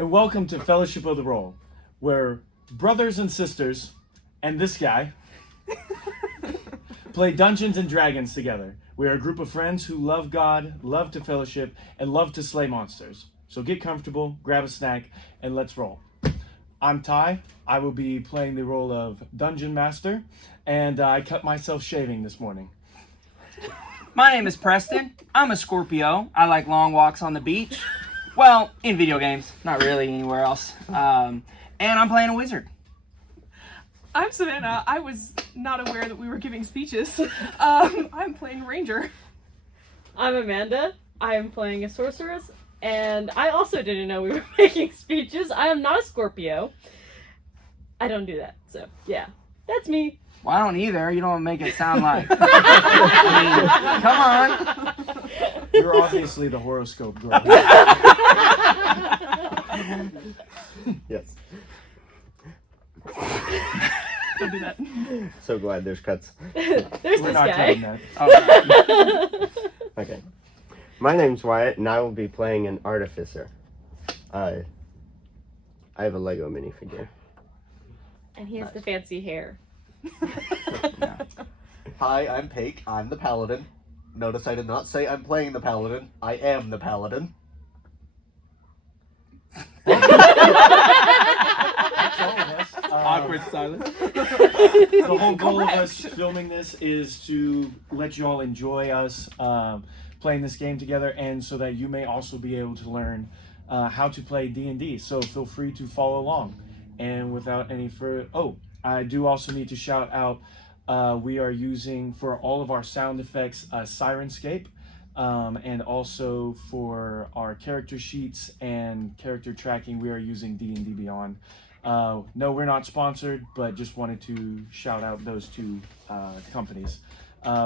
and welcome to Fellowship of the Roll, where brothers and sisters, and this guy, play Dungeons and Dragons together. We are a group of friends who love God, love to fellowship, and love to slay monsters. So get comfortable, grab a snack, and let's roll. I'm Ty. I will be playing the role of Dungeon Master, and I cut myself shaving this morning. My name is Preston. I'm a Scorpio. I like long walks on the beach. Well, in video games, not really anywhere else. And I'm playing a wizard. I'm Savannah. I was not aware that we were giving speeches. I'm playing Ranger. I'm Amanda. I am playing a sorceress, and I also didn't know we were making speeches. I am not a Scorpio. I don't do that, so yeah, that's me. Well, I don't either. You don't make it sound like. I mean, come on. You're obviously the horoscope girl. Yes. Don't do that. So glad there's cuts. There's We're this not guy. cutting that. Oh, Okay. My name's Wyatt, and I will be playing an artificer. I have a Lego minifigure. And he has the fancy hair. Hi, I'm Paik. I'm the Paladin. Notice I did not say I'm playing the Paladin. I am the Paladin. awkward silence. The whole goal of us filming this is to let you all enjoy us playing this game together, and so that you may also be able to learn how to play D&D. So feel free to follow along. And without any further... Oh, I do also need to shout out, we are using, for all of our sound effects, Syrinscape. And also for our character sheets and character tracking, we are using D&D Beyond. No, we're not sponsored, but just wanted to shout out those two companies.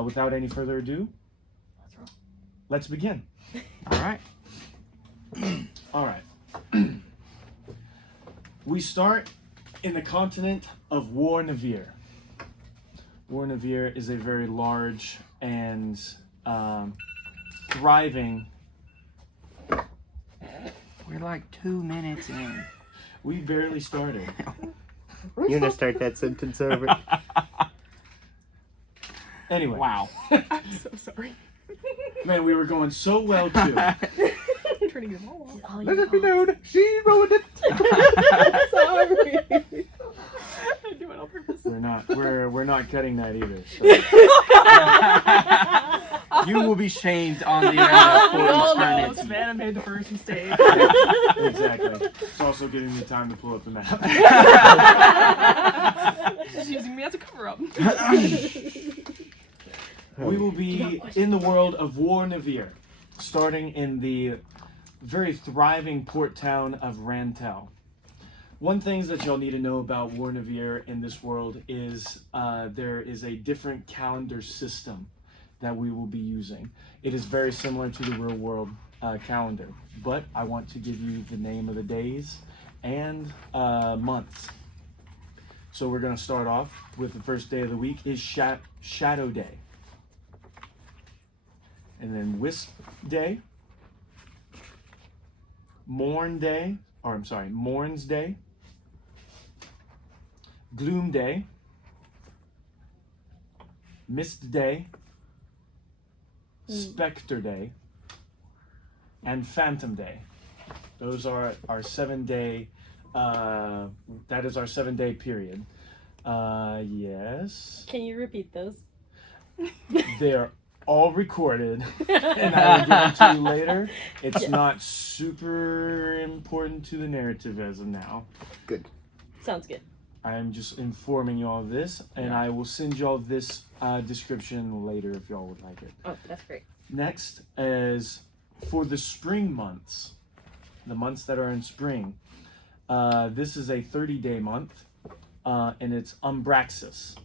Without any further ado, let's begin. All right. All right. We start in the continent of Warnarvier. Warnarvier is a very large and thriving... We're like 2 minutes in. We barely started. You're gonna start that sentence over. Anyway. Wow. I'm so sorry. Man, we were going so well, too. I'm trying to get them all off. Let it be known, she ruined it. Sorry. I do it on purpose. We're not cutting that either. So. You will be shamed on the internet for No, eternity. Savannah made the first mistake. Exactly. It's also giving me time to pull up the map. She's using me as a cover-up. We will be in the world of Warnarvier, starting in the very thriving port town of Rantel. One thing that y'all need to know about Warnarvier in this world is there is a different calendar system that we will be using. It is very similar to the real world calendar, but I want to give you the name of the days and months. So we're going to start off with the first day of the week is Shadow Day. And then Wisp Day, Morn's Day, Gloom Day, Mist Day, Spectre Day, and Phantom Day. Those are our 7-day, that is our 7-day period. Yes. Can you repeat those? They're all recorded, and I will give them to you later. It's Yes. not super important to the narrative as of now. Good. Sounds good. I am just informing you all of this, and I will send y'all this description later if y'all would like it. Oh, that's great. Next is for the spring months, the months that are in spring. This is a 30-day month, and it's Umbraxis.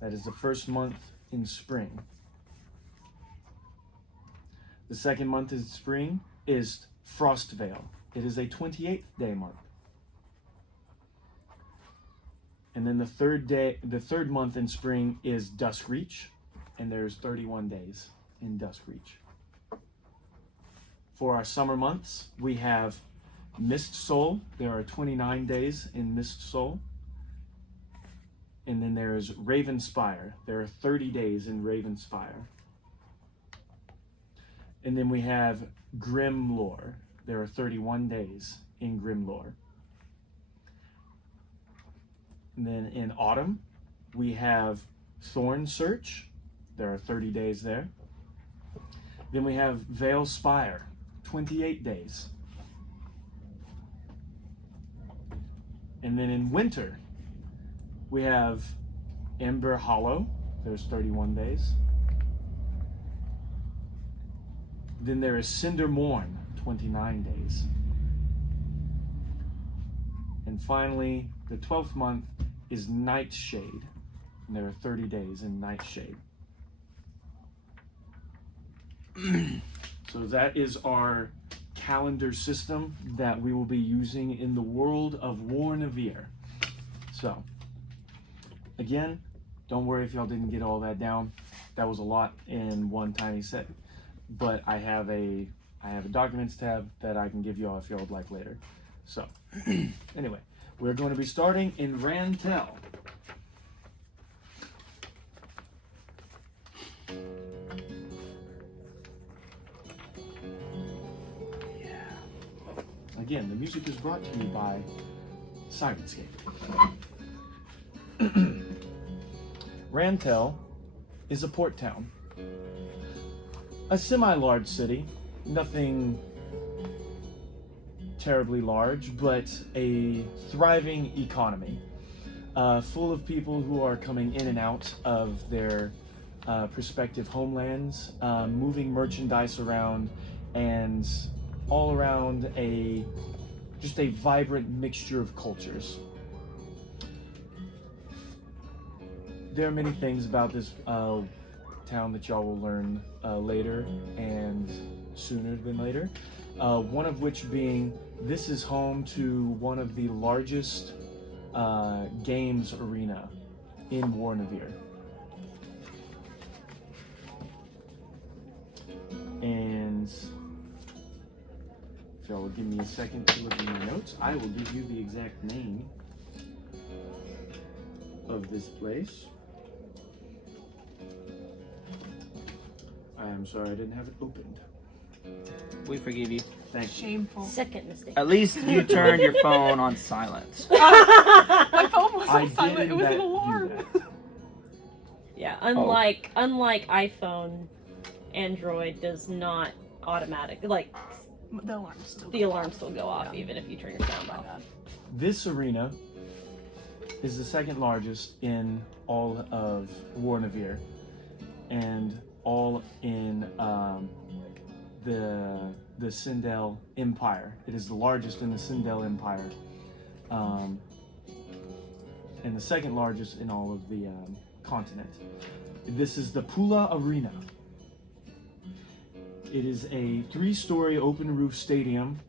That is the first month in spring. The second month in spring is Frostvale. It is a 28-day month. And then the third month in spring is Duskreach, and there's 31 days in Duskreach. For our summer months, we have Mist Soul. There are 29 days in Mist Soul. And then there's Ravenspire. There are 30 days in Ravenspire. And then we have Grimlore. There are 31 days in Grimlore. And then in Autumn, we have Thorn Search. There are 30 days there. Then we have Vale Spire, 28 days. And then in Winter, we have Ember Hollow. There's 31 days. Then there is Cinder Morn, 29 days. And finally, the 12th month is Nightshade. And there are 30 days in Nightshade. So that is our calendar system that we will be using in the world of Warnarvier. So, again, don't worry if y'all didn't get all that down. That was a lot in one tiny set. But I have a documents tab that I can give y'all if y'all would like later. So, anyway, we're going to be starting in Rantel. Again, the music is brought to you by Syrinscape. Rantel is a port town. A semi-large city, nothing terribly large, but a thriving economy, full of people who are coming in and out of their prospective homelands, moving merchandise around, and all around just a vibrant mixture of cultures. There are many things about this town that y'all will learn later and sooner than later. One of which being, this is home to one of the largest games arena in Warnarvier. And if y'all will give me a second to look at my notes, I will give you the exact name of this place. I am sorry I didn't have it opened. We forgive you. Thank you. Shameful. Second mistake. At least you turned your phone on silent. My phone was I on silent. did It was an do alarm. that. Yeah, unlike iPhone, Android does not automatic The alarm still. the alarms still go off even if you turn your sound off. This arena is the second largest in all of Warnarvier, and all in the Sindel Empire. It is the largest in the Sindel Empire, and the second largest in all of the continent. This is the Pula Arena. It is a 3-story open roof stadium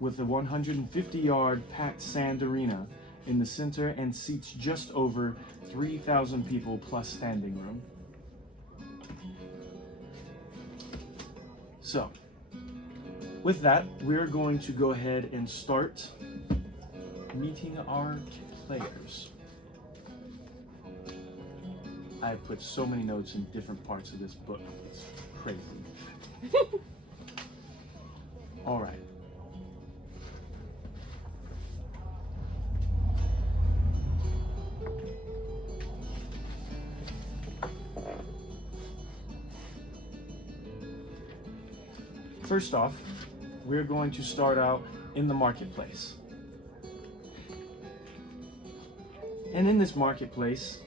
with a 150-yard packed sand arena in the center and seats just over 3,000 people plus standing room. So, with that, we're going to go ahead and start meeting our players. I put so many notes in different parts of this book. It's crazy. All right. First off, we're going to start out in the marketplace. And in this marketplace,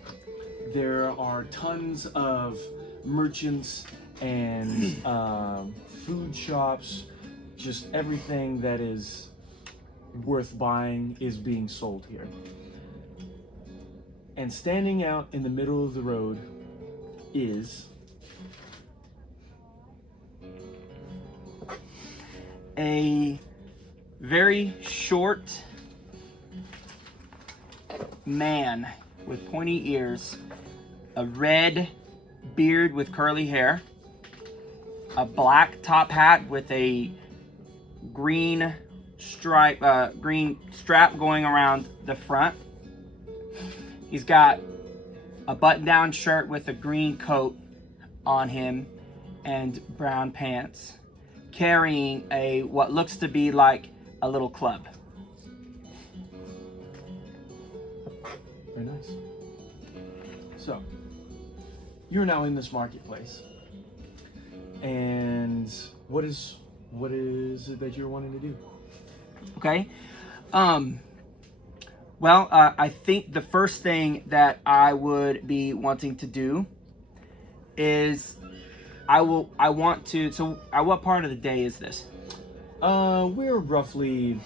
there are tons of merchants and food shops. Just everything that is worth buying is being sold here. And standing out in the middle of the road is A very short man with pointy ears, a red beard with curly hair, a black top hat with a green green strap going around the front. He's got a button-down shirt with a green coat on him and brown pants, carrying what looks to be like a little club. Very nice. So, you're now in this marketplace. And what is it that you're wanting to do? Okay. Well, I think the first thing that I would be wanting to do is so at what part of the day is this? We're roughly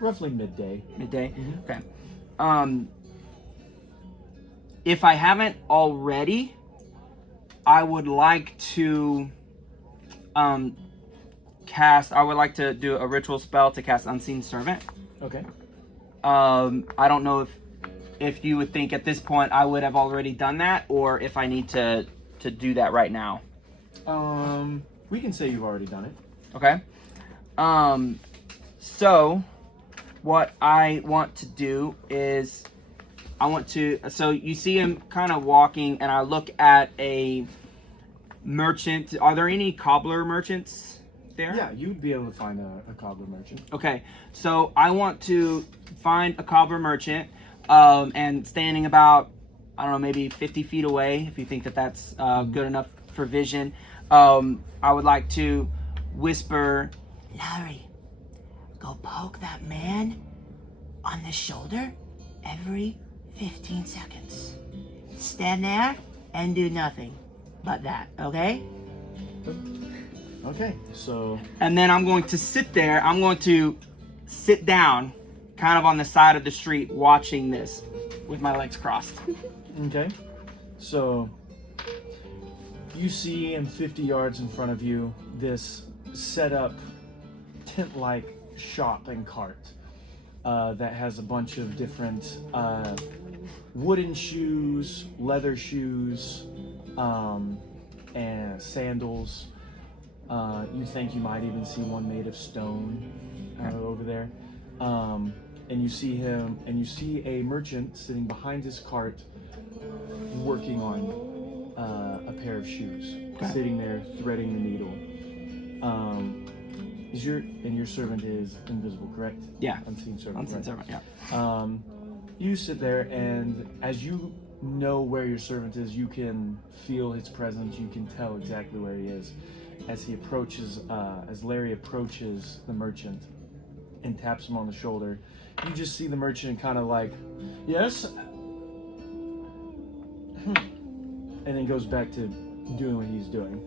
midday. Midday? Mhm. Okay. If I haven't already, I would like to I would like to do a ritual spell to cast Unseen Servant. Okay. I don't know if you would think at this point I would have already done that, or if I need to do that right now. We can say you've already done it. Okay. So what I want to do is so you see him kind of walking, and I look at a merchant. Are there any cobbler merchants there? Yeah, you'd be able to find a cobbler merchant. Okay, so I want to find a cobbler merchant, and standing about, I don't know, maybe 50 feet away, if you think that that's good enough for vision, I would like to whisper, "Larry, go poke that man on the shoulder every 15 seconds. Stand there and do nothing but that, okay?" Okay, so And then I'm going to sit there. I'm going to sit down kind of on the side of the street watching this with my legs crossed. okay, so you see in 50 yards in front of you this set up tent-like shop and cart that has a bunch of different wooden shoes, leather shoes, and sandals. You think you might even see one made of stone over there. And you see him, and you see a merchant sitting behind his cart working on a pair of shoes, sitting there threading the needle. Your servant is invisible, correct? Yeah. Unseen servant. Unseen right? servant, yeah. You sit there, and as you know where your servant is, you can feel his presence. You can tell exactly where he is as he approaches. As Larry approaches the merchant and taps him on the shoulder, you just see the merchant kind of like, "Yes," and then goes back to doing what he's doing.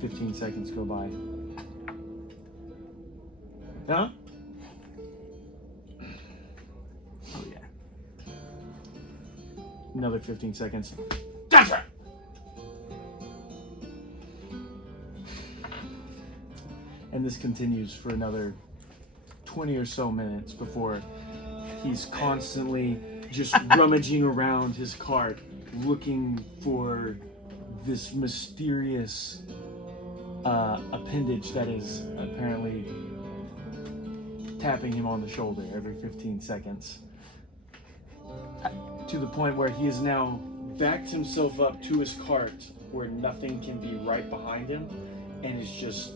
15 seconds go by. Huh? Oh, yeah. Another 15 seconds. That's right! And this continues for another 20 or so minutes before he's constantly just rummaging around his cart looking for this mysterious appendage that is apparently tapping him on the shoulder every 15 seconds. To the point where he has now backed himself up to his cart where nothing can be right behind him, and is just...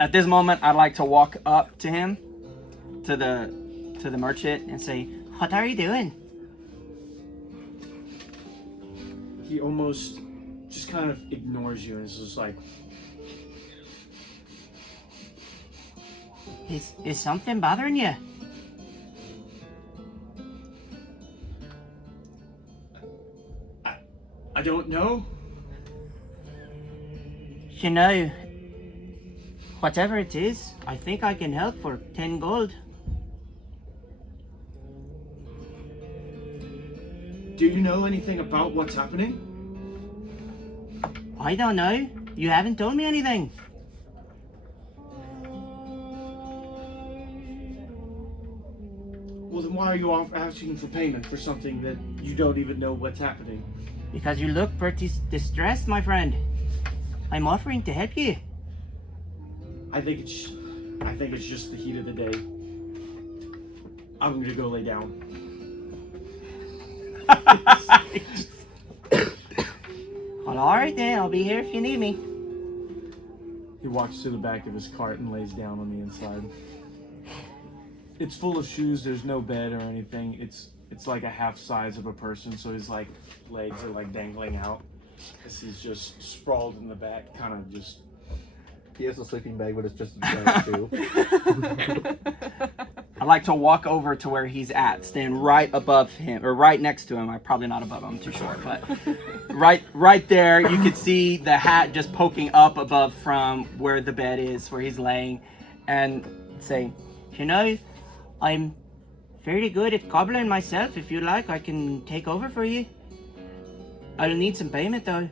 At this moment, I'd like to walk up to him, to the merchant, and say, "What are you doing?" He almost just kind of ignores you and is just like, Is something bothering you? I don't know. You know, whatever it is, I think I can help for 10 gold. Do you know anything about what's happening? I don't know. You haven't told me anything. Well, then why are you asking for payment for something that you don't even know what's happening? Because you look pretty distressed, my friend. I'm offering to help you. I think it's just the heat of the day. I'm gonna go lay down. Well, all right then. I'll be here if you need me. He walks to the back of his cart and lays down on the inside. It's full of shoes. There's no bed or anything. It's like a half size of a person, so his like legs are like dangling out. This is just sprawled in the back, kind of just. He has a sleeping bag, but it's just a giant shoe. I like to walk over to where he's at, stand right above him, or right next to him. I'm probably not above him, I'm too short, but right there, you could see the hat just poking up above from where the bed is, where he's laying, and say, you know, I'm fairly good at cobbling myself. If you like, I can take over for you. I'll need some payment though.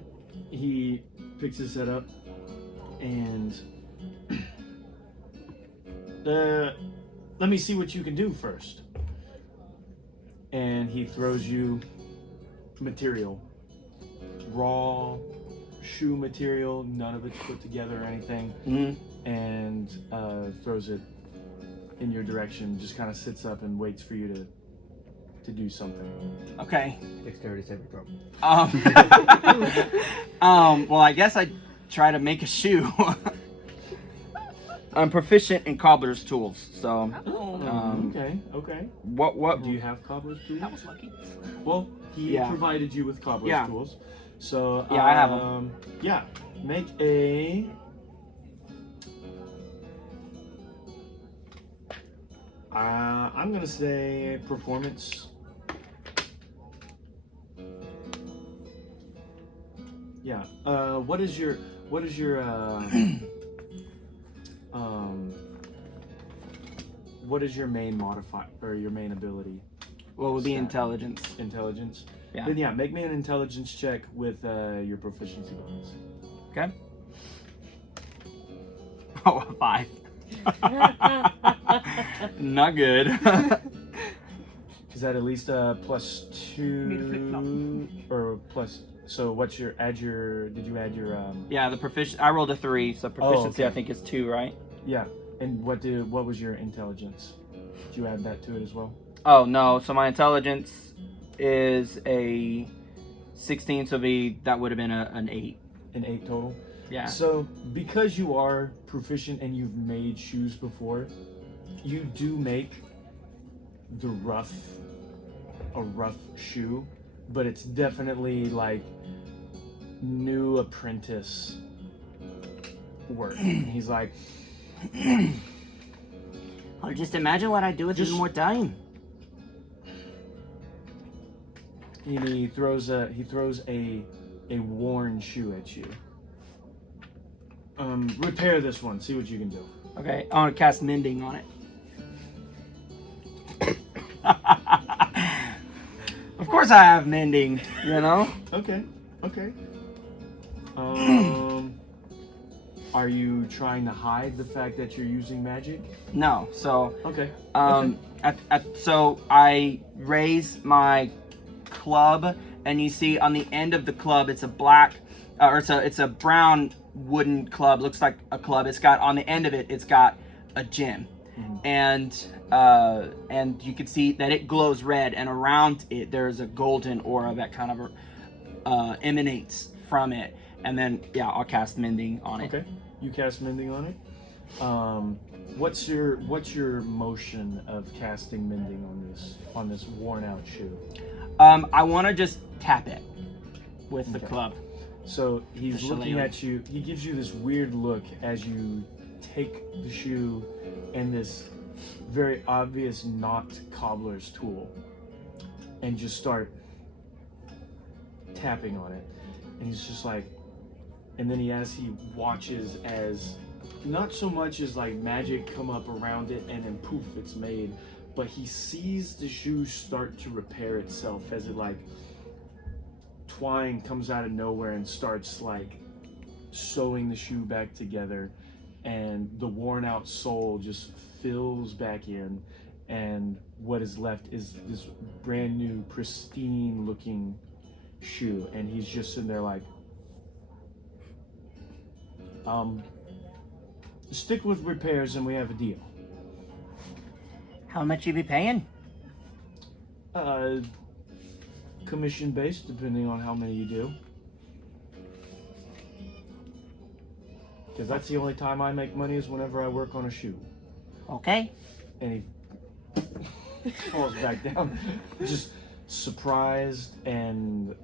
He picks his head up and let me see what you can do first. And he throws you material, raw shoe material, none of it's put together or anything, and throws it in your direction. Just kind of sits up and waits for you to do something. Okay. Dexterity saving throw. Well, I guess I try to make a shoe. I'm proficient in cobbler's tools, so. Okay. What? Do you have cobbler's tools? That was lucky. Well, he Yeah. provided you with cobbler's tools. So Yeah, I have them. Yeah, make a. I'm gonna say performance. Yeah. What is your what is your main modifier or your main ability? What would be Stat. intelligence? Intelligence. Yeah. Then yeah, make me an intelligence check with your proficiency bonus. Okay. Oh, a 5. Not good. Is that at least +2 Need to flip-flop. or plus? So what's your did you add your Yeah, the proficiency. I rolled a 3, so proficiency okay. I think is 2, right? yeah, and what was your intelligence? Did you add that to it as well? Oh no, so my intelligence is a 16, so that would have been an 8. An 8 total. Yeah. So because you are proficient and you've made shoes before, you do make a rough shoe, but it's definitely like new apprentice work. He's like, I'll just imagine what I'd do with Just- more time. and he throws a worn shoe at you. Repair this one. See what you can do. Okay, I want to cast mending on it. Of course I have mending, you know? Okay. Are you trying to hide the fact that you're using magic? No, so Okay. so I raise my club, and you see on the end of the club, it's a black, or it's a brown wooden club. Looks like a club. It's got on the end of it, it's got a gem, and you can see that it glows red, and around it there's a golden aura that kind of emanates from it. And then yeah, I'll cast mending on it. Okay. You cast mending on it. What's your motion of casting mending on this worn out shoe? I want to just tap it with the Okay. club. So he's The looking shillelagh. at you. He gives you this weird look as you take the shoe and this very obvious not cobbler's tool and just start tapping on it. And he's just like, and then he watches as not so much as like magic come up around it and then poof, it's made, but he sees the shoe start to repair itself as it like twine comes out of nowhere and starts like sewing the shoe back together, and the worn out sole just fills back in, and what is left is this brand new pristine looking shoe. And he's just sitting there like, Stick with repairs and we have a deal. How much you be paying? Commission based, depending on how many you do. Because that's the only time I make money is whenever I work on a shoe. Okay. And he falls back down, just surprised and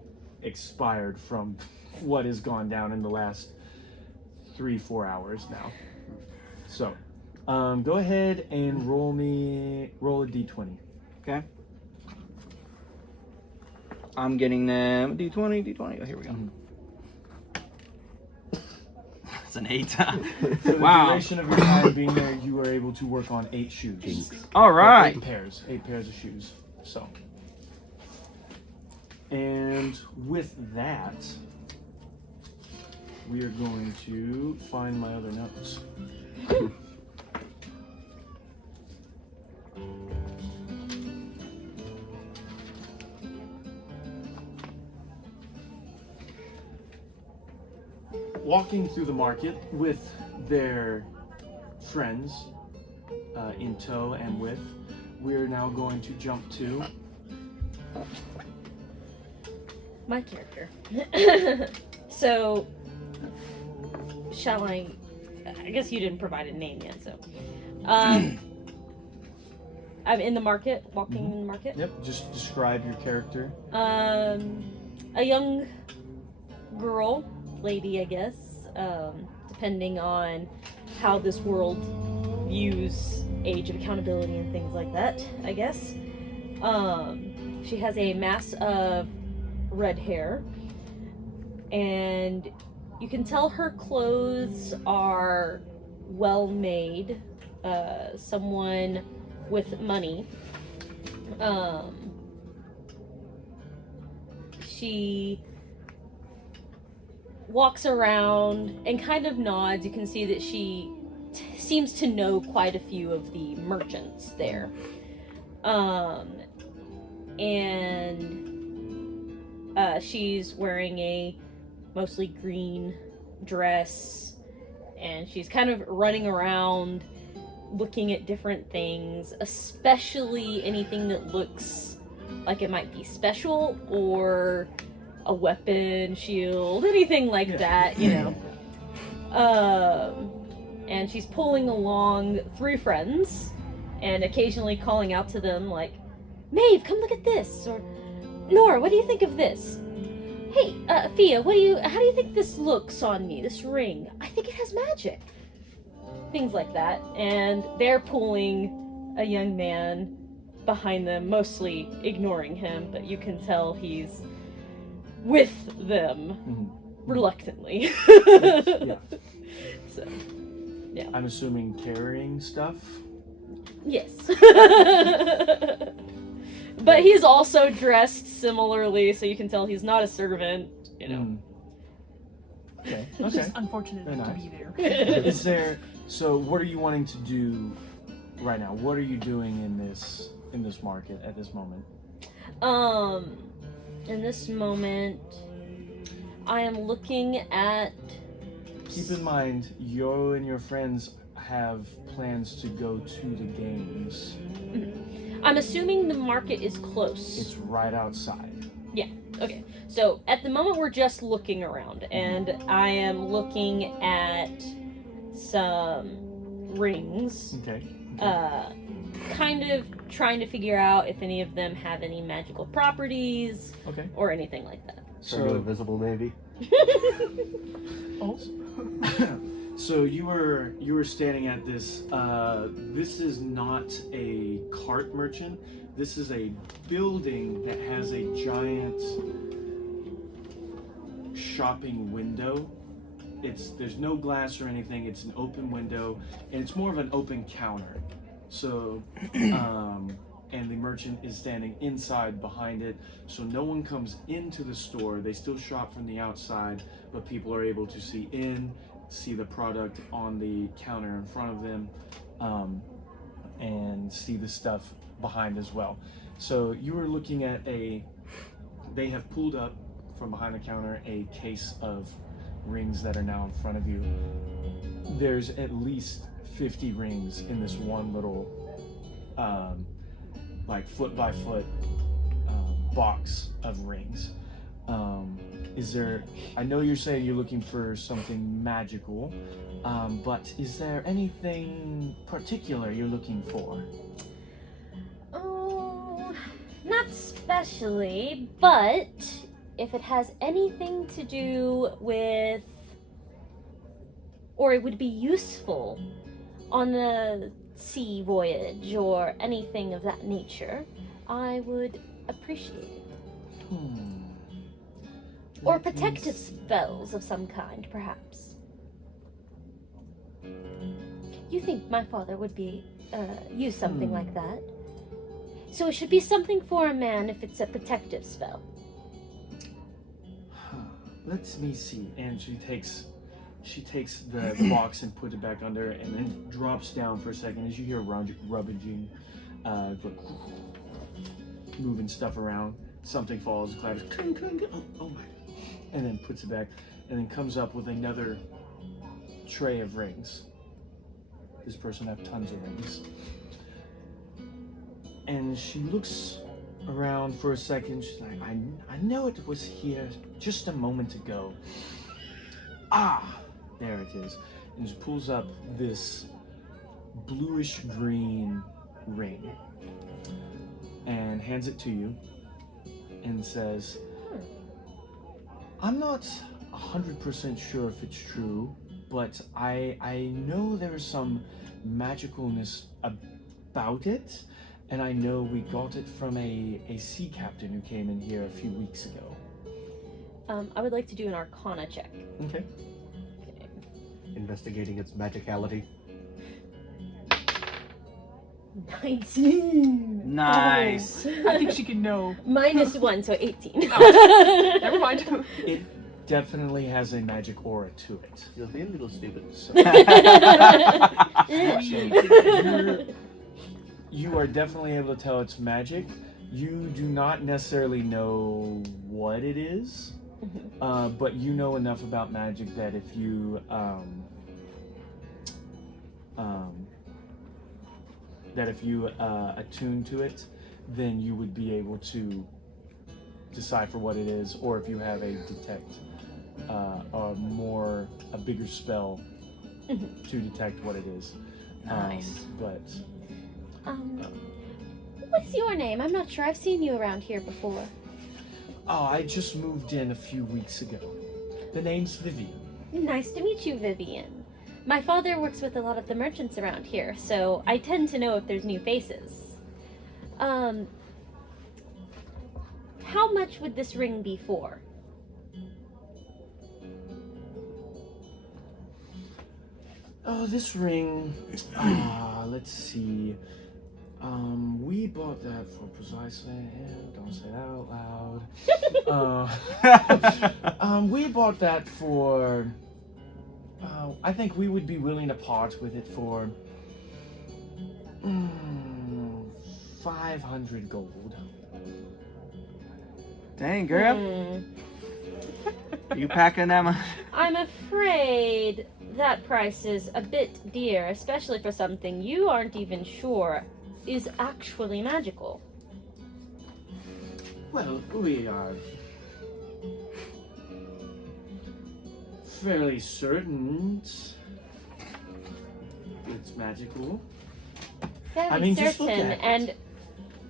expired from what has gone down in the last 3-4 hours now. So, go ahead and roll a d20. Okay. I'm getting them D20. Oh, here we go. It's an 8. For the Wow. duration of your time being there, you were able to work on 8 shoes. All right. 8 pairs of shoes. So, and with that, we are going to find my other notes. Walking through the market with their friends in tow and with, we're now going to jump to My character. So, shall I guess you didn't provide a name yet, so. I'm in the market, walking in the market. Yep, just describe your character. A young girl, lady, I guess, depending on how this world views age of accountability and things like that, I guess. She has a mass of red hair, and you can tell her clothes are well made. Someone with money. She walks around and kind of nods. You can see that she seems to know quite a few of the merchants there. She's wearing a mostly green dress, and she's kind of running around looking at different things, especially anything that looks like it might be special or a weapon, shield, anything like that, you know. And she's pulling along 3 friends and occasionally calling out to them like, Maeve, come look at this, or Nora, what do you think of this? Hey, Fia, how do you think this looks on me, this ring? I think it has magic. Things like that. And they're pulling a young man behind them, mostly ignoring him, but you can tell he's with them reluctantly. Yeah. So, yeah. I'm assuming carrying stuff. Yes. But he's also dressed similarly, so you can tell he's not a servant, you know. Okay. It's Okay. just unfortunate Very to nice. be there. Is there? So, what are you wanting to do right now? What are you doing in this market at this moment? In this moment, I am looking at. Keep in mind, you and your friends have plans to go to the games. I'm assuming the market is close. It's right outside. Yeah, okay. So at the moment we're just looking around, and I am looking at some rings. Okay. Kind of trying to figure out if any of them have any magical properties Okay. or anything like that. Turn to invisible, maybe. Oh. So you were standing at this. This is not a cart merchant. This is a building that has a giant shopping window. There's no glass or anything. It's an open window, and it's more of an open counter. So, and the merchant is standing inside behind it, so no one comes into the store. They still shop from the outside, but people are able to see the product on the counter in front of them, and see the stuff behind as well. So you were looking at they have pulled up from behind the counter a case of rings that are now in front of you. There's at least 50 rings in this one little, like foot by foot box of rings. Is there? I know you're saying you're looking for something magical, but is there anything particular you're looking for? Oh, not especially, but if it has anything to do with, or it would be useful on a sea voyage or anything of that nature, I would appreciate it. Or Let me protective see. spells of some kind, perhaps. You think my father would be use something like that? So it should be something for a man if it's a protective spell. Let me see. And she takes the box and puts it back under, and then drops down for a second as you hear rummaging, like, moving stuff around. Something falls, clatters, oh my, and then puts it back, and then comes up with another tray of rings. This person have tons of rings. And she looks around for a second. She's like, I know it was here just a moment ago. Ah, there it is. And she pulls up this bluish green ring and hands it to you and says, I'm not 100% sure if it's true, but I know there's some magicalness about it, and I know we got it from a sea captain who came in here a few weeks ago. I would like to do an Arcana check. Okay. Investigating its magicality. 19. Nice. I think she could know. -1, so 18. Never mind. It definitely has a magic aura to it. You'll be a little stupid. So, you are definitely able to tell it's magic. You do not necessarily know what it is, but you know enough about magic that if you attune to it, then you would be able to decipher what it is, or if you have a detect a bigger spell to detect what it is. Nice. But What's your name? I'm not sure. I've seen you around here before. I just moved in a few weeks ago. The name's Vivian. Nice to meet you, Vivian. My father works with a lot of the merchants around here, so I tend to know if there's new faces. How much would this ring be for? Oh, this ring. Let's see. We bought that for precisely. Don't say that out loud. We bought that for. I think we would be willing to part with it for 500 gold. Dang, girl. You packing that much? I'm afraid that price is a bit dear, especially for something you aren't even sure is actually magical. Well, we are fairly certain it's magical. Very just look certain at it. and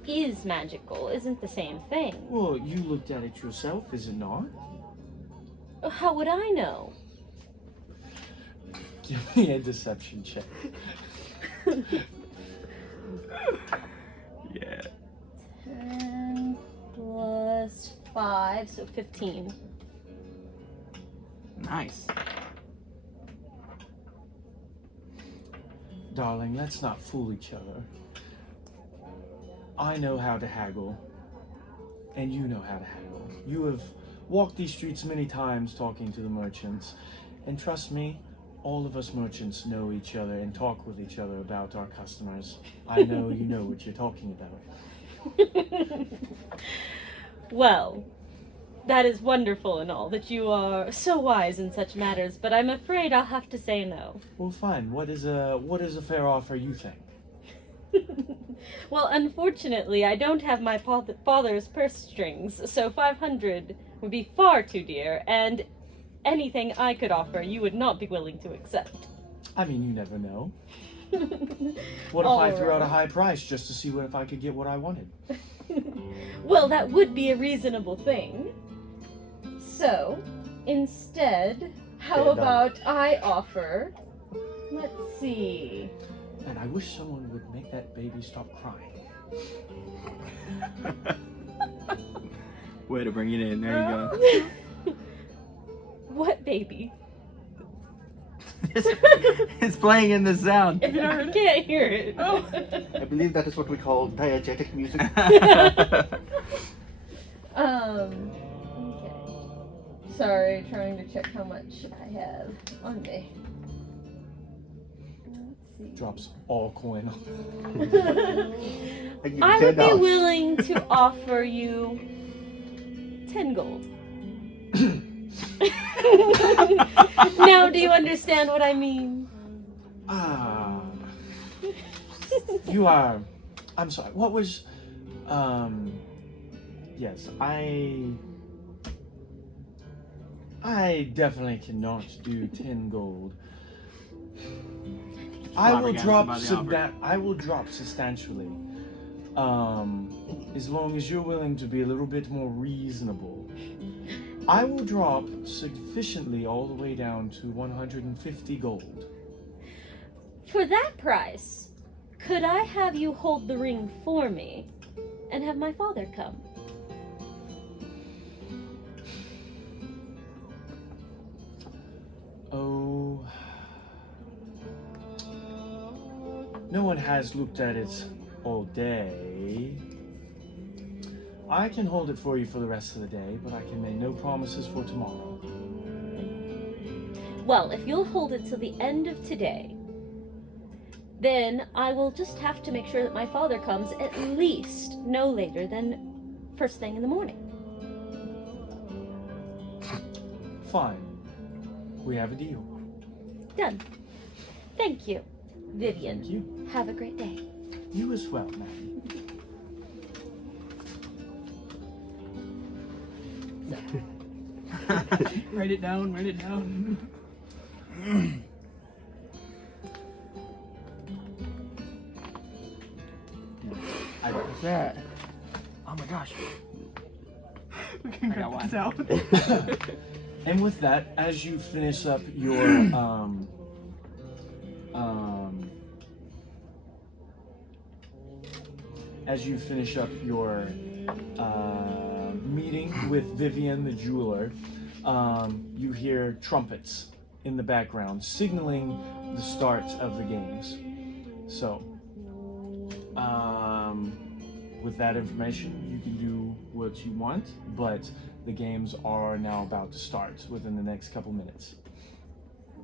is magical isn't the same thing. Well, you looked at it yourself, is it not? How would I know? Give me a deception check. Yeah. 10 plus 5, so 15. Nice. Darling, let's not fool each other. I know how to haggle, and you know how to haggle. You have walked these streets many times talking to the merchants, and trust me, all of us merchants know each other and talk with each other about our customers. I know you know what you're talking about. Well, That is wonderful and all, that you are so wise in such matters, but I'm afraid I'll have to say no. Well, fine. What is a fair offer you think? Well, unfortunately, I don't have my father's purse strings, so 500 would be far too dear, and anything I could offer you would not be willing to accept. I mean, you never know. What if I threw out a Alright. high price just to see if I could get what I wanted? Well, that would be a reasonable thing. So, instead, how $10. about I offer, let's see, And I wish someone would make that baby stop crying. Way to bring it in. There you go. what baby? It's playing in the sound. I can't hear it. Oh. I believe that is what we call diegetic music. Okay. Sorry, trying to check how much I have on me. Let's see. Drops all coin on. I give you I would be $10. willing to offer you 10 gold. Now, do you understand what I mean? You are. I'm sorry. What was? Yes, I definitely cannot do 10 gold. I will drop I will drop substantially. As long as you're willing to be a little bit more reasonable. I will drop sufficiently all the way down to 150 gold. For that price, could I have you hold the ring for me and have my father come? Oh. No one has looked at it all day. I can hold it for you for the rest of the day, but I can make no promises for tomorrow. Well, if you'll hold it till the end of today, then I will just have to make sure that my father comes at least no later than first thing in the morning. Fine. We have a deal. Done. Thank you, Vivian. Thank you. Have a great day. You as well, Maddie. Write it down, write it down. What's that? Oh my gosh. We can I got cut this out. And with that, as you finish up your meeting with Vivian the jeweler, you hear trumpets in the background signaling the start of the games. So, with that information, you can do what you want, but the games are now about to start within the next couple minutes.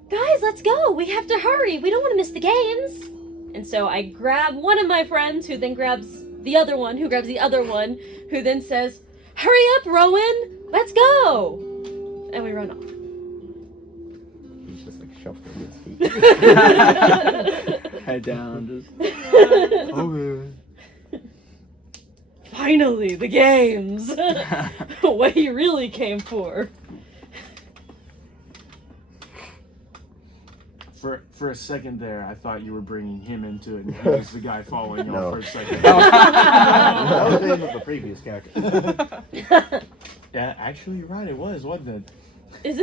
Guys, let's go. We have to hurry. We don't want to miss the games. And so I grab one of my friends, who then grabs the other one, who grabs the other one, who then says, "Hurry up, Rowan. Let's go." And we run off. He's just like shuffling his feet. Head down, just. Okay. Finally, the games. What he really came for. For a second there, I thought you were bringing him into it, and he was the guy falling No. off for a second. That was the name of the previous character. Yeah, actually, you're right. It was, wasn't it?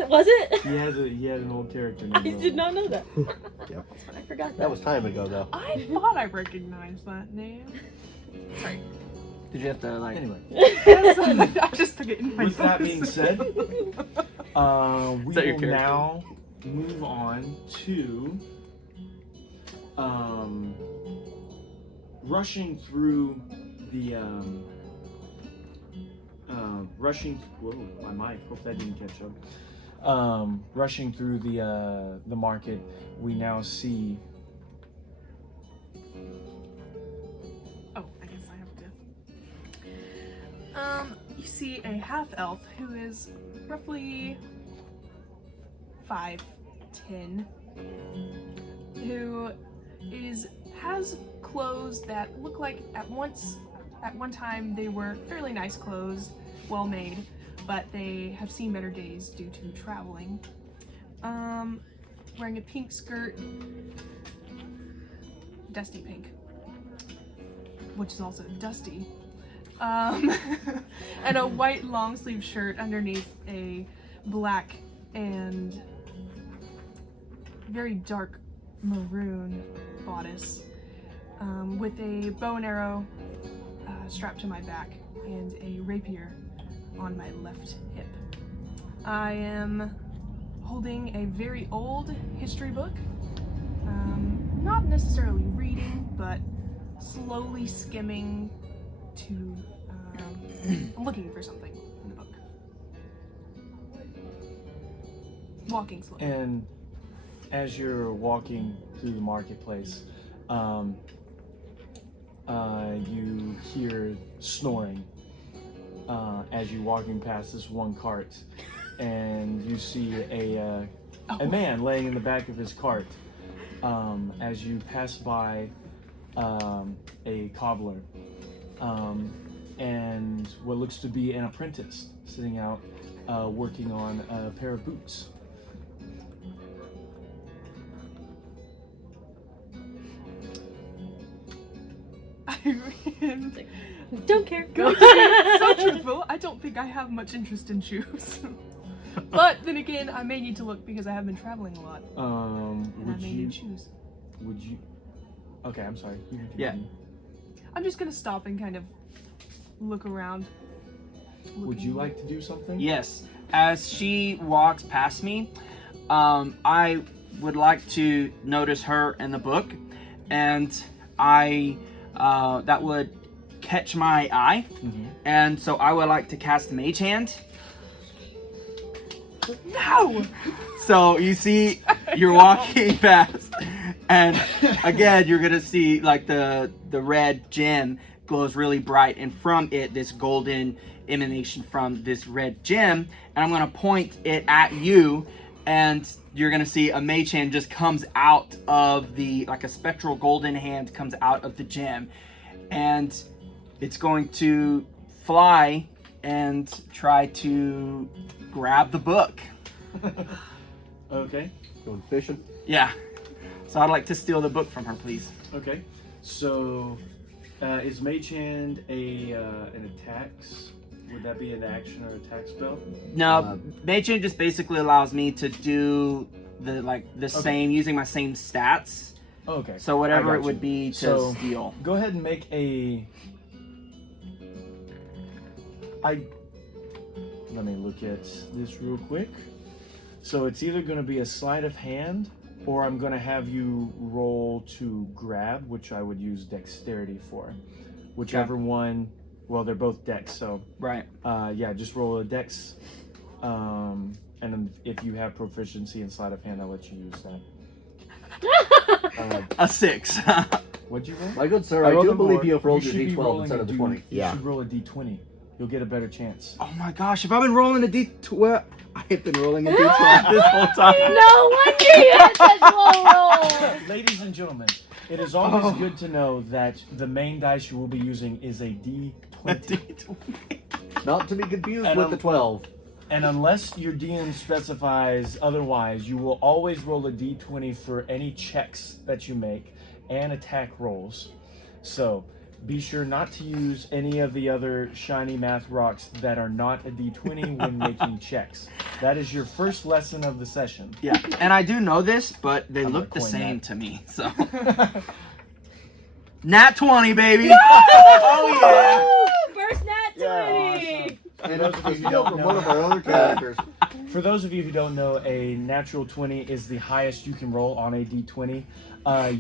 Was it? He had an old character name. I did not know that. Yep. I forgot that. That was time ago, though. I thought I recognized that name. Sorry. Did you have to like? Anyway, I just took it in my with that nose. being said, we Is that your will character? now move on to rushing through the whoa, my mic, hope that didn't catch up. Rushing through the market, we now see Oh, I guess I have to. you see a half elf who is roughly 5'10", who has clothes that look like at one time they were fairly nice clothes, well made, but they have seen better days due to traveling. Wearing a pink skirt, dusty pink, which is also dusty, and a white long sleeve shirt underneath a black and very dark maroon bodice, with a bow and arrow strapped to my back and a rapier on my left hip. I am holding a very old history book, not necessarily reading, but slowly skimming to looking for something in the book. Walking slowly. And as you're walking through the marketplace, you hear snoring as you're walking past this one cart, and you see a man laying in the back of his cart. As you pass by a cobbler and what looks to be an apprentice sitting out working on a pair of boots. Don't care. Going to be so truthful, I don't think I have much interest in shoes. But then again, I may need to look because I have been traveling a lot. And I may need shoes. Would you? Okay, I'm sorry. You can Yeah. continue. I'm just gonna stop and kind of look around. Would you like to do something? Yes. As she walks past me, I would like to notice her in the book, and that would catch my eye, and so I would like to cast Mage Hand. No! So you see, you're walking past, and again, you're gonna see like the red gem glows really bright, and from it, this golden emanation from this red gem, and I'm gonna point it at you, and you're gonna see a mage hand just comes out of like a spectral golden hand comes out of the gem, and it's going to fly and try to grab the book. Okay. Going fishing. Yeah. So I'd like to steal the book from her, please. Okay. So, is Mage Hand an attacks? Would that be an action or attack spell? No, Mage Hand just basically allows me to do the same, using my same stats. Okay. So whatever I it got would you. be to So, steal. Go ahead and make a. Let me look at this real quick. So it's either going to be a sleight of hand, or I'm going to have you roll to grab, which I would use dexterity for. Whichever one. Well, they're both dex, so Right. yeah, just roll a dex. And then if you have proficiency in sleight of hand, I'll let you use that. A 6. What'd you roll? My good sir, I I rolled do a believe four. you have rolled You your should be d12 rolling instead a of the D- 20. You Yeah. should roll a d20. You'll get a better chance. Oh my gosh, if I've been rolling a d12, I've been rolling a d12 this whole time. No wonder you had such low rolls. Ladies and gentlemen, it is always good to know that the main dice you will be using is a d20. Not to be confused And, with the 12. And unless your DM specifies otherwise, you will always roll a d20 for any checks that you make and attack rolls. So be sure not to use any of the other shiny math rocks that are not a d20 when making checks. That is your first lesson of the session. Yeah, and I do know this, but they I'm look the gonna coin same that. to me, so. Nat 20, baby! Oh First nat 20. And those it's of a you who steal don't from know- one of our other characters. For those of you who don't know, a natural 20 is the highest you can roll on a d20,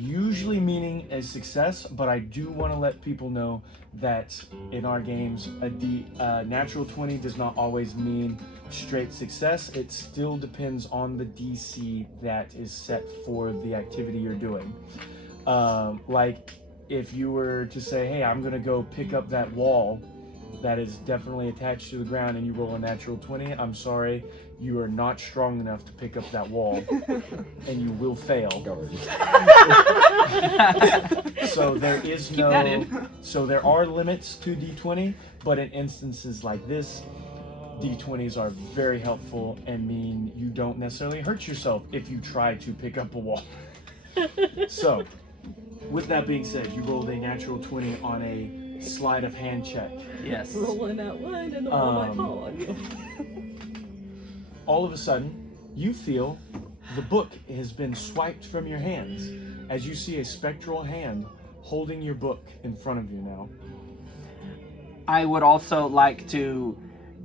usually meaning a success, but I do want to let people know that in our games, a natural 20 does not always mean straight success. It still depends on the DC that is set for the activity you're doing. Like, if you were to say, hey, I'm going to go pick up that wall, that is definitely attached to the ground and you roll a natural 20, I'm sorry, you are not strong enough to pick up that wall and you will fail. So there is Keep that in. so there are limits to D20, but in instances like this, D20s are very helpful and mean you don't necessarily hurt yourself if you try to pick up a wall. So, with that being said, you rolled a natural 20 on a sleight of hand check. Yes. Rolling that one and the one might fall on you. All of a sudden, you feel the book has been swiped from your hands as you see a spectral hand holding your book in front of you now. I would also like to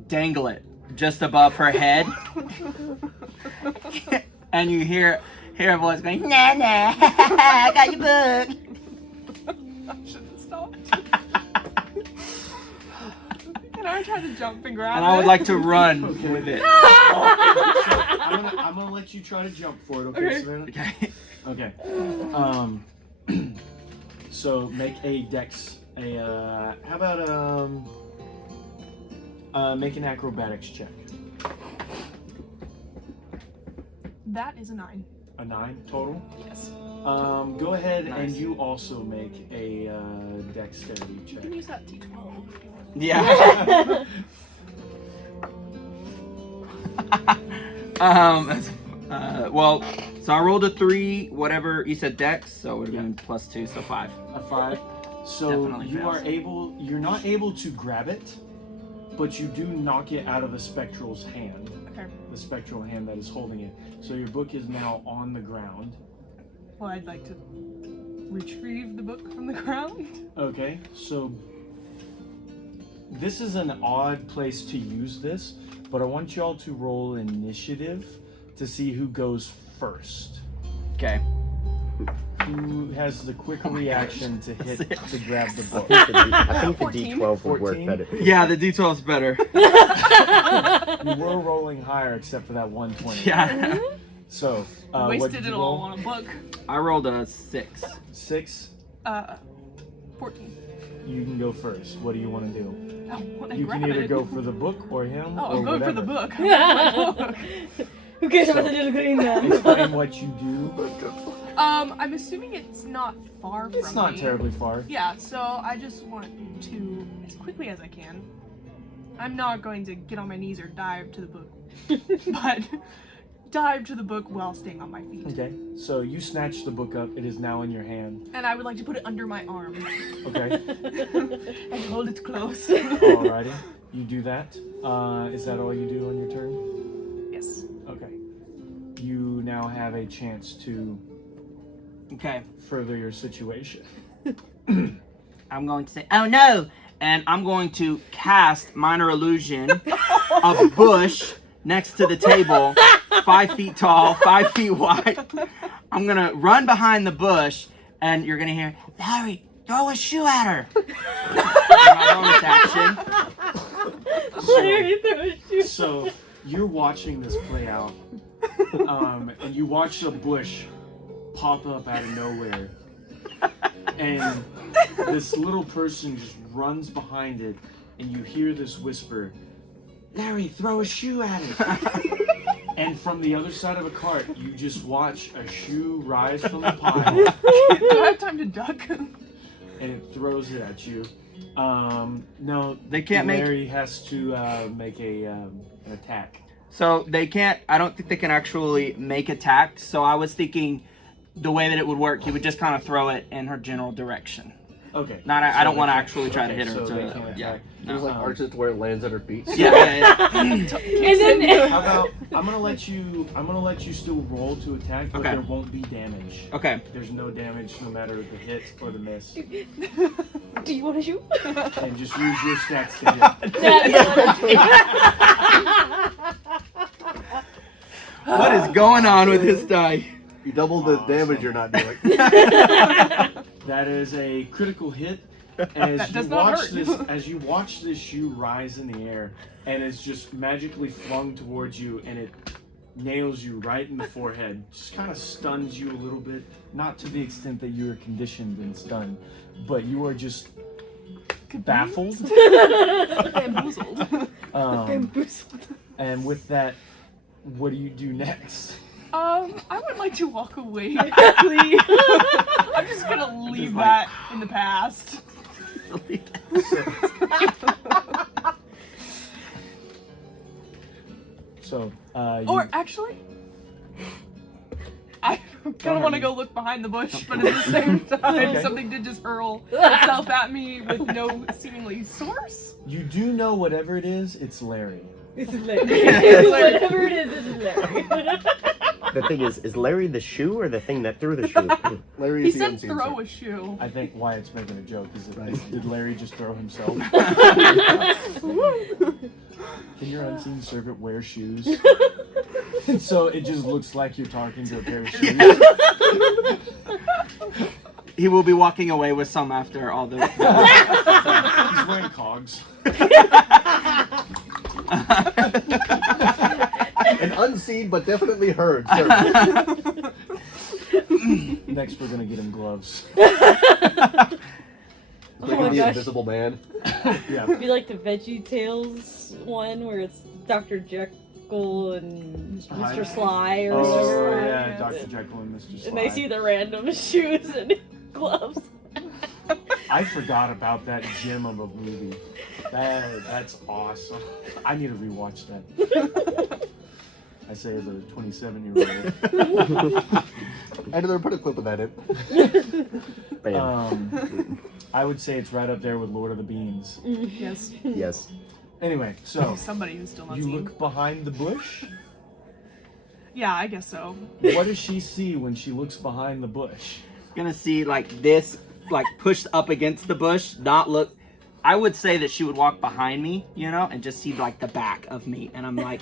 dangle it just above her head. And you hear a voice going, nah, nah, I got your book. I shouldn't have stopped. And I tried to jump and grab And it. I would like to run with it. So I'm gonna let you try to jump for it, okay, Okay. Savannah? Okay. Okay. So make a dex. How about make an acrobatics check. That is a 9. A 9 total. Yes. Go ahead and Nice. you also make a dexterity You check. can use that D12. Yeah. Well, so I rolled a 3, whatever you said dex, so it would have been +2, so 5. A 5. So Definitely you fails. are able. You're not able to grab it, but you do knock it out of the spectral's hand. Okay. The spectral hand that is holding it. So your book is now on the ground. Well, I'd like to retrieve the book from the ground. Okay, so this is an odd place to use this, but I want y'all to roll initiative to see who goes first. Okay. Who has the quick reaction to hit to grab the book? I think the 14. D12 would work 14? better. Yeah, the D12 is better. You were rolling higher except for that 120. Yeah. So, what did Wasted you it all roll? on a book. I rolled a 6. 6. 14. You can go first. What do you want to do? I want to You grab can either it. go for the book or him. Oh, or I'm going for the whatever. book. I'm going for the book. Who cares about the little green man? Explain what you do. I'm assuming it's not far from It's not me. terribly far. Yeah, so I just want to, as quickly as I can, I'm not going to get on my knees or dive to the book, but dive to the book while staying on my feet. Okay, so you snatch the book up. It is now in your hand. And I would like to put it under my arm Okay, and hold it close. alrighty. You do that. Is that all you do on your turn? Yes. Okay. You now have a chance to Okay. further your situation. I'm going to say, oh no! And I'm going to cast Minor Illusion of bush next to the table, 5 feet tall, 5 feet wide. I'm gonna run behind the bush, and you're gonna hear, Larry, throw a shoe at her. My bonus action. Larry threw a shoe. So you're watching this play out, and you watch a bush pop up out of nowhere, and this little person just runs behind it, and you hear this whisper, Larry, throw a shoe at it. And from the other side of a cart, you just watch a shoe rise from the pile, Do I have time to duck? and it throws it at you. No, They can't make- Larry has to make an attack. So they can't, I don't think they can actually make attacks, so I was thinking the way that it would work, he would just kind of throw it in her general direction. Okay. Not, I So don't they want to can't- actually try to okay, hit her. so to, they can't yeah. attack. There's like arches to where it lands at her feet. Yeah. And then How about I'm gonna let you still roll to attack, but Okay. there won't be damage. Okay. There's no damage no matter the hit or the miss. do you want to shoot? And just use your stats to hit. What is going on with this die? You double the damage you're not doing. That is a critical hit. As That you does not watch hurt. as you watch this shoe rise in the air, and it's just magically flung towards you, and it nails you right in the forehead. Just kind of stuns you a little bit, not to the extent that you are conditioned and stunned, but you are just baffled. Bamboozled. Bamboozled. And with that, what do you do next? I would like to walk away quickly. I'm just gonna leave Just like- that in the past. So, Or actually, I kind of want to go look behind the bush, but at the same time, Okay. something did just hurl itself at me with no seemingly source. you do know whatever it is, it's Larry. It's Larry. Whatever it is, it's Larry. The thing is Larry the shoe or the thing that threw the shoe? Larry He is the said unseen throw servant. a shoe. I think Wyatt's making a joke. Right. Did Larry just throw himself? Can your unseen servant wear shoes? And so it just looks like you're talking to a pair of shoes. He will be walking away with some after all the. He's wearing cogs. An unseen but definitely heard servant. Next, we're gonna get him gloves. Oh Bringing my the gosh. invisible man. Yeah. It'd be like the Veggie Tales one where it's Dr. Jekyll and Mr. Sly or Oh whatever. yeah, Dr. Jekyll and Mr. Sly. And they see the random shoes and gloves. I forgot about that gem of a movie. That's awesome. I need to rewatch that. I say as a 27-year-old. I never put a clip of that in. Bam. I would say it's right up there with Lord of the Beans. Yes. Yes. Anyway, so Somebody who's still not you seen. look behind the bush. Yeah, I guess so. What does she see when she looks behind the bush? Gonna see like this, like pushed up against the bush, not look. I would say that she would walk behind me, you know, and just see like the back of me, and I'm like,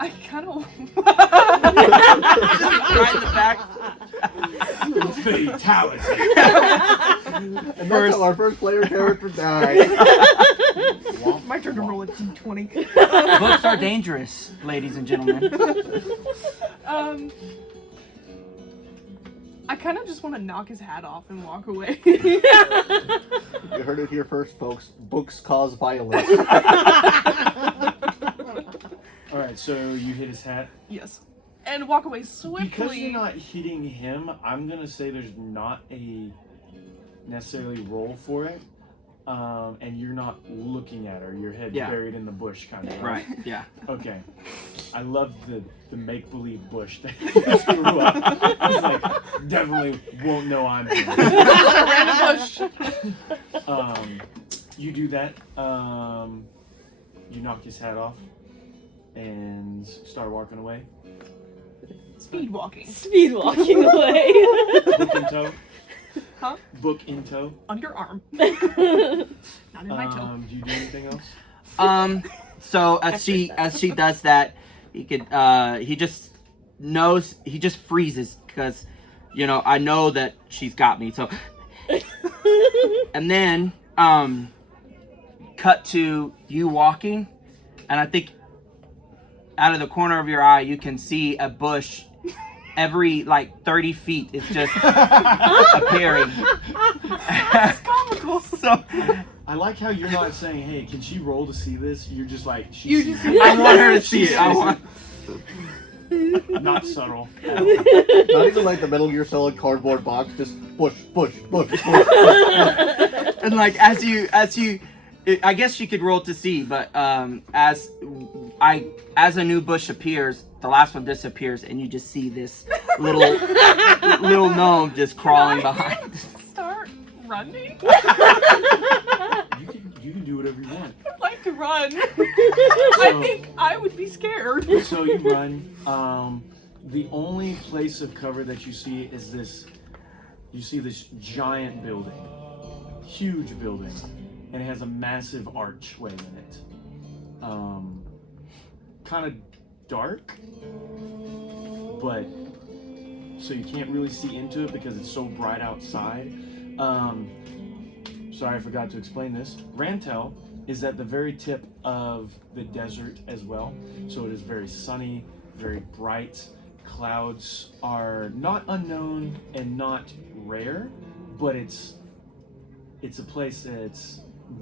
I kind of. right in the back. Fatality. And that's how our first player character died. My turn to roll a d20. Books are dangerous, ladies and gentlemen. I kind of just want to knock his hat off and walk away. You heard it here first, folks. Books cause violence. All right, so you hit his hat. Yes. And walk away swiftly. Because you're not hitting him, I'm gonna say there's not a necessarily roll for it, and you're not looking at her. Your head's Yeah. buried in the bush, kind of. Right? Yeah. Okay. I love the make believe bush that you grew up. He's like definitely won't know I'm here. Random bush. You do that. You knock his hat off and start walking away. Speed walking. Speed walking away. Book in tow. Huh? Book in tow. Underarm. Not in my toe. Do you do anything else? So as she does that, he could he just freezes because, you know, I know that she's got me. So and then cut to you walking, and I think out of the corner of your eye you can see a bush every like 30 feet. It's just appearing. It's comical. So I like how you're not saying, "Hey, can she roll to see this?" You're just like, "She You sees just- it." I want her to see it. I want. Not subtle. Not even like the Metal Gear Solid cardboard box, just bush, bush, bush, bush, bush. And like as you, I guess you could roll to see, but as a new bush appears, the last one disappears, and you just see this little gnome just crawling behind. Start running? You can do whatever you want. I'd like to run. I think I would be scared. So you run. The only place of cover that you see is this. You see this giant building, huge building, and it has a massive archway in it. Kind of dark, but so you can't really see into it because it's so bright outside. Sorry, I forgot to explain this. Rantel is at the very tip of the desert as well, so it is very sunny, very bright. Clouds are not unknown and not rare, but it's a place that's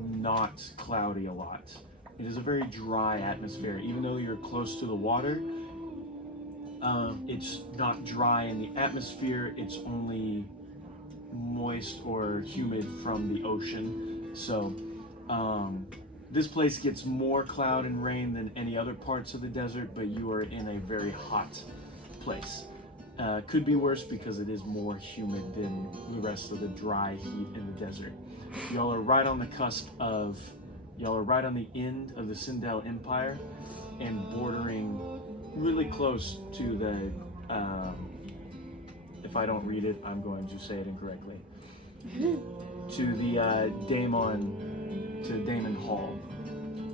not cloudy a lot. It is a very dry atmosphere. Even though you're close to the water, it's not dry in the atmosphere. It's only moist or humid from the ocean. So this place gets more cloud and rain than any other parts of the desert, but you are in a very hot place. Could be worse because it is more humid than the rest of the dry heat in the desert. Y'all are right on the end of the Sindel Empire and bordering really close to the, if I don't read it, I'm going to say it incorrectly, to the Damon Hall,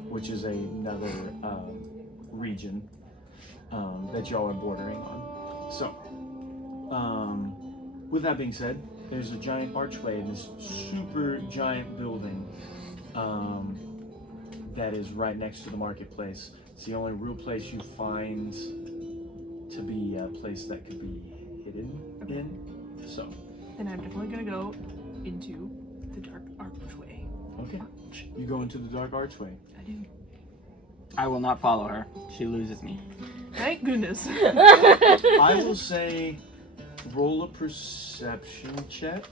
which is another region that y'all are bordering on. So, with that being said, there's a giant archway in this super giant building that is right next to the marketplace. It's the only real place you find to be a place that could be hidden in. So, Then I'm definitely gonna go into the dark archway. okay. You go into the dark archway. I do. I will not follow her. She loses me. Thank goodness. I will say roll a perception check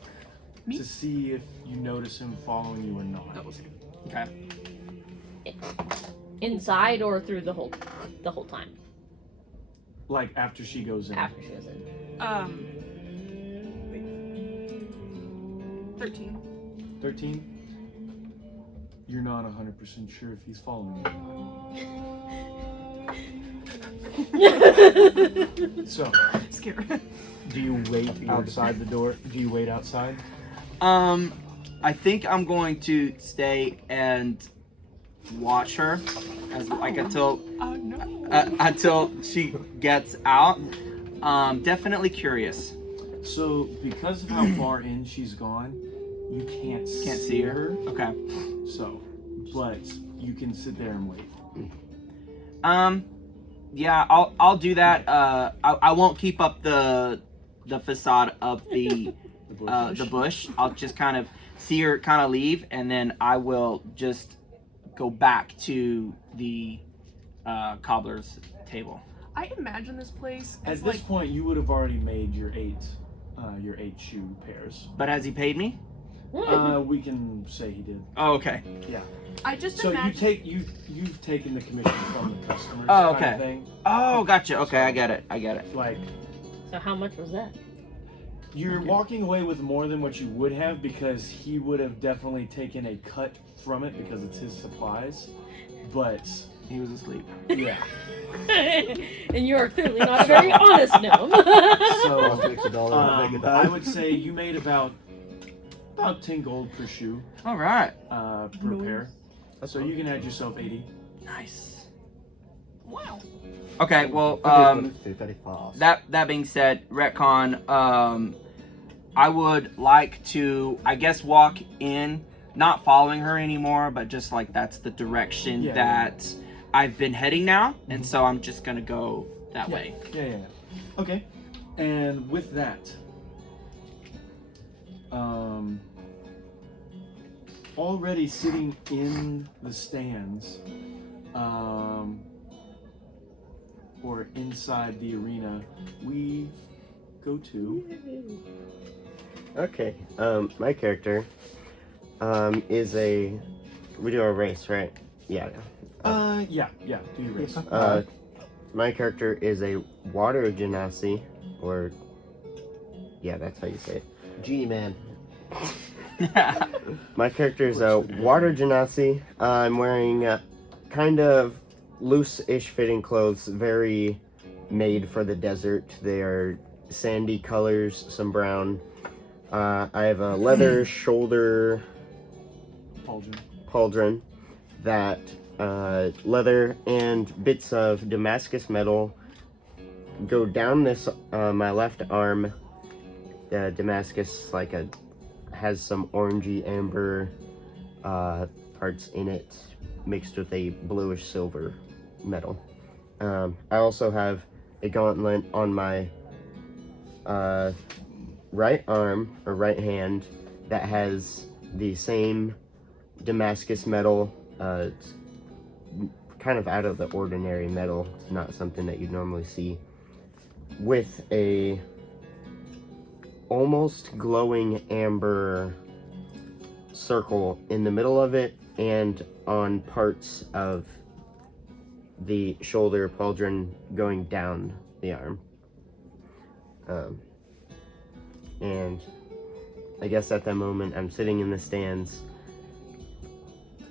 Me? to see if you notice him following you or not. Okay. Inside or through the whole time Like after she goes in. after she goes in. Wait. 13. 13? You're not 100% sure if he's following you. So, Scared. do you wait outside the door? Do you wait outside? I think I'm going to stay and watch her as like until she gets out. Definitely curious. So, because of how far in she's gone, you can't see her. Okay. So, but you can sit there and wait. Yeah, I'll do that. I won't keep up the facade of the bush. I'll just kind of see her kind of leave, and then I will just go back to the cobbler's table. I imagine this place as At this point, you would have already made your eight shoe pairs. But has he paid me? We can say he did. Oh, okay. Yeah. I just So imagine. you've taken the commission from the customers. Oh, kind of okay. thing. Oh, gotcha. Okay, I get it. Like So how much was that? you're walking away with more than what you would have because he would have definitely taken a cut from it because it's his supplies. But He was asleep. yeah. And you are clearly not a very honest gnome. So Makes a dollar, make a I dime. would say you made about 10 gold per shoe All right. per pair. So you can add yourself 80. Nice. Wow. Okay, well, Very fast. that being said, retcon, I would like to, I guess, walk in, not following her anymore, but just like that's the direction Yeah. that I've been heading now, and so I'm just gonna go that way. Yeah. Okay. And with that, already sitting in the stands, or inside the arena, we go to. Okay. My character is a. We do a race, right? Yeah. Yeah. Do your race. My character is a water genasi, or yeah, that's how you say it. Genie Man. My character is a water genasi. I'm wearing kind of loose-ish fitting clothes, very made for the desert. They are sandy colors, some brown. I have a leather shoulder pauldron that leather and bits of Damascus metal go down this my left arm. Damascus has some orangey amber parts in it, mixed with a bluish silver metal. I also have a gauntlet on my right arm or right hand that has the same Damascus metal. It's kind of out of the ordinary metal. It's not something that you'd normally see. With a almost glowing amber circle in the middle of it and on parts of the shoulder pauldron going down the arm. And I guess at that moment I'm sitting in the stands.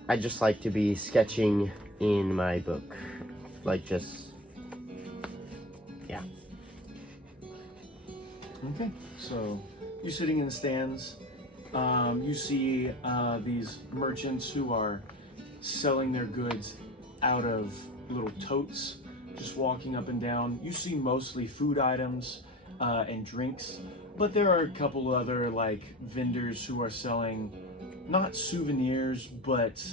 I just like to be sketching in my book. Like just, yeah. Okay, so you're sitting in the stands. You see these merchants who are selling their goods out of little totes, just walking up and down. You see mostly food items and drinks, but there are a couple other like vendors who are selling not souvenirs, but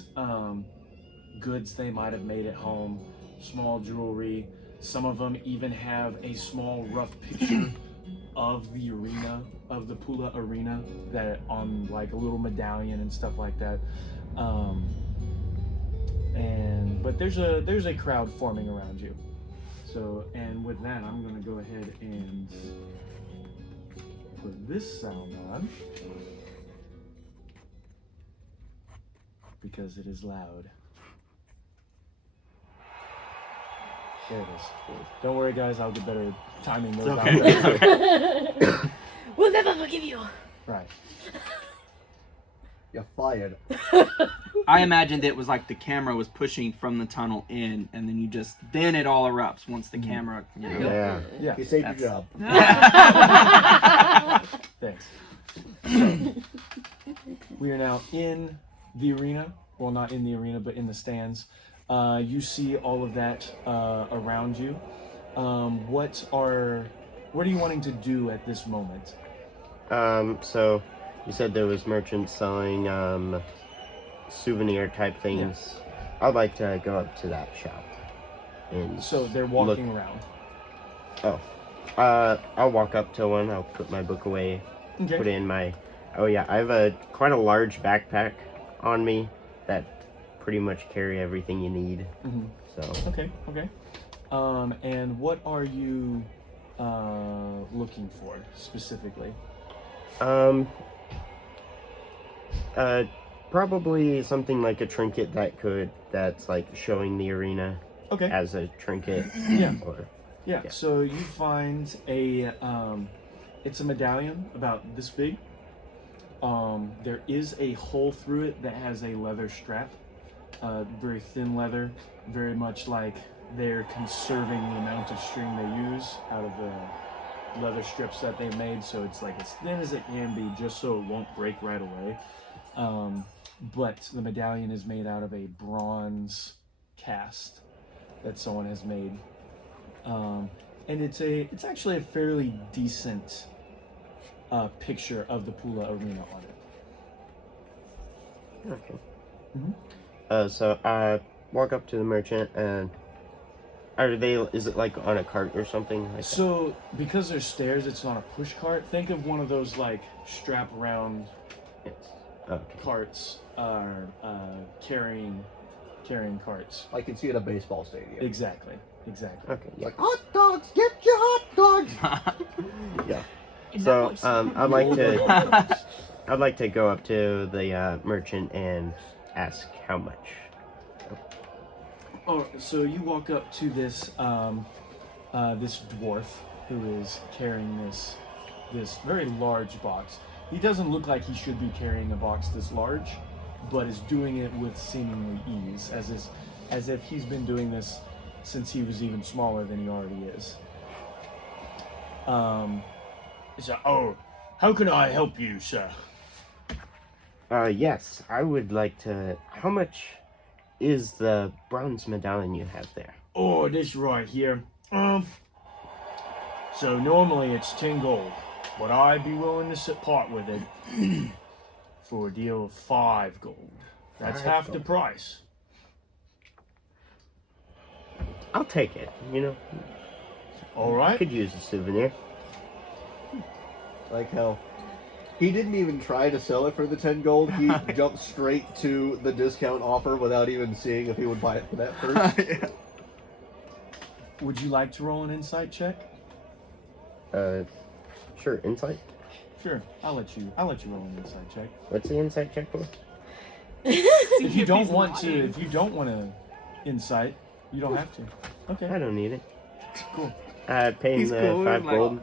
goods they might have made at home, small jewelry. Some of them even have a small rough picture of the arena, of the Pula arena, that on like a little medallion and stuff like that. But there's a crowd forming around you. So, and with that, I'm gonna go ahead and put this sound on because it is loud. There it is. Don't worry, guys. I'll get better timing. Those out. We'll never forgive you. Right. You're fired. I imagined it was like the camera was pushing from the tunnel in, and then it all erupts once the camera. You know. Yeah. Yeah. You saved That's- your job. Thanks. So, we are now in the arena. Well, not in the arena, but in the stands. You see all of that around you. What are you wanting to do at this moment? So you said there was merchants selling souvenir type things. I'd like to go up to that shop. And So they're walking around. I'll walk up to one. I'll put my book away. Okay. Put it in my. Oh yeah, I have quite a large backpack on me that pretty much carry everything you need. Mhm. So Okay. And what are you looking for specifically? Probably something like a trinket that's like showing the arena Okay. as a trinket. Yeah. Or Yeah. So you find it's a medallion about this big. There is a hole through it that has a leather strap, very thin leather, very much like they're conserving the amount of string they use out of the leather strips that they made. So it's like as thin as it can be, just so it won't break right away. But the medallion is made out of a bronze cast that someone has made. And it's actually a fairly decent picture of the Pula arena on it. okay. Mhm. So I walk up to the merchant and is it like on a cart or something like that? So because there's stairs, it's not a push cart. Think of one of those like strap around Yes. Okay. carts, carrying carts. I can see at a baseball stadium. Exactly. Okay. Yeah. Like, hot dogs, get your hot dogs! Yeah. In that So voice. I'd like to go up to the merchant and ask how much. Oh, so you walk up to this this dwarf who is carrying this very large box. He doesn't look like he should be carrying a box this large, but is doing it with seemingly ease, as if he's been doing this since he was even smaller than he already is. So, how can I help you, sir? Yes, I would like to. How much is the bronze medallion you have there? Oh, this right here. So normally it's 10 gold, but I'd be willing to part with it for a deal of 5 gold. That's 5 half the gold. price. I'll take it. You know. All right. Could use a souvenir. Like how he didn't even try to sell it for the 10 gold. He jumped straight to the discount offer without even seeing if he would buy it for that first. Yeah. Would you like to roll an insight check? Sure. Insight. Sure. I'll let you roll an insight check. What's the insight check for? If you don't want to insight, you don't have to. I Okay. don't need it. Cool. Pay him He's the cool, 5 like- gold.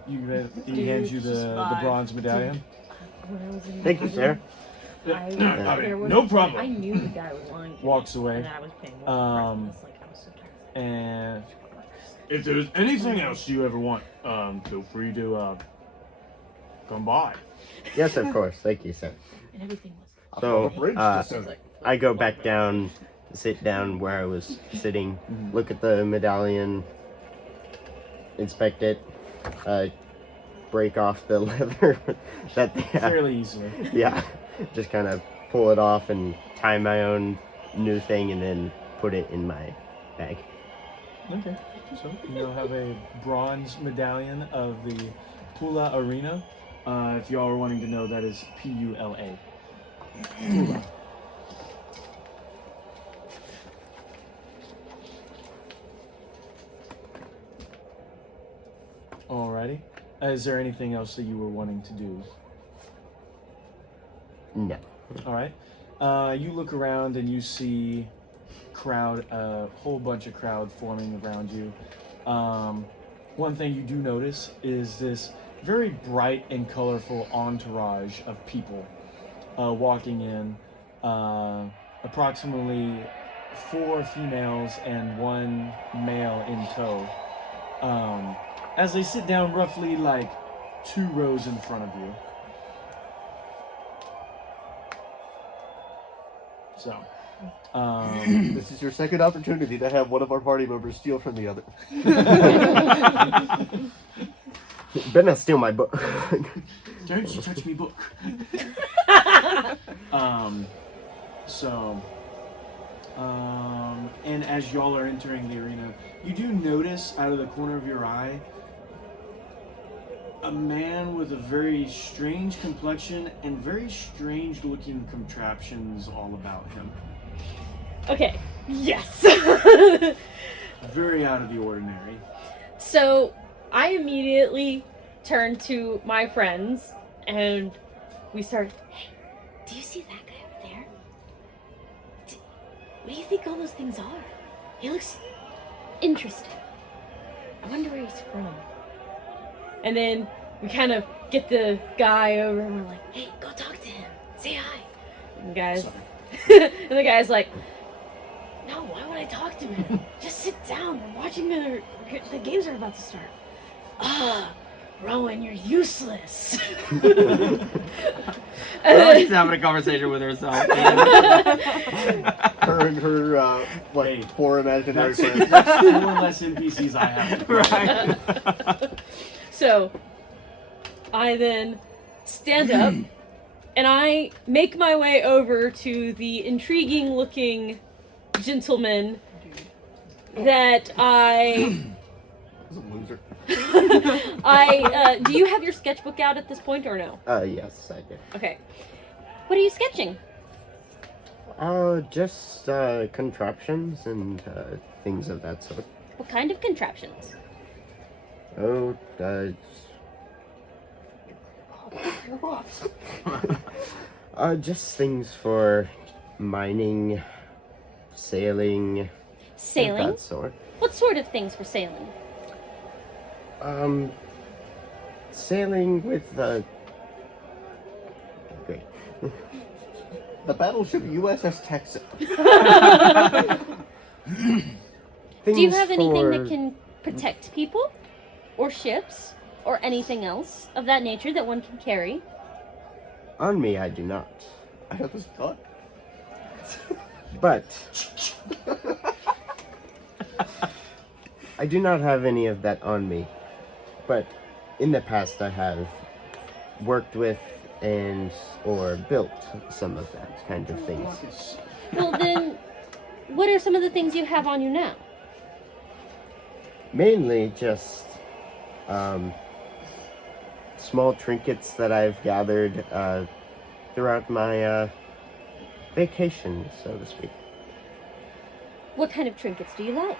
He hands you the bronze medallion. When I was in Thank you, sir. there was- No problem. I knew the guy was lying. to me, Walks away. And I was paying more. I was so tired. And if there's anything else you ever want, feel free to come by. Yes, of course. Thank you, sir. And everything was. So, A bridge uh, descent. I go back down, sit down where I was sitting, look at the medallion, inspect it, break off the leather that they have. Fairly easily. Yeah, just kind of pull it off and tie my own new thing and then put it in my bag. Okay. So you now have a bronze medallion of the Pula Arena. If y'all are wanting to know, that is Pula. Pula. Alrighty. Is there anything else that you were wanting to do? No. Alright. You look around and you see a whole bunch of crowd forming around you. One thing you do notice is this very bright and colorful entourage of people walking in. Approximately 4 females and 1 male in tow. As they sit down roughly like 2 rows in front of you. So, This is your second opportunity to have one of our party members steal from the other. Better not steal my book. don't you touch me book. And as y'all are entering the arena, you do notice out of the corner of your eye a man with a very strange complexion and very strange looking contraptions all about him. Okay. Yes. Very out of the ordinary. So I immediately turned to my friends and we started. Hey, do you see that guy over there? What do you think all those things are? He looks interesting. I wonder where he's from. And then we kind of get the guy over and we're like, hey, go talk to him. Say hi. And and the guy's like, no, why would I talk to him? Just sit down. We're watching the games are about to start. Rowan, you're useless. She's having a conversation with herself. Her and her, Hey, 4 imaginary That's friends. 4 less NPCs I have to play. Right. So I then stand up and I make my way over to the intriguing looking gentleman that I He's a loser. do you have your sketchbook out at this point or no? Yes, I do. Okay. What are you sketching? Just contraptions and things of that sort. What kind of contraptions? Oh, just things for mining, sailing, Sailing? that sort. What sort of things for sailing? Sailing with great. The battleship USS Texas. Do you have anything that can protect people? Or ships? Or anything else of that nature that one can carry? On me, I do not. I have this gun. But I do not have any of that on me. But in the past, I have worked with and or built some of that kind of things. Well then, what are some of the things you have on you now? Mainly just small trinkets that I've gathered throughout my vacation, so to speak. What kind of trinkets do you like?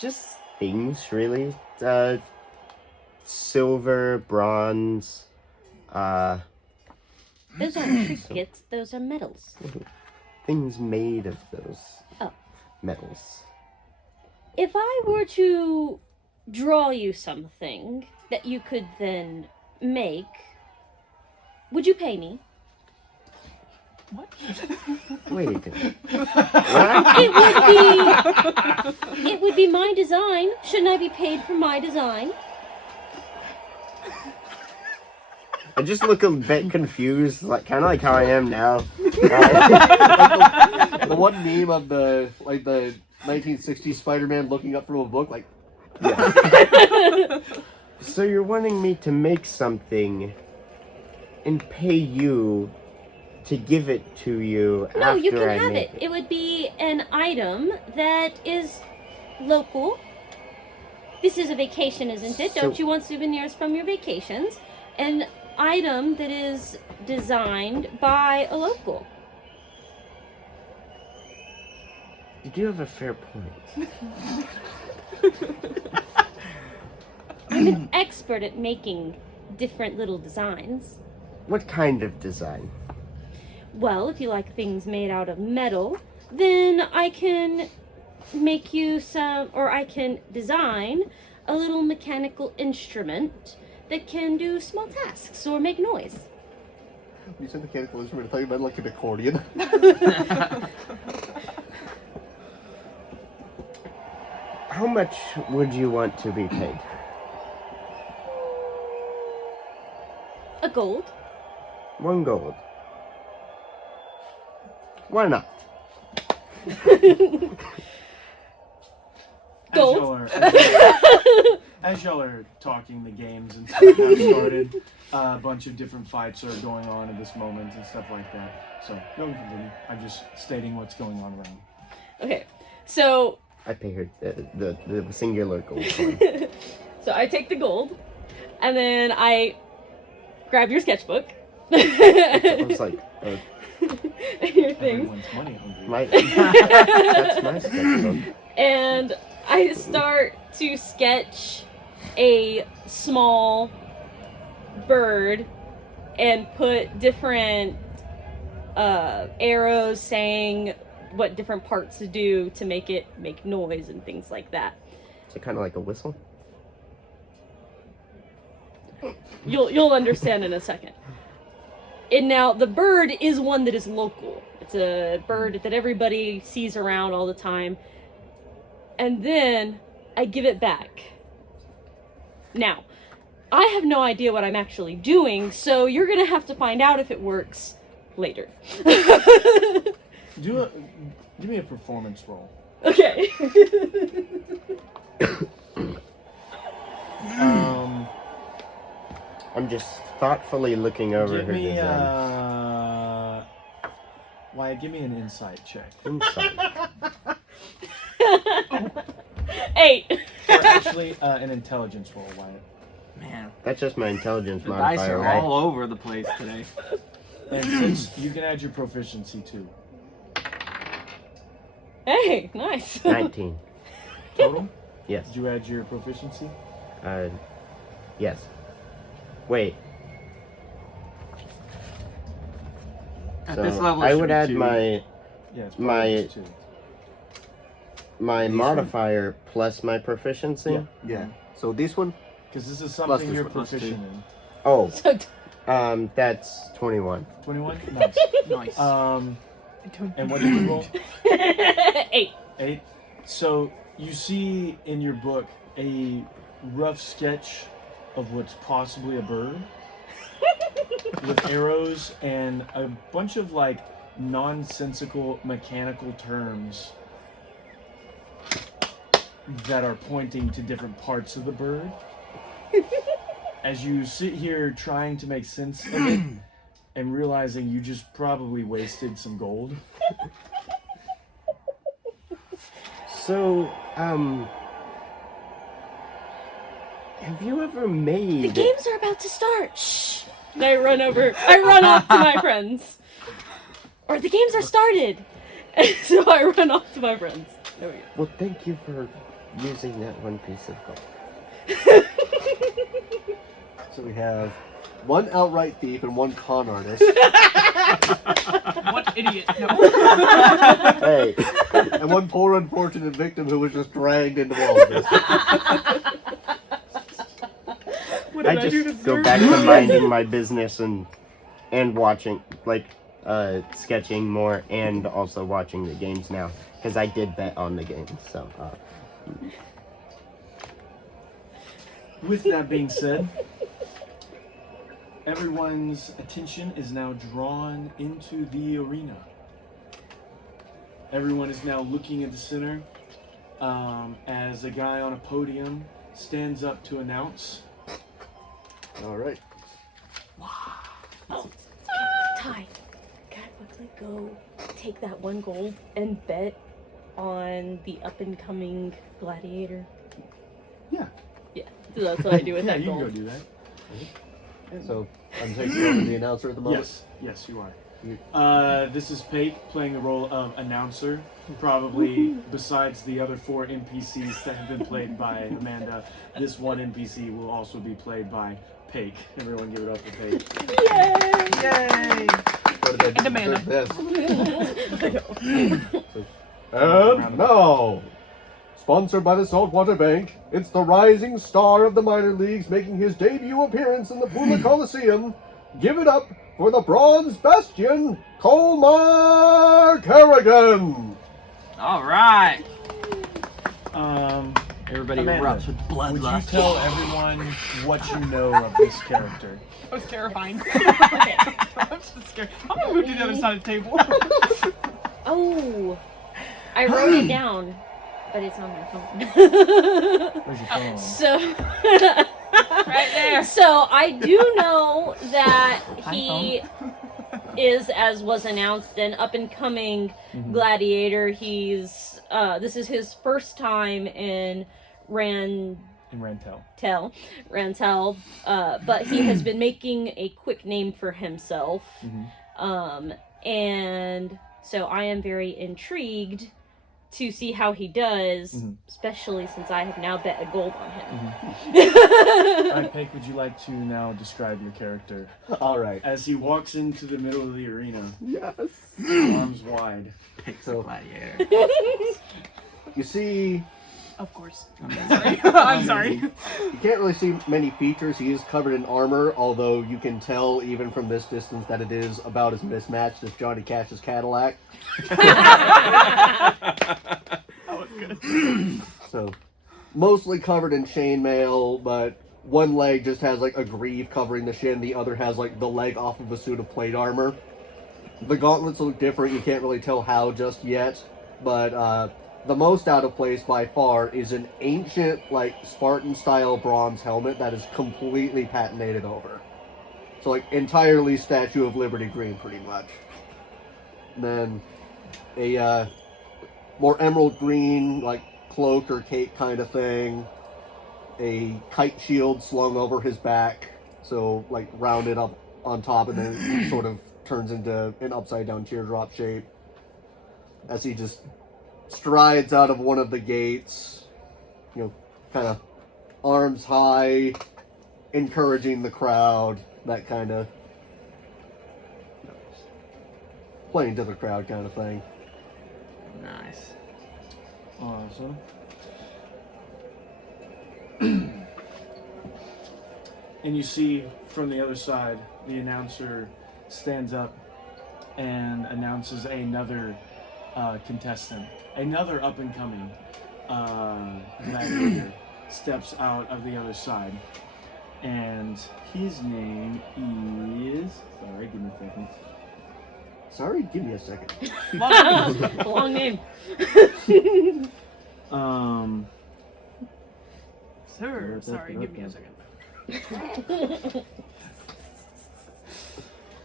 Just things, really. Silver, bronze, Those aren't trinkets, those are medals. things made of those Oh. metals. If I were to draw you something that you could then make, would you pay me? Wait a minute. It would be my design. Shouldn't I be paid for my design? I just look a bit confused, like kind of like how I am now. The one meme of the 1960s Spider-Man looking up from a book, like, Yeah. So you're wanting me to make something and pay you to give it to you No, after you can I have make it. It would be an item that is local. This is a vacation, isn't it? Don't So- you want souvenirs from your vacations? An item that is designed by a local. You do have a fair point. I'm an expert at making different little designs. What kind of design? Well, if you like things made out of metal, then I can make you some, or I can design a little mechanical instrument that can do small tasks or make noise. you said mechanical instrument, I thought you meant like an accordion. How much would you want to be paid? A gold? 1 gold. Why not? Gold. As y'all are talking, the games and stuff have started. A bunch of different fights are going on at this moment and stuff like that. So, go and continue. I'm just stating what's going on around. Okay, so I pay her the singular gold one. so I take the gold, and then I grab your sketchbook. I was like, Your things. Everyone's money hungry. that's my sketchbook. And I start to sketch a small bird and put different arrows saying what different parts to do to make it make noise and things like that. Is it kind of like a whistle? You'll understand in a second. And now the bird is one that is local. It's a bird that everybody sees around all the time. And then I give it back. Now, I have no idea what I'm actually doing, so you're gonna have to find out if it works later. Give me a performance roll. Okay. I'm just thoughtfully looking over Give her me design. Wyatt, give me an insight check. Insight. 8. Or actually, an intelligence roll, Wyatt. Man, That's just my intelligence the dice modifier, are right? all over the place today. And since you can add your proficiency too. Hey, nice. 19. Total? Yes. Did you add your proficiency? Yes. Wait. At So this level, it I should would be add 2. my Yeah, it's probably My- just 2. my These modifier plus my proficiency. Yeah. Yeah. So this one, Because this is Plus something this you're one, plus proficient two. in. Oh, So, that's 21. 21? Nice. Nice. And what did you roll? 8. 8. So you see in your book a rough sketch of what's possibly a bird with arrows and a bunch of like nonsensical mechanical terms that are pointing to different parts of the bird. As you sit here trying to make sense of it and realizing you just probably wasted some gold. So, Have you ever The made... games are about to start. Shh. And I run off to my friends. Or the games are started. And so I run off to my friends. There we go. Well, thank you for using that one piece of gold. So we have one outright thief and one con artist. What idiot. No. Hey, And one poor unfortunate victim who was just dragged into all of this. What I did I do to just go deserve back this? to minding my business and watching, like, sketching more and also watching the games now. Because I did bet on the games, so... With that being said, everyone's attention is now drawn into the arena. Everyone is now looking at the center as a guy on a podium stands up to announce. All right. Ty, can I quickly go take that 1 gold and bet on the up and coming gladiator? Yeah. Yeah. So that's what I do with Yeah, that you can gold. go do that. So I'm taking over the announcer at the moment. Yes, you are. This is Pate playing the role of announcer. Probably besides the other 4 NPCs that have been played by Amanda, this one NPC will also be played by Pate. Everyone give it up for Pate. Yay! What did I do And Amanda. to deserve this? And now, sponsored by the Saltwater Bank, it's the rising star of the minor leagues making his debut appearance in the Puma Coliseum. Give it up for the Bronze Bastion, Colmar Kerrigan. All right. Everybody Amanda, erupts with would you bloodlust. tell everyone what you know of this character? That was terrifying. I'm just scared. I'm gonna move to the other side of the table. Oh, I wrote it down, but it's on my phone. Where's your phone? So, Right there. So I do know that he is, as was announced, an up and coming gladiator. He's this is his first time in In Rantel. Rantel, but he has been making a quick name for himself. And so I am very intrigued to see how he does, especially since I have now bet a gold on him. Alright, Pake, would you like to now describe your character? All right. As he walks into the middle of the arena, Yes. arms wide. So Gladiator. you see, Of course. Sorry. I'm sorry. you can't really see many features. He is covered in armor, although you can tell even from this distance that it is about as mismatched as Johnny Cash's Cadillac. That was good. So, mostly covered in chainmail, but one leg just has like a greave covering the shin, the other has like the leg off of a suit of plate armor. The gauntlets look different, you can't really tell how just yet, but the most out of place by far is an ancient, like, Spartan-style bronze helmet that is completely patinated over. So, like, entirely Statue of Liberty green, pretty much. And then a more emerald green, like, cloak or cape kind of thing. A kite shield slung over his back, so, like, rounded up on top and then sort of turns into an upside-down teardrop shape. As he just strides out of one of the gates, you know, kind of arms high, encouraging the crowd, that kind of playing to the crowd kind of thing. Nice. Awesome. And you see from the other side, the announcer stands up and announces another contestant. Another up-and-coming gladiator steps out of the other side. And his name is... Sorry, give me a second. Sorry, give me a second. Long name. Sir, sorry, give me a second.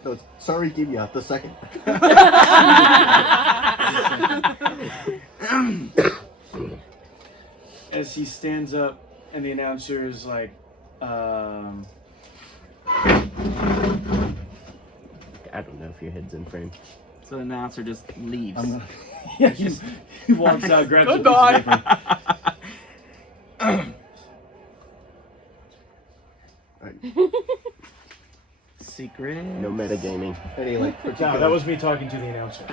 No, sorry, give me the second. As he stands up and the announcer is like, I don't know if your head's in frame. So the announcer just leaves. Yeah, he walks out, grabs Goodbye. a piece of paper. Secret. No metagaming. Any like particular, No, that was me talking to the announcer.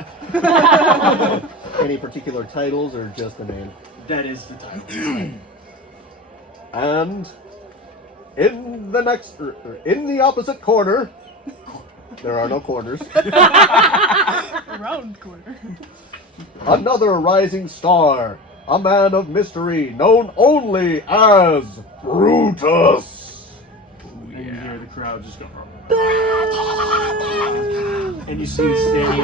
any particular titles or just the name? That is the title. And in the opposite corner, there are no corners. Round corner. Another rising star, a man of mystery, known only as Brutus. And you hear the crowd just go. And you see standing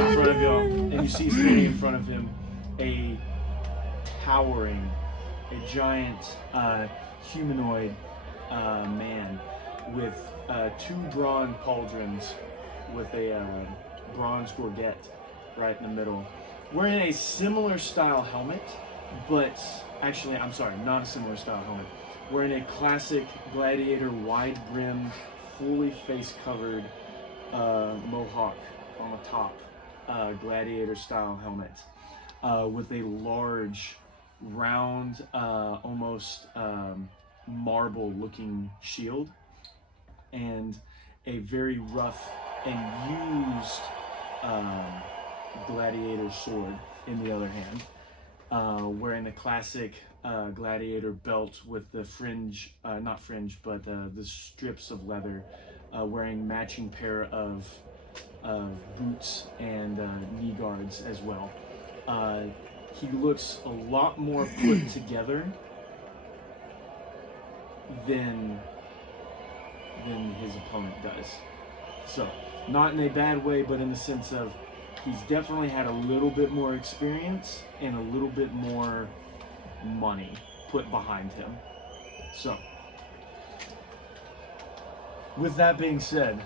in front of him, a towering, a giant humanoid man with 2 bronze pauldrons with a bronze gorget right in the middle, wearing a similar style helmet, but actually, I'm sorry, not a similar style helmet. Wearing a classic gladiator wide-brimmed, fully face-covered mohawk on the top, gladiator-style helmet, with a large, round, almost marble-looking shield, and a very rough and used gladiator sword in the other hand, wearing the classic gladiator belt with the fringe, not fringe, but the strips of leather, wearing matching pair of boots and knee guards as well. He looks a lot more put together than his opponent does. So, not in a bad way, but in the sense of he's definitely had a little bit more experience and a little bit more money put behind him. So, with that being said,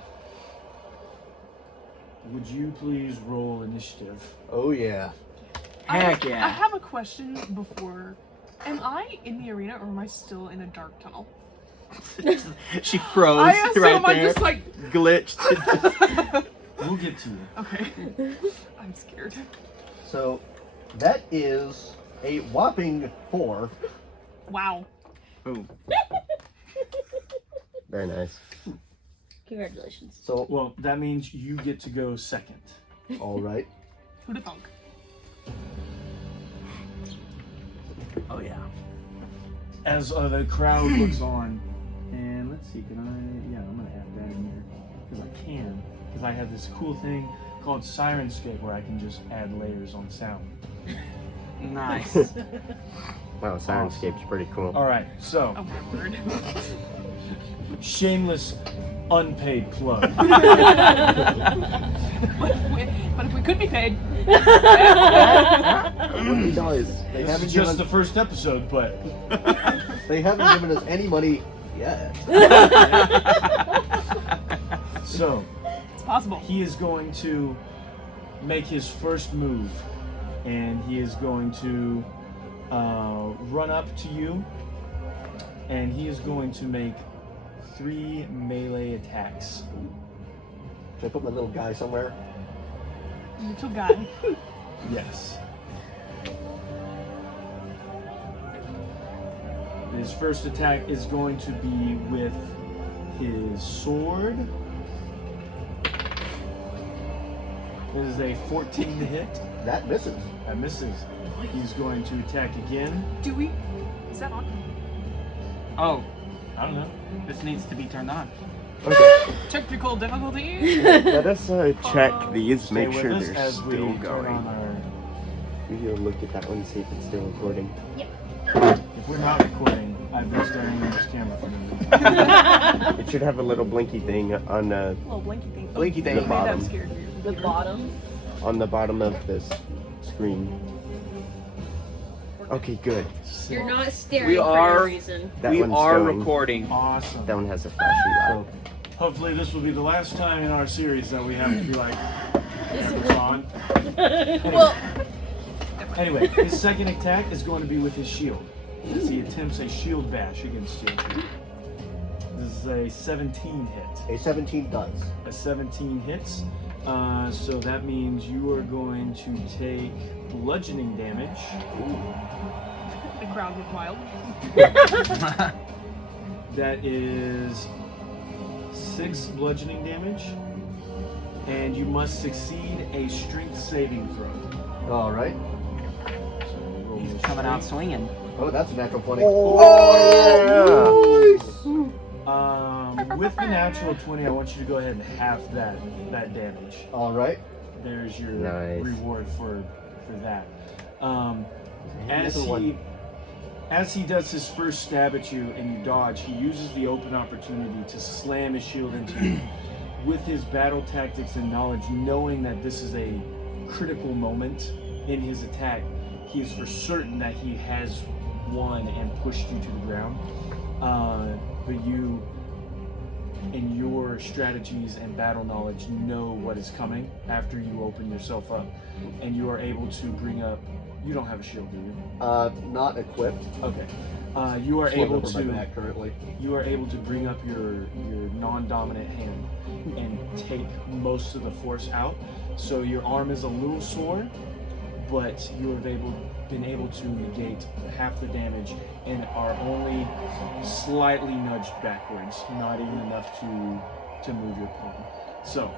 would you please roll initiative? Oh yeah. Heck I yeah. have a question before. Am I in the arena or am I still in a dark tunnel? She froze I assume right I'm there. just like. Glitched. We'll get to you. Okay. I'm scared. So that is a whopping 4. Wow. Boom. Very nice. Congratulations. So Well, that means you get to go second. all right. Who'da thunk? Oh yeah. As the crowd looks on, and let's see, can I? Yeah, I'm gonna add that in here because I can. Because I have this cool thing called Syrinscape where I can just add layers on sound. Nice. Wow, Syrinscape's pretty cool. All right, so Oh my word. shameless, unpaid plug. But if we could be paid. $20. They This haven't is just the given first episode, but they haven't given us any money yet. so It's possible. he is going to make his first move, and he is going to run up to you, and he is going to make 3 melee attacks. Should I put my little guy somewhere? Little guy. Yes. His first attack is going to be with his sword. It is a 14 to hit. That misses. That misses. He's going to attack again. Do we? Is that on? Oh, I don't know. this needs to be turned on. Okay, Technical difficulty? let us check these, Stay make with sure us they're as we still turn going. on our. We'll look at that one and see if it's still recording. If we're not recording, I've been staring at this camera for a minute. It should have a little blinky thing on Little blinky thing. Blinky thing. The Maybe bottom. I'm scared. The bottom. on the bottom of this screen. Okay, good. You're not staring We for are- no reason. That we one's are going. recording. Awesome. That one has a flashy light. So Hopefully this will be the last time in our series that we have to be like, Is it cameras on. Well, Anyway, his second attack is going to be with his shield, as he attempts a shield bash against you. This is a 17 hit. A 17 does. A 17 hits. So that means you are going to take bludgeoning damage. The crowd went wild. That is 6 bludgeoning damage. And you must succeed a strength saving throw. All right. So roll He's the coming out strength. swinging. Oh, that's a natural 20. With the natural 20, I want you to go ahead and half that damage. All right. There's your Nice. reward for that. Little one. As he does his first stab at you and you dodge, he uses the open opportunity to slam his shield into you. With his battle tactics and knowledge, knowing that this is a critical moment in his attack, he is for certain that he has won and pushed you to the ground. But you, in your strategies and battle knowledge, know what is coming after you open yourself up, and you are able to bring up. You don't have a shield, do you? Not equipped. Okay. You are Slung able over my to. back currently. You are able to bring up your non-dominant hand and take most of the force out. So your arm is a little sore, but you have been able to negate half the damage and are only slightly nudged backwards, not even enough to move your palm. So,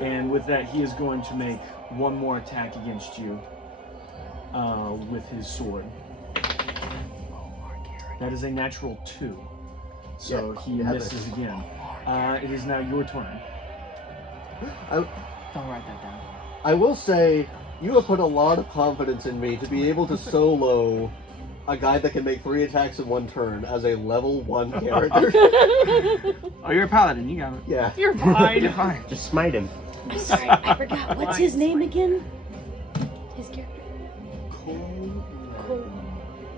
and with that, he is going to make one more attack against you with his sword. That is a natural 2. So Yeah, he yeah, misses again. It is now your turn. Don't write that down. I will say, you have put a lot of confidence in me to be able to solo a guy that can make 3 attacks in 1 turn as a level 1 character. Oh, you're a paladin. You got it. Yeah. You're fine. You're fine. Just smite him. I'm sorry, I forgot. What's his name again? His character.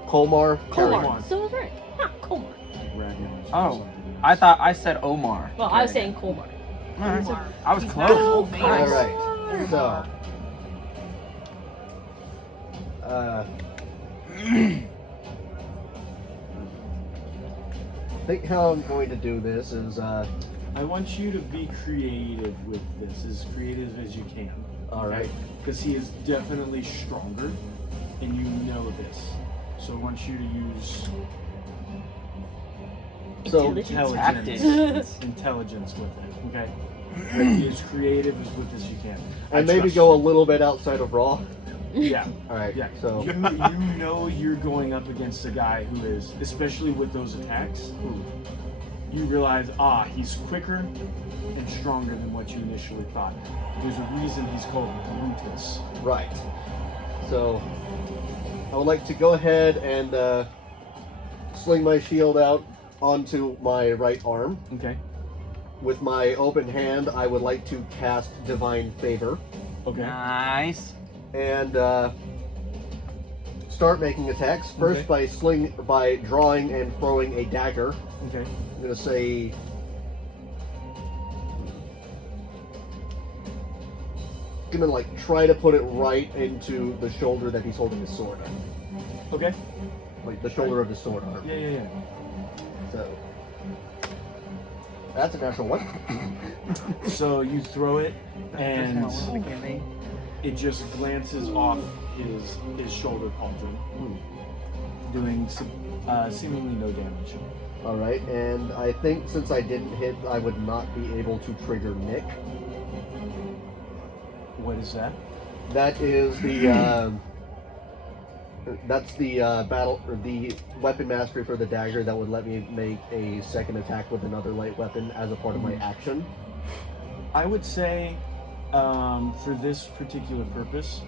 Colmar. Colmar. So I was right. Not Colmar. Oh, I thought I said Omar. Well, I was saying Colmar. Alright, Omar. I was He's close. not old man. All right. So, I think how I'm going to do this is, I want you to be creative with this, as creative as you can. all right. Because he is definitely stronger, and you know this. So I want you to use So, intelligence with it. Okay. Be as creative as with as you can. and maybe trust go a you. little bit outside of Raw. Yeah. All right. Yeah. So, You know you're going up against a guy who is, especially with those attacks, you realize, he's quicker and stronger than what you initially thought. There's a reason he's called Brutus. right. So, I would like to go ahead and sling my shield out onto my right arm. Okay. With my open hand, I would like to cast Divine Favor Okay. Nice. and start making attacks. First, Okay. by drawing and throwing a dagger. Okay. I'm gonna say. I'm gonna try to put it right into the shoulder that he's holding his sword on. Okay. Like the shoulder of his sword arm. Yeah. So. That's a natural 1. So you throw it, and Okay. it just glances off his shoulder pauldron, doing seemingly no damage. Alright, and I think since I didn't hit, I would not be able to trigger Nick. What is that? That is the that's the battle or the weapon mastery for the dagger that would let me make a second attack with another light weapon as a part of my action. I would say, for this particular purpose,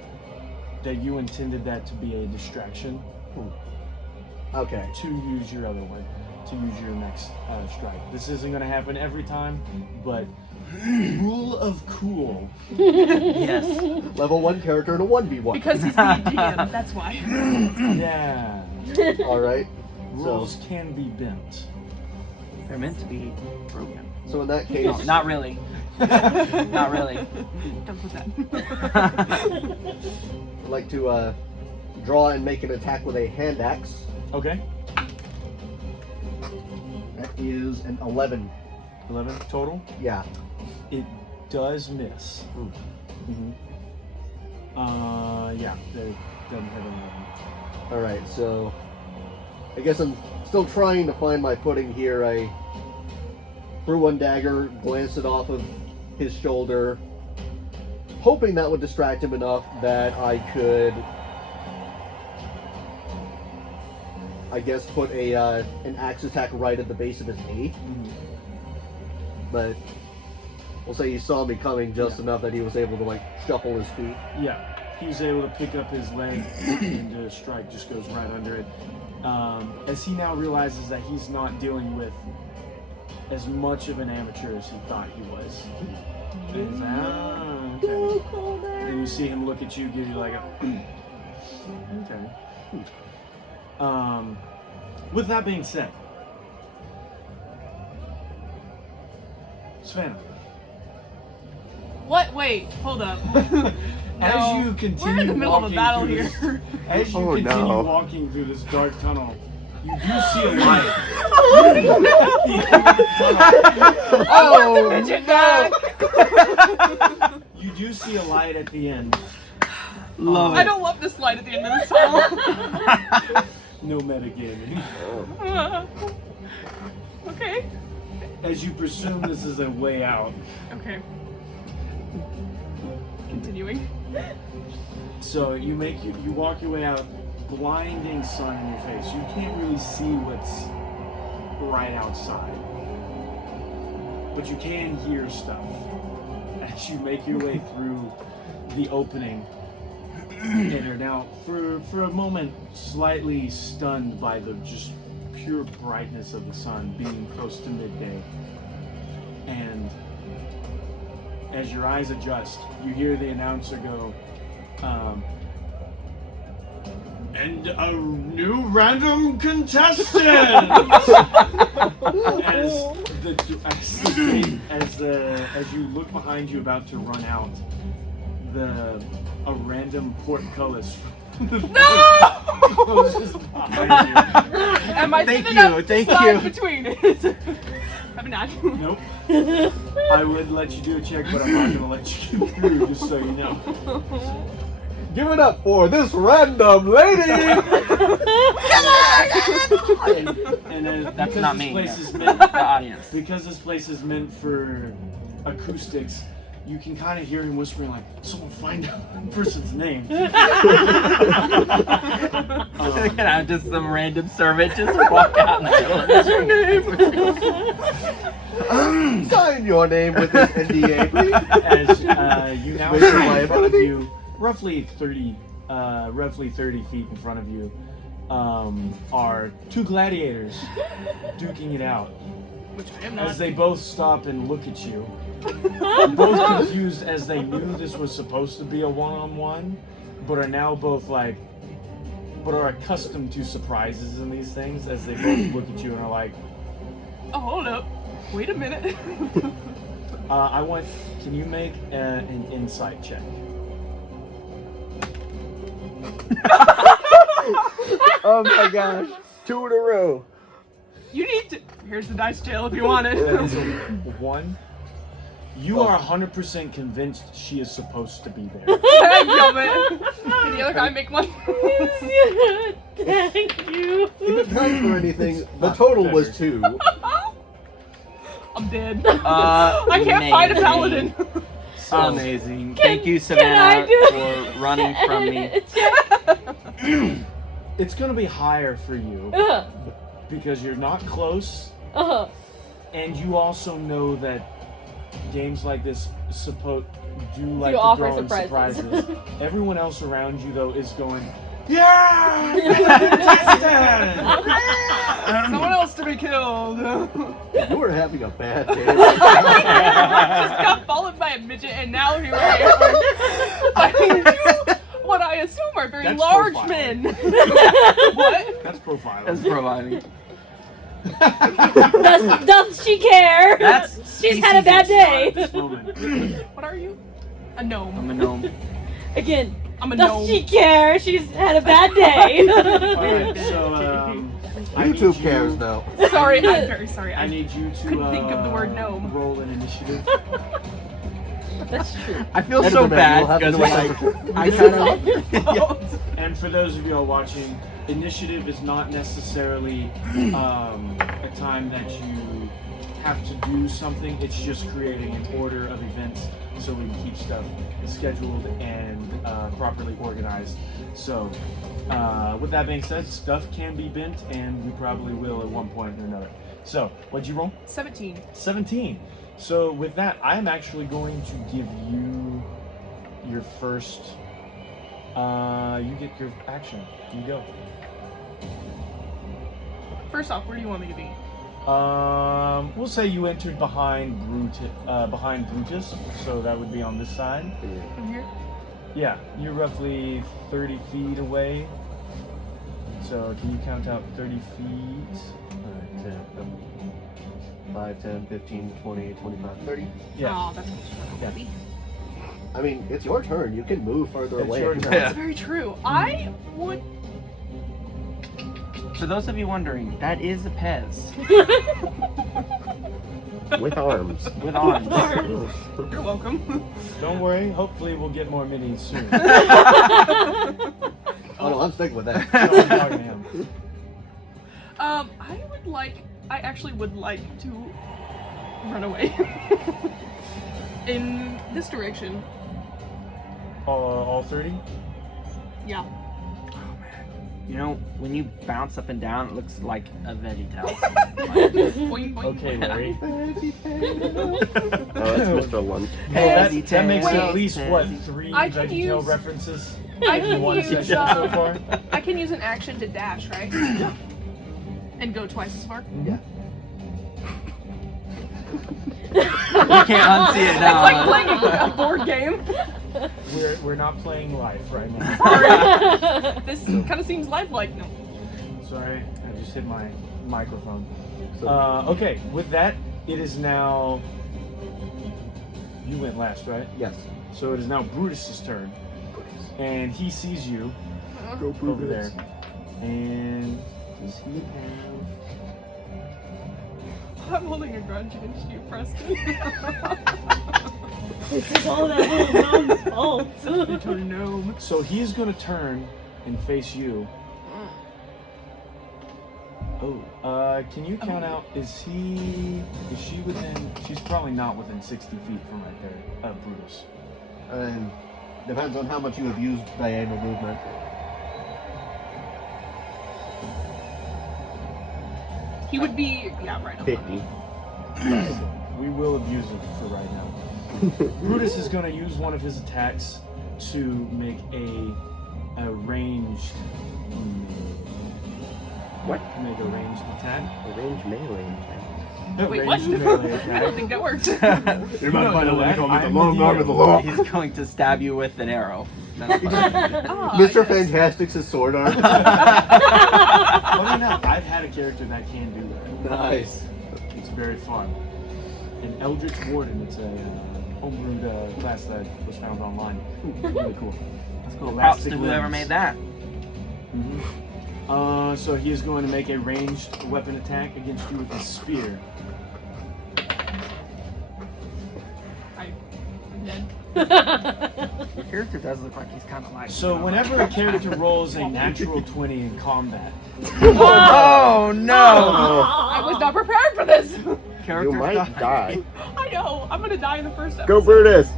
that you intended that to be a distraction Okay. to use your other one, to use your next strike. This isn't going to happen every time, but rule of cool. Yes. Level 1 character and a 1v1. Because he's the GM, that's why. Yeah. Alright. Rules can be bent. They're meant to be broken. So in that case, No, not really. Not really. Don't put that. I'd like to draw and make an attack with a hand axe. Okay. That is an 11. 11 total. Yeah. It does miss. Ooh. Yeah, they doesn't have an 11. Alright, so I guess I'm still trying to find my footing here. I threw one dagger, glanced it off of his shoulder, hoping that would distract him enough that I could, I guess, put an axe attack right at the base of his knee. But we'll say he saw me coming just enough that he was able to, like, shuffle his feet. Yeah, he was able to pick up his leg and the strike just goes right under it. As he now realizes that he's not dealing with as much of an amateur as he thought he was. And he's like, okay. And you see him look at you, give you like a okay. With that being said, Savannah. What? Wait, hold up. As you continue we're in the middle of a walking battle through here. As you Oh, continue no. walking through this dark tunnel, you do see a light. Oh, Midget back. You do see a light at the end. Love I it. don't love this light at the end of this tunnel. No metagaming. Okay. As you presume this is a way out. Okay. Continuing. So you walk your way out, blinding sun in your face. You can't really see what's right outside, but you can hear stuff as you make your way through the opening. And are now, for a moment, slightly stunned by the just pure brightness of the sun, being close to midday. And as your eyes adjust, you hear the announcer go, and a new random contestant! as you look behind you about to run out, a random portcullis closes behind you. Am I Thank sitting you, up thank slide you. between it? I'm not. Nope. I would let you do a check, but I'm not going to let you get through, just so you know. give it up for this random lady! And then, That's because not this me. place is The meant, audience. because this place is meant for acoustics, you can kind of hear him whispering like, someone find out that person's name. Just some random servant just walk out in the middle of the Sign your name with this NDA, please. As you now see in front of you, roughly 30 feet in front of you, are two gladiators duking it out. Which I am not. As they both stop and look at you, both confused as they knew this was supposed to be a one-on-one, but are now both but are accustomed to surprises in these things as they both look at you and are like, Oh, hold up. Wait a minute. can you make an insight check? Oh my gosh. 2 in a row. You need to. Here's the dice jail if you want it. That is a 1. You are 100% convinced she is supposed to be there. Dadgummit. Can the other guy make one? Thank you. If it counts for anything, the total was 2. I'm dead. I can't fight a paladin. Amazing. Thank you, Savannah, for running from me. It's going to be higher for you because you're not close, and you also know that games like this do like You to offer throw in surprises. surprises. Everyone else around you though is going, yeah, contestant! Someone else to be killed. You were having a bad day. Just got followed by a midget, and now here I am. Fighting two, what I assume are very That's large profiling. men. What? That's profiling. That's providing. Does she care? That's She's had a bad At day. this moment. What are you? A gnome. I'm a gnome. Again, I'm a does gnome. she care? She's had a bad day. Alright, so I need YouTube you- cares now. Sorry, I'm very sorry. I need you to couldn't think of the word gnome. roll an initiative. That's true. I feel Editor so man, you'll bad have to because do it. I kind of. And for those of you all watching, initiative is not necessarily a time that you have to do something. It's just creating an order of events so we can keep stuff scheduled and properly organized. So, with that being said, stuff can be bent, and we probably will at one point or another. So, what'd you roll? 17. 17. So with that, I'm actually going to give you your first. You get your action. You go. First off, where do you want me to be? We'll say you entered behind Brutus, so that would be on this side. From here? Yeah, you're roughly 30 feet away. So can you count out 30 feet? 5, 10, 15, 20, 25, 30. Yeah. Oh, that's Yeah. heavy. I mean, it's your turn. You can move further It's away. your if you turn. want. That's very true. I would. For those of you wondering, that is a Pez With arms. with arms. You're welcome. Don't worry. Hopefully we'll get more minis soon. Oh no, I'm sticking with that. So I'm talking to him. I actually would like to run away. In this direction. All 30? Yeah. You know, when you bounce up and down, it looks like a VeggieTales. Boing, boing. Okay, Larry. Oh, that's Mr. Lunch. That makes Wait. at least what 3 I can VeggieTale use- references I in can one use, session so far. I can use an action to dash, right? And go twice as far. Yeah. You can't unsee it It's now. like playing a board game. We're not playing life right now. Sorry. This kind of seems lifelike. No. Sorry, I just hit my microphone. So, Okay, with that, it is now. You went last, right? yes. So it is now Brutus's turn, and he sees you Go over there. And does he have? I'm holding a grudge against you, Preston. This is all that little gnome's fault. Little gnome. So he's gonna turn and face you. Oh, can you count out? Is she within? She's probably not within 60 feet from right there of Brutus. And depends on how much you have used diagonal movement. He would be, yeah, right on. 50. We will abuse it for right now. Brutus is going to use one of his attacks to make a ranged. What? Make a ranged attack. A range melee. A Wait, what? ranged melee I attack. don't think that works. You're don't find know out what they that. call me, the I'm long the arm of the DM. law. He's going to stab you with an arrow. That's fine. Ah, Mr. yes. Fantastic's his sword arm. Funny enough, I've had a character that can do that. Nice. It's very fun. An Eldritch Warden. It's a homebrewed class that was found online. Really cool. That's cool. Elastic Props to whoever limbs. made that. So he is going to make a ranged weapon attack against you with his spear. I'm dead. Your character does look like he's kind of like. So whenever a character rolls a natural 20 in combat, Oh no! I was not prepared for this. You Character's might got- die. I know. I'm gonna die in the first episode. Go Brutus!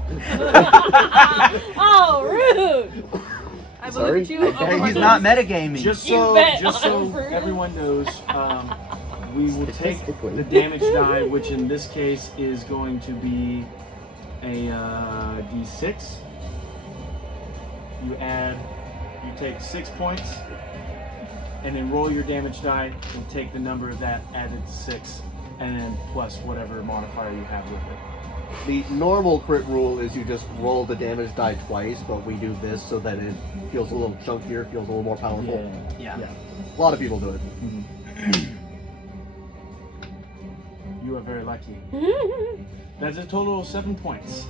Oh, rude! I Sorry? believed you. Hey, over He's my not dead. metagaming. just You so bet just I'm rude. everyone knows, we will take Statistically. the damage die, which in this case is going to be a d6. You take 6 points, and then roll your damage die and take the number of that added to 6, and then plus whatever modifier you have with it. The normal crit rule is you just roll the damage die twice, but we do this so that it feels a little chunkier, feels a little more powerful. Yeah. Yeah. A lot of people do it. You are very lucky. That's a total of 7 points.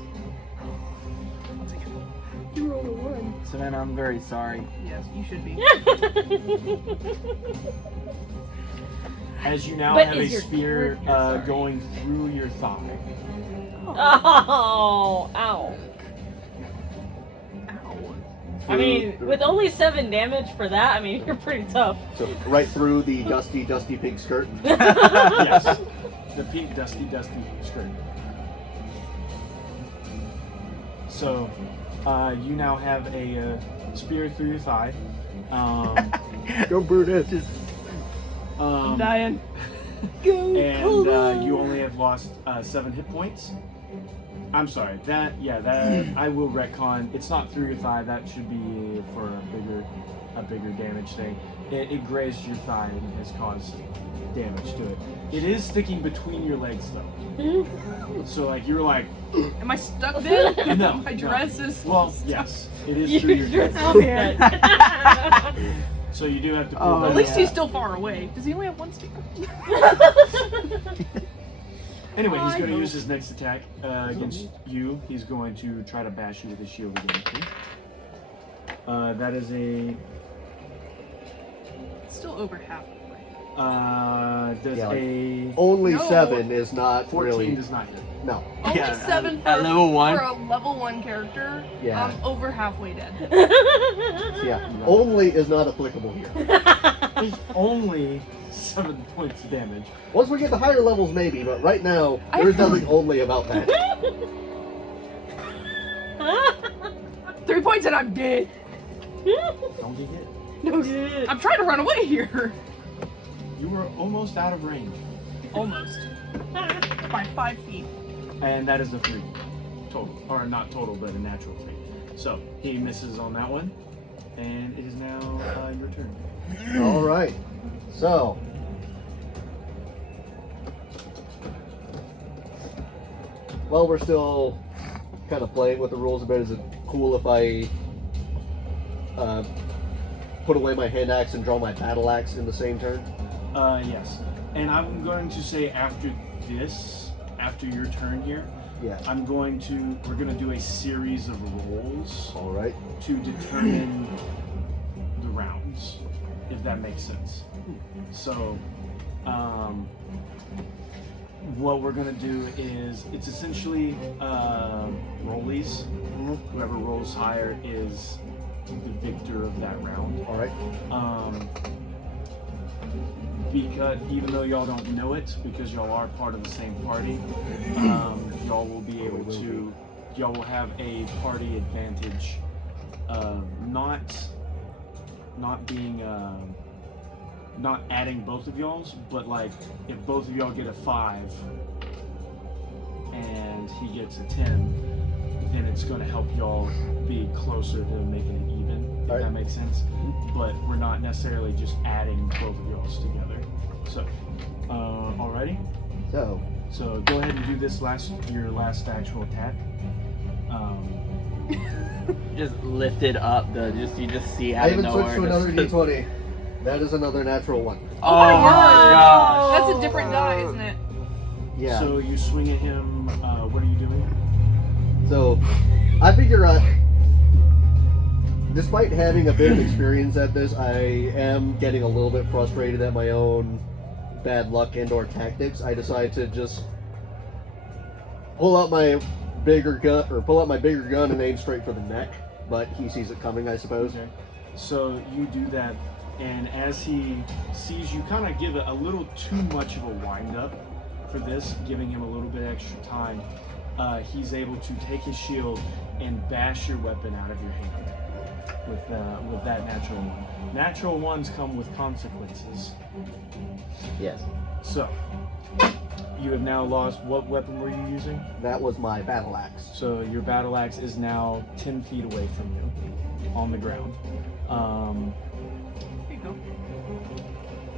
You rolled a 1. Savannah, I'm very sorry. Yes, you should be. as you now But have a is your spear character, sorry. going through your thigh. Oh, ow. Ow. I mean, with only 7 damage for that, I mean, you're pretty tough. So right through the dusty pink skirt. Yes, the pink dusty skirt. So, you now have a spear through your thigh. Go Brutus. I'm dying. And you only have lost 7 hit points. I'm sorry. That I will retcon. It's not through your thigh. That should be for a bigger damage thing. It grazed your thigh and has caused damage to it. It is sticking between your legs though. So like you're like, Am I stuck there? no. My no. dress is. Well, yes, it is through your You're dress. dead. So you do have to pull Oh, that At least out. he's still far away. Does he only have one stick? Anyway, he's I going to hope. use his next attack against you. He's going to try to bash you with his shield again. That is a Still over half. does Yeah, like- a Only No. 7 is not 14 really. does not hit. No. Only Yeah, 7 for, at level 1. for a level 1 character. Yeah. I'm over halfway dead. Yeah. Only is not applicable here. It's only 7 points of damage. Once we get to higher levels, maybe, but right now, I- there's nothing only about that. 3 points and I'm dead. Don't get hit. No, I'm trying to run away here. You were almost out of range. Almost. By 5 feet. And that is a 3 total. Or not total, but a natural 3. So he misses on that one. And it is now your turn. Alright. So. While we're still kind of playing with the rules a bit, is it cool if I put away my hand axe and draw my battle axe in the same turn? Yes. And I'm going to say after this, after your turn here, Yeah. we're going to do a series of rolls Alright. to determine the rounds, if that makes sense. So, what we're going to do is, it's essentially rollies. Whoever rolls higher is the victor of that round. Alright. Because even though y'all don't know it, because y'all are part of the same party, y'all will be able to, y'all will have a party advantage of not being, not adding both of y'all's, but like if both of y'all get a 5 and he gets a 10, then it's going to help y'all be closer to making it even, if Right. that makes sense. But we're not necessarily just adding both of y'all's together. So, alrighty. So go ahead and do this your last actual attack. Just lifted up you just see out I of even nowhere. switched to another just- d20. That is another natural 1. Oh my gosh. That's a different die, isn't it? Yeah. So you swing at him. What are you doing? So, I figure despite having a bit of experience at this, I am getting a little bit frustrated at my own bad luck and/or tactics. I decide to just pull out my bigger gun and aim straight for the neck. But he sees it coming, I suppose. Okay. So you do that, and as he sees you kind of give it a little too much of a wind-up for this, giving him a little bit extra time, he's able to take his shield and bash your weapon out of your hand with that natural 1. Natural 1s come with consequences. Yes. So, you have now lost, what weapon were you using? That was my battle axe. So your battle axe is now 10 feet away from you, on the ground. Here you go.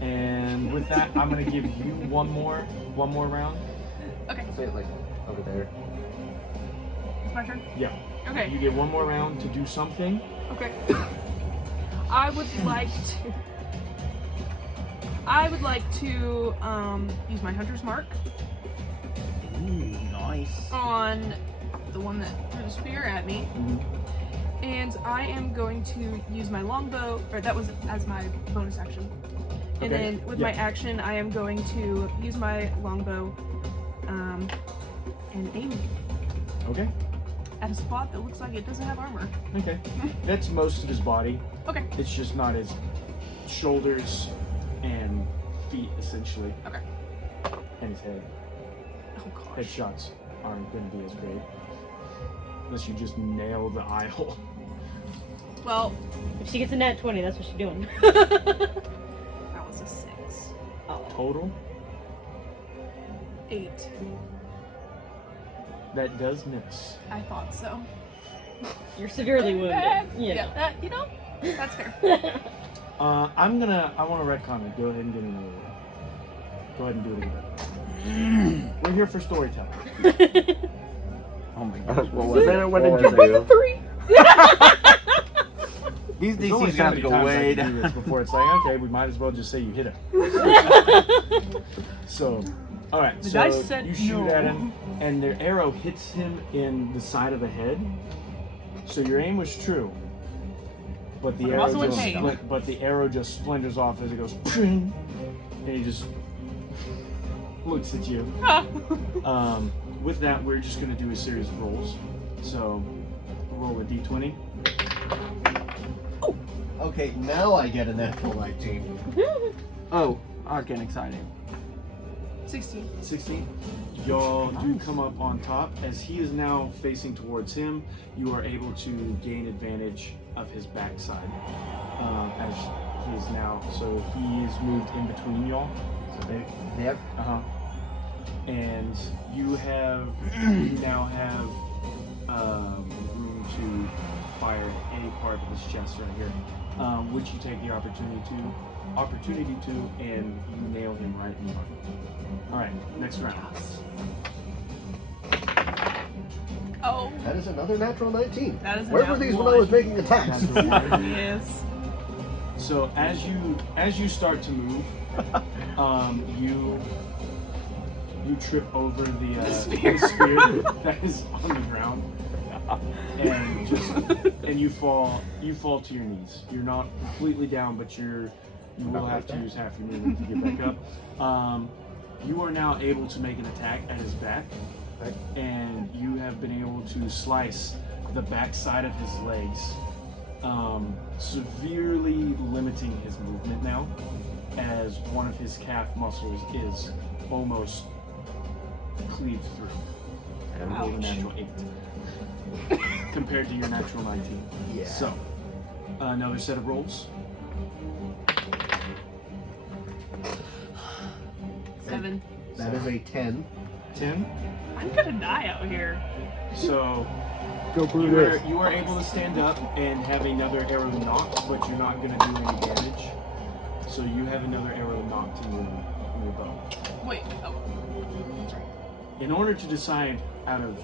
And with that, I'm gonna give you one more round. Okay, Say it like over there. it's my turn. Yeah. Okay, You get one more round to do something. okay. I would like to use my hunter's mark Ooh, nice. on the one that threw the spear at me. And I am going to use my longbow, or that was as my bonus action. And Okay. then with Yeah. my action, I am going to use my longbow and aim Okay. at a spot that looks like it doesn't have armor. Okay. That's most of his body. Okay. It's just not his shoulders and feet, essentially. Okay. And his head. Oh gosh. Headshots aren't going to be as great. Unless you just nail the eye hole. Well, If she gets a nat 20, that's what she's doing. that was a 6. Total, 8. that does miss. I thought so. You're severely wounded. You know. Yeah, you know, that's fair. I want to retcon it. Go ahead and get another one. Go ahead and do it again. We're here for storytelling. Oh my gosh. What was it? What did you do? 3. These There's only DCs so have many to go times I way can do down. this before it's like, okay, we might as well just say you hit him. So, all right. The So dice said you shoot no. at him, and the arrow hits him in the side of the head. So your aim was true, but the I'm arrow also in just pain. but the arrow just splinters off as it goes, and he just looks at you. With that, we're just gonna do a series of rolls. So roll a d20. Okay, now I get a natural 19. Oh, I'm getting excited. 16. 16. Y'all do come up on top. As he is now facing towards him, you are able to gain advantage of his backside. As he is now, so he is moved in between y'all. Yep. Uh-huh. And you now have room to fire any part of his chest right here, which you take the opportunity to, and you nail him right in the arm. All right, next round. Oh, That is another natural 19. that is a Where were nat these when one. I was making attacks? Yes. So as you start to move, you trip over the spear. spear that is on the ground, and you fall to your knees. You're not completely down, but you will have to use half your movement to get back up. You are now able to make an attack at his back, and you have been able to slice the backside of his legs, severely limiting his movement now, as one of his calf muscles is almost cleaved through. And rolled a natural 8 compared to your natural 19. Yeah. So, another set of rolls. 7. That is a 10. 10. I'm gonna die out here. So Go Brutus. you are able to stand up and have another arrow knocked, but you're not going to do any damage. So you have another arrow knocked in your bow. Wait. Oh. Sorry. In order to decide out of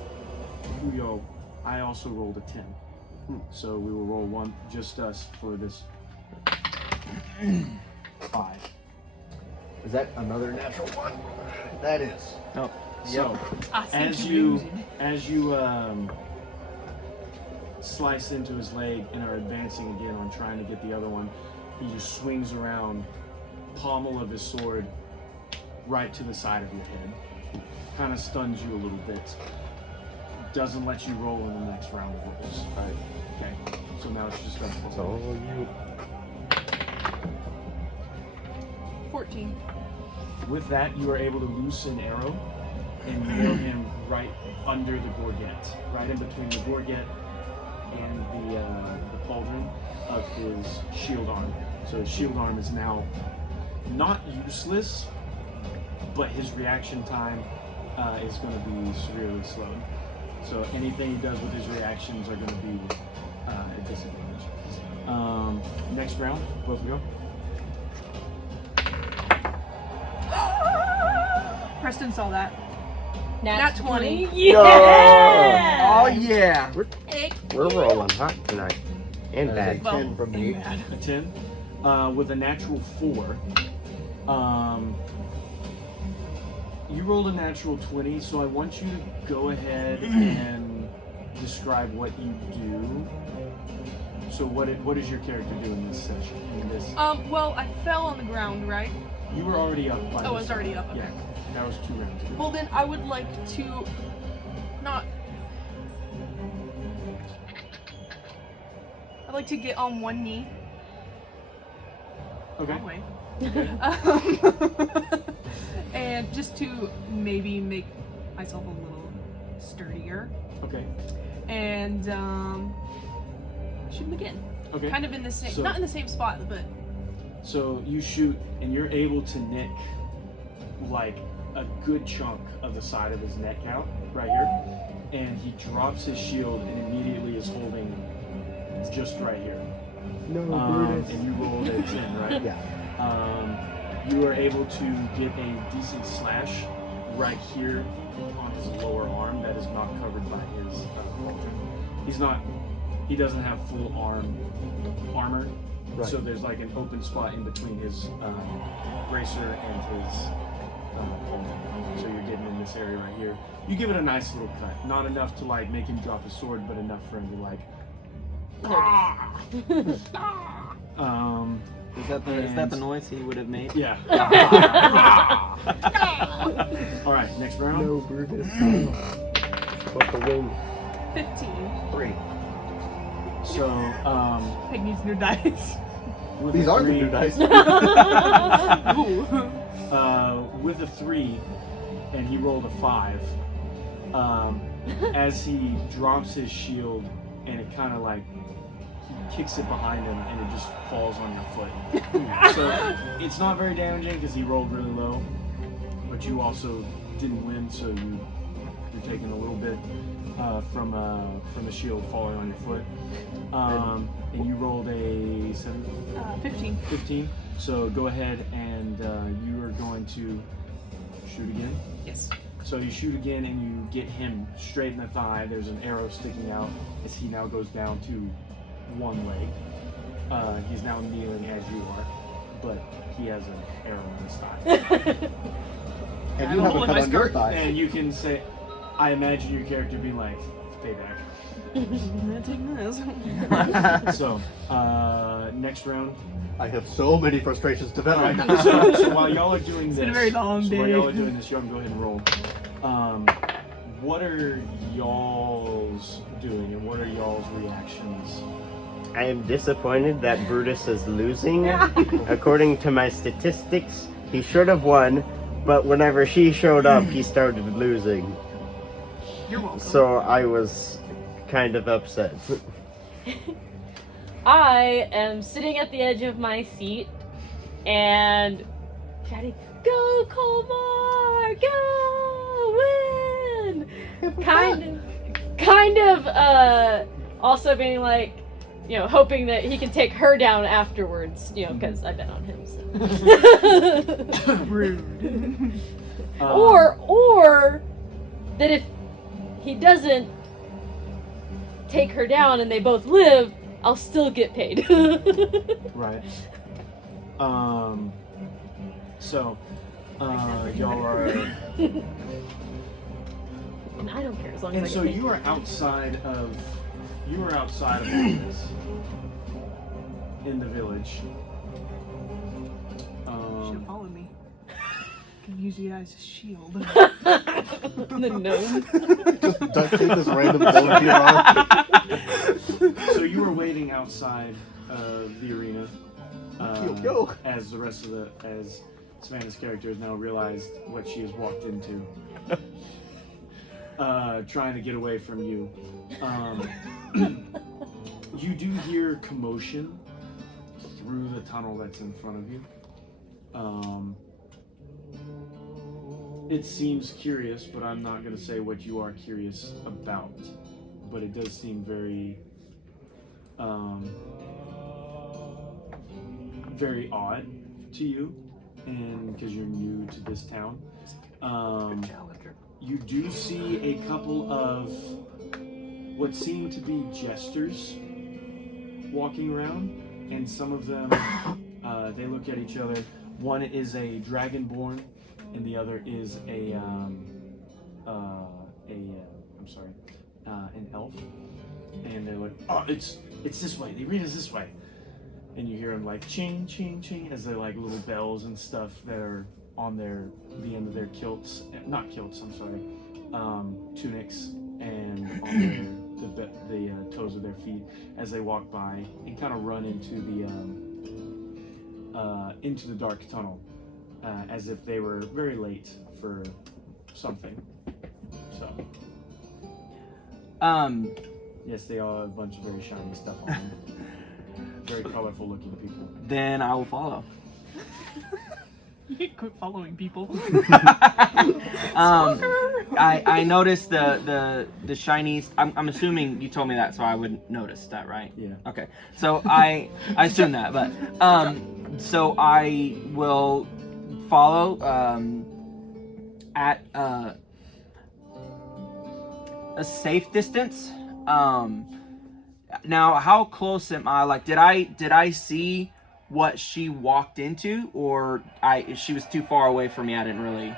Puyo, I also rolled a 10. So we will roll one, just us, for this 5. Is that another natural 1? That is. Oh. So I see as you slice into his leg and are advancing again on trying to get the other one, he just swings around, pommel of his sword right to the side of your head. Kind of stuns you a little bit. Doesn't let you roll in the next round of rolls. Right. Okay. So now it's just us. So you. 14. With that, you are able to loose an arrow and nail him right under the gorget, right in between the gorget and the pauldron of his shield arm. So his shield arm is now not useless, but his reaction time is going to be severely slowed. So anything he does with his reactions are going to be at disadvantage. Next round, both of you go. Preston saw that. Nat 20. Yeah! Oh yeah. We're rolling hot tonight. And That is bad. a 10 from me. Bad. A 10 with a natural 4. You rolled a natural 20, so I want you to go ahead and describe what you do. So what does your character do in this session? In this, Well, I fell on the ground, right? you were already up. By Oh, I this was already up. Okay. Yeah, that was 2 rounds ago. Well, then I would like to not. I'd like to get on one knee. Okay. Wrong way. And just to maybe make myself a little sturdier. Okay. And shoot him again. Okay. Kind of in the same, So- not in the same spot, but So you shoot, and you're able to nick like a good chunk of the side of his neck out right here, and he drops his shield and immediately is holding just right here. No, Brutus. And you rolled a 10, right? Yeah. You are able to get a decent slash right here on his lower arm that is not covered by his pauldron. He doesn't have full armor, Right. so there's like an open spot in between his bracer and his pauldron. So you're getting in this area right here. You give it a nice little cut, not enough to like make him drop his sword, but enough for him to like. Is that the noise he would have made? Yeah. All right, next round. No, Brutus. What's the win? 15. 3. So, Peg needs new dice. with These a are the three- new dice. Ooh. with a 3, and he rolled a 5. As he drops his shield, and it kind of like he kicks it behind him, and it just falls on your foot. So it's not very damaging because he rolled really low, but you also didn't win, so you're taking a little bit from the shield falling on your foot. And you rolled a 15. 15. So go ahead and you are going to shoot again. Yes. So you shoot again and you get him straight in the thigh. There's an arrow sticking out as he now goes down to one leg. He's now kneeling as you are, but he has an arrow in his thigh. And you have a cut on your thigh. And you can say, I imagine your character being like, stay back. I'm gonna take this. So, next round. I have so many frustrations to vent right now. So while y'all are doing this, It's been a very long while day. y'all are doing this, y'all can go ahead and roll. What are y'all's doing, and what are y'all's reactions? I am disappointed that Brutus is losing. According to my statistics, he should have won, but whenever she showed up, he started losing. You're welcome. So I was kind of upset. I am sitting at the edge of my seat and shouting, "Go Colmar! Go win!" Kind of also being like, you know, hoping that he can take her down afterwards, you know, because I bet on him. So. Rude. Or that if he doesn't take her down and they both live, I'll still get paid. Right. So, y'all are. And I don't care as long And as I so get paid. you are outside of this in the village. Should have followed me. Could use you guys as a shield. The gnome. Just duct tape this random bullet to your arm. So you were waiting outside of the arena Yo. as the rest of as Savannah's character has now realized what she has walked into, trying to get away from you. You do hear commotion through the tunnel that's in front of you. It seems curious, but I'm not going to say what you are curious about. But it does seem very, very odd to you, and because you're new to this town. You do see a couple of what seem to be jesters walking around, and some of them, they look at each other. One is a dragonborn, and the other is an elf, and they're like, "Oh, it's this way. They read us this way." And you hear them like ching, ching, ching as they're like little bells and stuff that are on the end of their kilts, not kilts, I'm sorry, tunics, and on the toes of their feet as they walk by and kind of run into the dark tunnel, as if they were very late for something. So, yes, they all have a bunch of very shiny stuff on them. Very colorful looking people. Then I will follow. You can quit following people. I noticed the shinies. I'm assuming you told me that, so I would notice that, right? Yeah. Okay. So I assume that, but so I will follow at a safe distance. Now, how close am I? Like, did I see what she walked into, or she was too far away from me? I didn't really,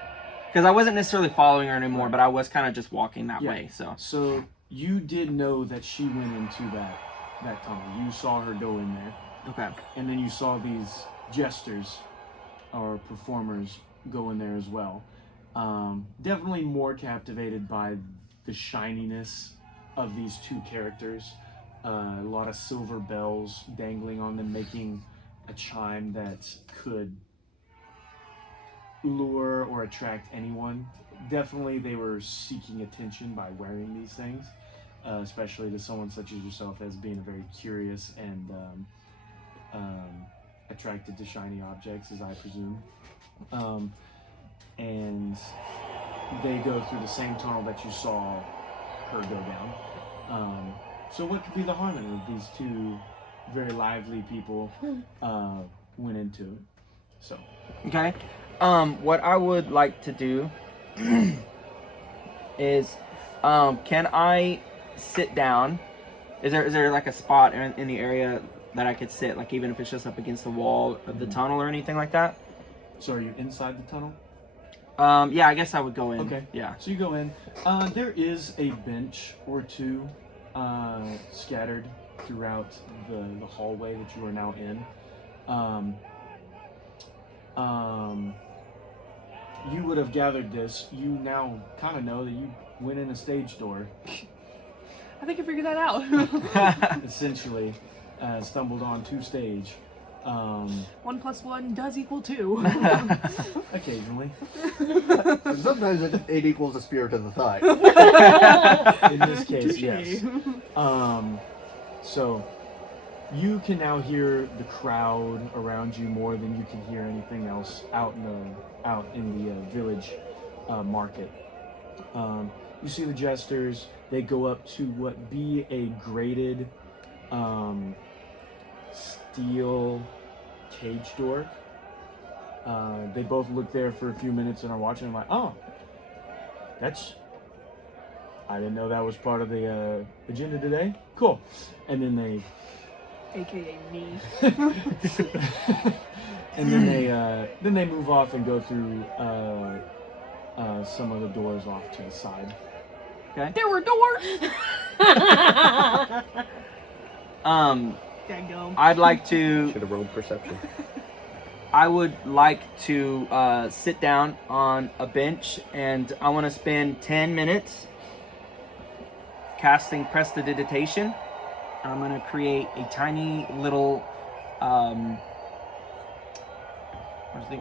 because I wasn't necessarily following her anymore, but I was kind of just walking that way. So you did know that she went into that tunnel. You saw her go in there. Okay. And then you saw these jesters or performers go in there as well. Definitely more captivated by the shininess of these two characters. A lot of silver bells dangling on them, making a chime that could lure or attract anyone. Definitely they were seeking attention by wearing these things, especially to someone such as yourself, as being very curious and attracted to shiny objects, as I presume. And they go through the same tunnel that you saw her go down. So what could be the harm in it if these two very lively people went into it? So. Okay. What I would like to do is, can I sit down? Is there like a spot in the area that I could sit, like even if it's just up against the wall of the tunnel or anything like that? So are you inside the tunnel? Yeah, I guess I would go in. Okay. Yeah. So you go in. There is a bench or two scattered throughout the hallway that you are now in. You would have gathered this. You now kind of know that you went in a stage door. I think I figured that out. Essentially, stumbled onto stage. 1 + 1 does equal 2. Occasionally. And sometimes it equals the spirit of the thigh. In this case, yes. So you can now hear the crowd around you more than you can hear anything else out in the village market. You see the jesters. They go up to what be a grated steel cage door. They both look there for a few minutes and are watching. I'm like, oh, I didn't know that was part of the agenda today. Cool. And then they, AKA me. and then they move off and go through some of the doors off to the side. Okay. There were doors! Dangum. I'd like to. Should have rolled perception. I would like to sit down on a bench, and I want to spend 10 minutes casting prestidigitation. I'm going to create a tiny little,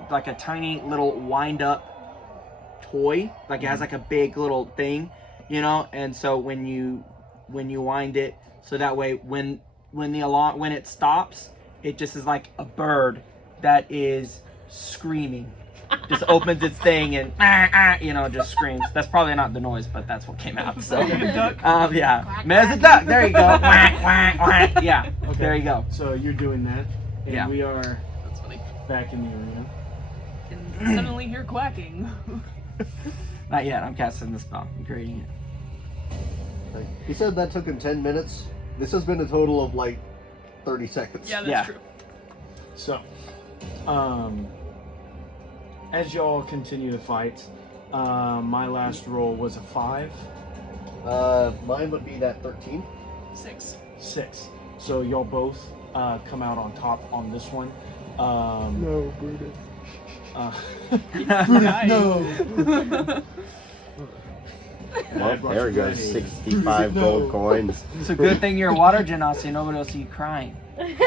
like a tiny little wind-up toy. Like it has like a big little thing, you know. And so when you wind it, so that way when it stops, it just is like a bird that is screaming. Just opens its thing and just screams. That's probably not the noise, but that's what came out. So yeah, there's a duck. There you go. Yeah, Okay. there you go. So you're doing that, and Yeah. we are That's funny. back in the arena. And suddenly hear quacking. Not yet. I'm casting the spell. I'm creating it. He said that took him 10 minutes. This has been a total of like 30 seconds. Yeah, that's Yeah. true. So, as y'all continue to fight, my last roll was a 5. Mine would be that 13. 6. 6. So y'all both come out on top on this one. No, Brutus. No. Well, there goes 65 gold coins. It's a good thing you're a water genasi. Nobody will see you crying. Just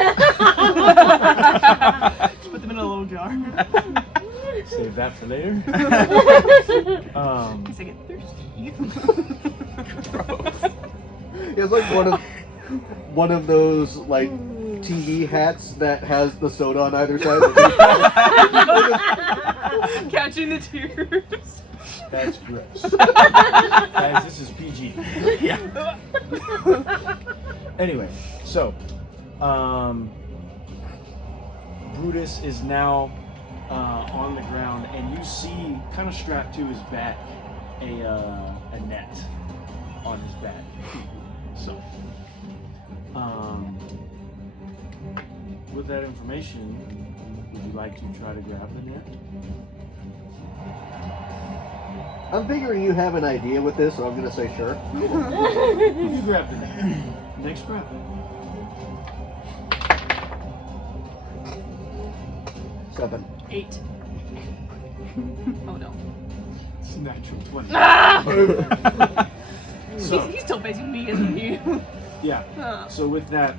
put them in a little jar. Save that for later. Because I get thirsty. It's like one of those like TV hats that has the soda on either side. Catching the tears. That's gross. Guys, this is PG. Yeah. Anyway, so Brutus is now on the ground, and you see, kind of strapped to his back, a net on his back. So, with that information, would you like to try to grab the net? I'm figuring you have an idea with this, so I'm gonna say sure. You grab the net. Next grab. 7. 8. Oh no. It's a natural 20. Ah! So, He's still facing me, isn't he? yeah. So with that,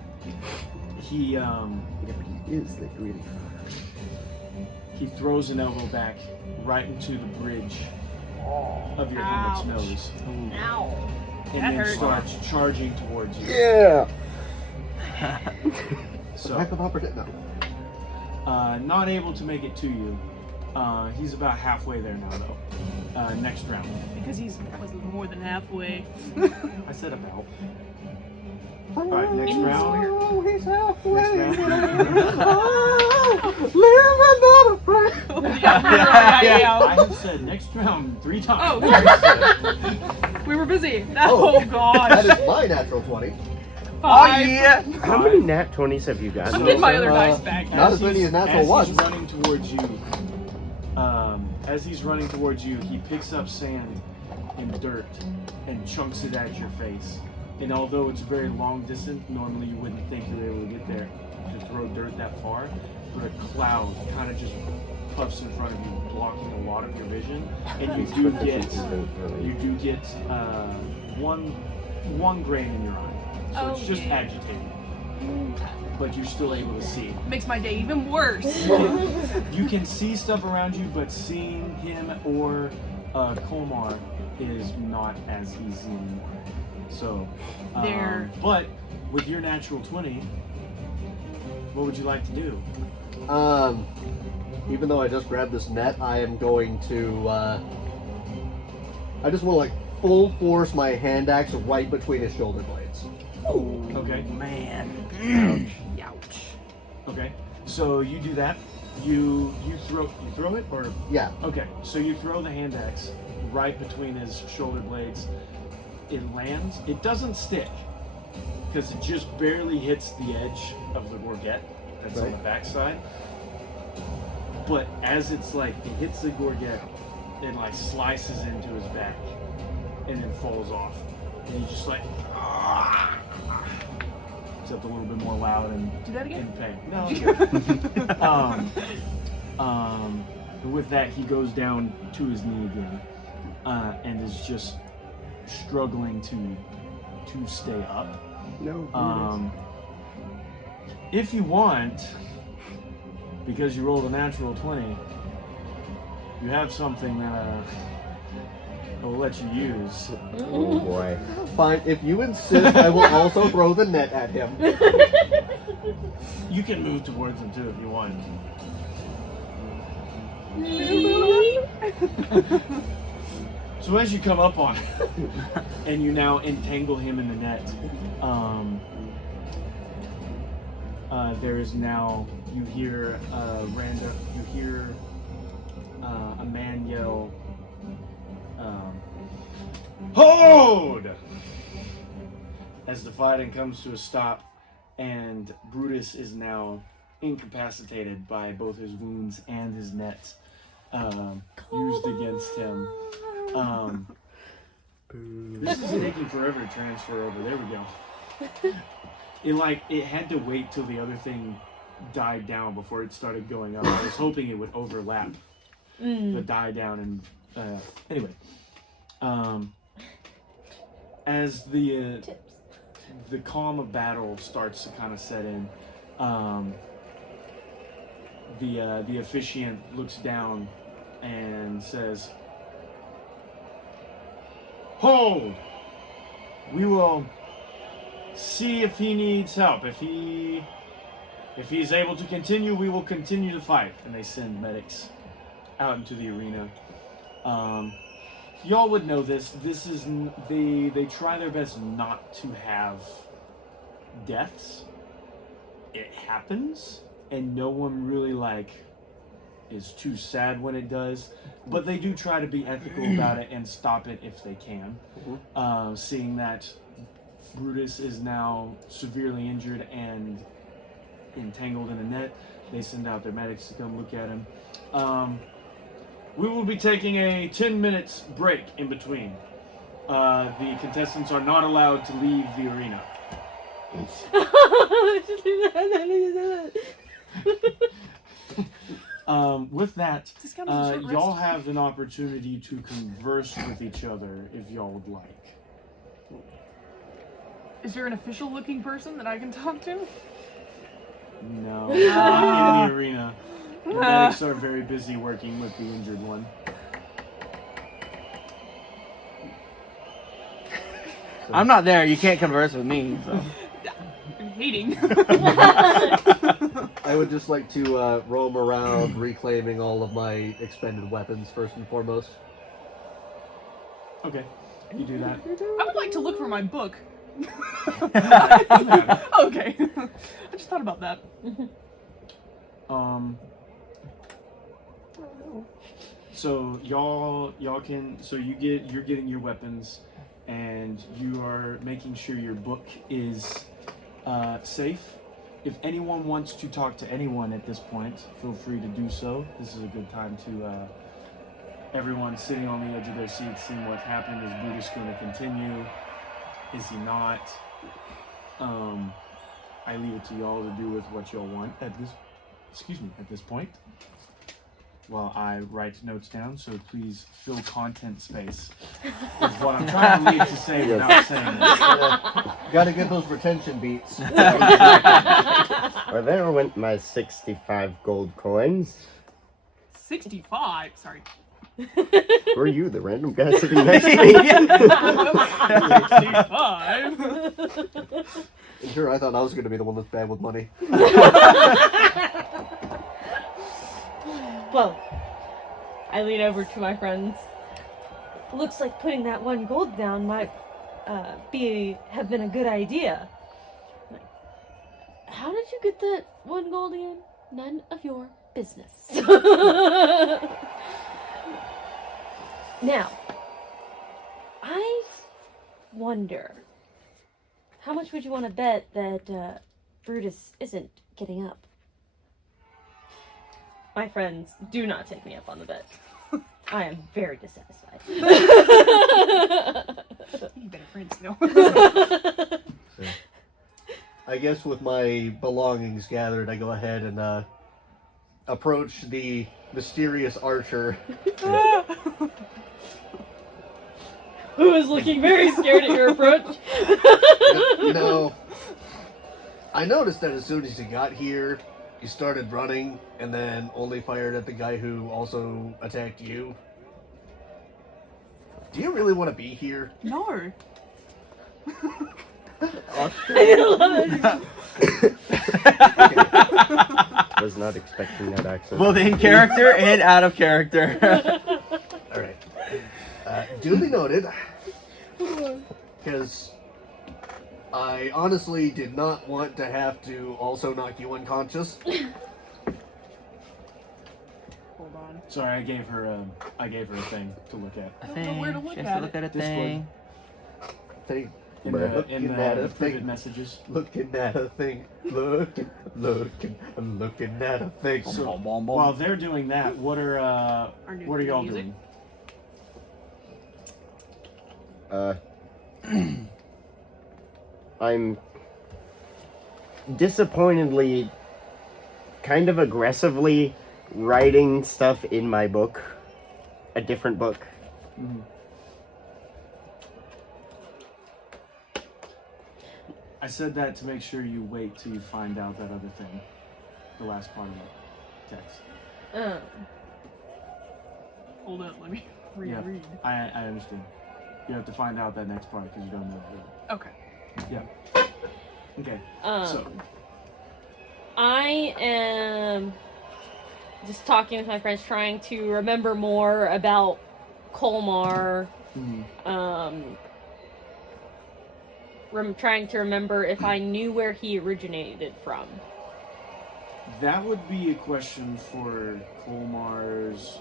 he Is the greedy. he throws an elbow back right into the bridge of your helmet's Ouch. nose, Ow. and That then hurt. starts charging towards you. Yeah. So, Lack of opportunity. No. not able to make it to you. He's about halfway there now, though. Next round. Because he was more than halfway. I said about. All right, next In the round. square. Oh, he's halfway. Next round. Yeah. I have said next round 3 times. Oh. We were busy. Oh, gosh. That is my natural 20. Oh yeah. How many nat 20s have you got? I'm getting my other Uh, dice back. Not as many as natural As he's ones. running towards you, he picks up sand and dirt and chunks it at your face. And although it's very long distance, normally you wouldn't think you were able to get there to throw dirt that far, but a cloud kind of just puffs in front of you, blocking a lot of your vision. And you do get one grain in your eye, so it's just agitated. But you're still able to see. Makes my day even worse. You can see stuff around you, but seeing him or Kolmar is not as easy anymore. So, There. but with your natural 20, what would you like to do? Even though I just grabbed this net, I am going to, I just want to like full force my hand axe right between his shoulder blades. Okay. Man. Ouch. Okay. So you do that. You throw it, or Yeah. okay. So you throw the hand axe right between his shoulder blades. It lands. It doesn't stick because it just barely hits the edge of the gorget that's on Right. the backside. But as it hits the gorget, it like slices into his back and then falls off. And he's just like, except a little bit more loud and Do that again? in pain. No. I'm good. With that, he goes down to his knee again, and is just struggling to stay up. No. If you want, because you rolled a natural 20, you have something that will let you use. Oh boy. Fine. If you insist, I will also throw the net at him. You can move towards him too if you want. So as you come up on him, and you now entangle him in the net, there is now, you hear a man yell, "Hold!" as the fighting comes to a stop, and Brutus is now incapacitated by both his wounds and his net used against him. This is taking forever to transfer over. There we go. It had to wait till the other thing died down before it started going up. I was hoping it would overlap the die down and anyway. As the calm of battle starts to kind of set in, the officiant looks down and says, "Hold! We will see if he needs help. If he's able to continue, we will continue to fight." And they send medics out into the arena. Y'all would know this. This is they try their best not to have deaths. It happens, and no one really is too sad when it does. But they do try to be ethical about it and stop it if they can. Seeing that Brutus is now severely injured and entangled in a net, they send out their medics to come look at him. We will be taking a 10 minutes break in between. The contestants are not allowed to leave the arena. With that, y'all have an opportunity to converse with each other if y'all would like. Is there an official looking person that I can talk to? No, not in the arena. The medics are very busy working with the injured one. I'm not there. You can't converse with me. So. I'm hating. I would just like to roam around reclaiming all of my expended weapons first and foremost. Okay, you do that. I would like to look for my book. Okay. I just thought about that. So y'all can, so you're getting your weapons, and you are making sure your book is safe. If anyone wants to talk to anyone at this point, feel free to do so. This is a good time to everyone sitting on the edge of their seats, seeing what happened. Is Brutus going to continue? Is he not? I leave it to y'all to do with what y'all want at this point. While I write notes down, so please fill content space. Is what I'm trying to lead to say without saying it. Gotta get those retention beats. Well, there went my 65 gold coins. 65? Sorry. Were you the random guy sitting next to me? 65? Sure, I thought I was going to be the one that's bad with money. Well, I lean over to my friends. Looks like putting that 1 gold down might have been a good idea. How did you get that 1 gold again? None of your business. Now, I wonder, how much would you want to bet that Brutus isn't getting up? My friends, do not take me up on the bet. I am very dissatisfied. You better friends know. I guess with my belongings gathered, I go ahead and approach the mysterious archer. Who is looking very scared at your approach. You know, I noticed that as soon as you got here, you started running and then only fired at the guy who also attacked you. Do you really want to be here? No. I was not expecting that accent. Both in character and out of character. Alright. Duly noted. Because I honestly did not want to have to also knock you unconscious. Hold on. Sorry, I gave her a thing to look at. I don't know where to look She has at to look at a Discord. thing. Thing. In Looking at a the private thing. messages. Looking at a thing. Looking at a thing. So Bom, bom, bom. while they're doing that, what are new y'all music? doing? I'm disappointedly, kind of aggressively writing stuff in my book. A different book. Mhm. I said that to make sure you wait till you find out that other thing. The last part of the text. Hold up, let me read. Yeah. I understand. You have to find out that next part because you don't know it yet. Okay. Yeah. Okay. So. I am just talking with my friends, trying to remember more about Colmar. Mhm. Trying to remember if I knew where he originated from. That would be a question for Colmar's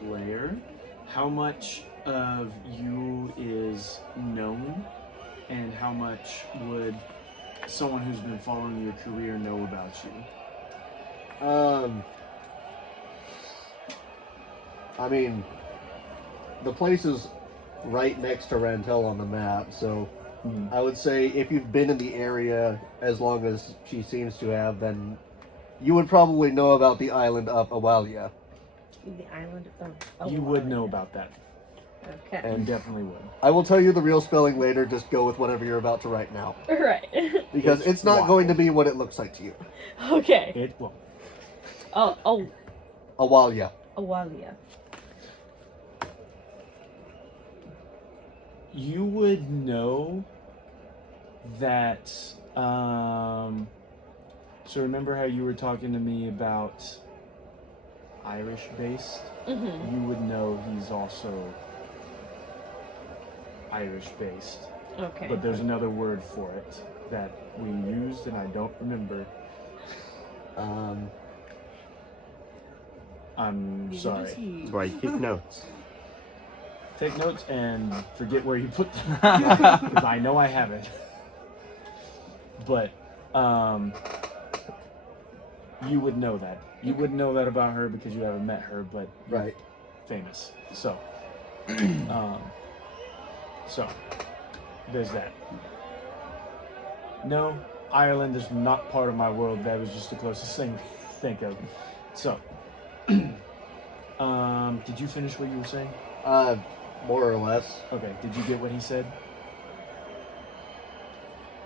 player. How much of you is known, and how much would someone who's been following your career know about you? I mean, the place is right next to Rantel on the map, so I would say if you've been in the area as long as she seems to have, then you would probably know about the island of Awalia. The island of You would know about that. Okay. And definitely would. I will tell you the real spelling later, just go with whatever you're about to write now. Right. Because it's not Wow. going to be what it looks like to you. Okay. It will. Oh, Awalia. Awalia. You would know that, so remember how you were talking to me about Irish-based? Mm-hmm. You would know he's also Irish-based. Okay. But there's another word for it that we used and I don't remember. I'm Neither sorry. does he. That's why you keep notes. Take notes and forget where you put them. Because I know I have it. But, you would know that. You wouldn't know that about her because you haven't met her, but you're Right. famous. So, so, there's that. No, Ireland is not part of my world. That was just the closest thing to think of. So, did you finish what you were saying? More or less. Okay, did you get what he said?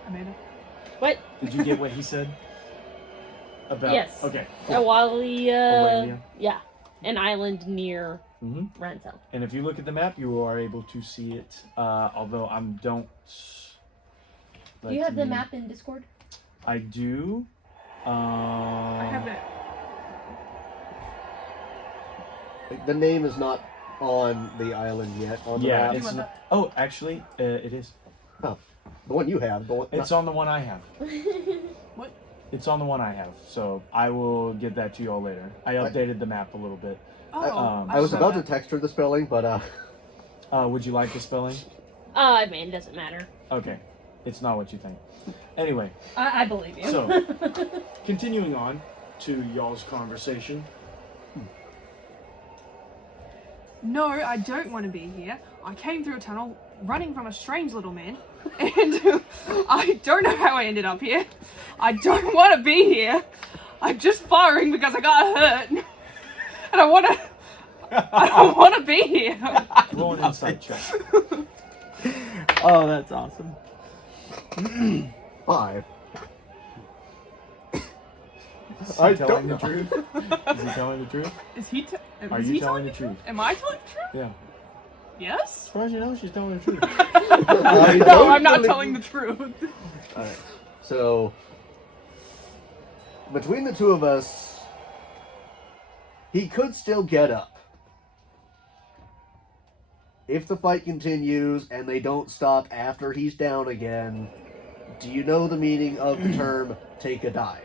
Amanda? What? Did you get what he said? About, Yes. Okay. Cool. Awalia. Awalia. Yeah. An island near Mm-hmm. Rantel. And if you look at the map, you are able to see it. Although I don't. Do you have the map in Discord? I do. I have it. The name is not on the island yet. On the Yeah. map. It's want not, oh, actually, it is. The one you have. The one, It's on the one I have. What? It's on the one I have. So I will get that to you all later. I updated the map a little bit. Oh, I was saw about that. to text her the spelling, but Would you like the spelling? I mean, it doesn't matter. Okay. It's not what you think. Anyway, I believe you. So- continuing on to y'all's conversation. No, I don't want to be here. I came through a tunnel running from a strange little man, and I don't know how I ended up here. I don't want to be here. I'm just firing because I got hurt, and I don't want to be here. Roll an insight check. Oh, that's awesome. 5. Is I he telling don't the know. truth? Is he telling the truth? Is he? Are you telling the truth? Am I telling the truth? Yeah. Yes. As far as you know, she's telling the truth. I No, don't I'm not believe- telling the truth. Alright. So, between the two of us, he could still get up. If the fight continues and they don't stop after he's down again, do you know the meaning of the term take a dive?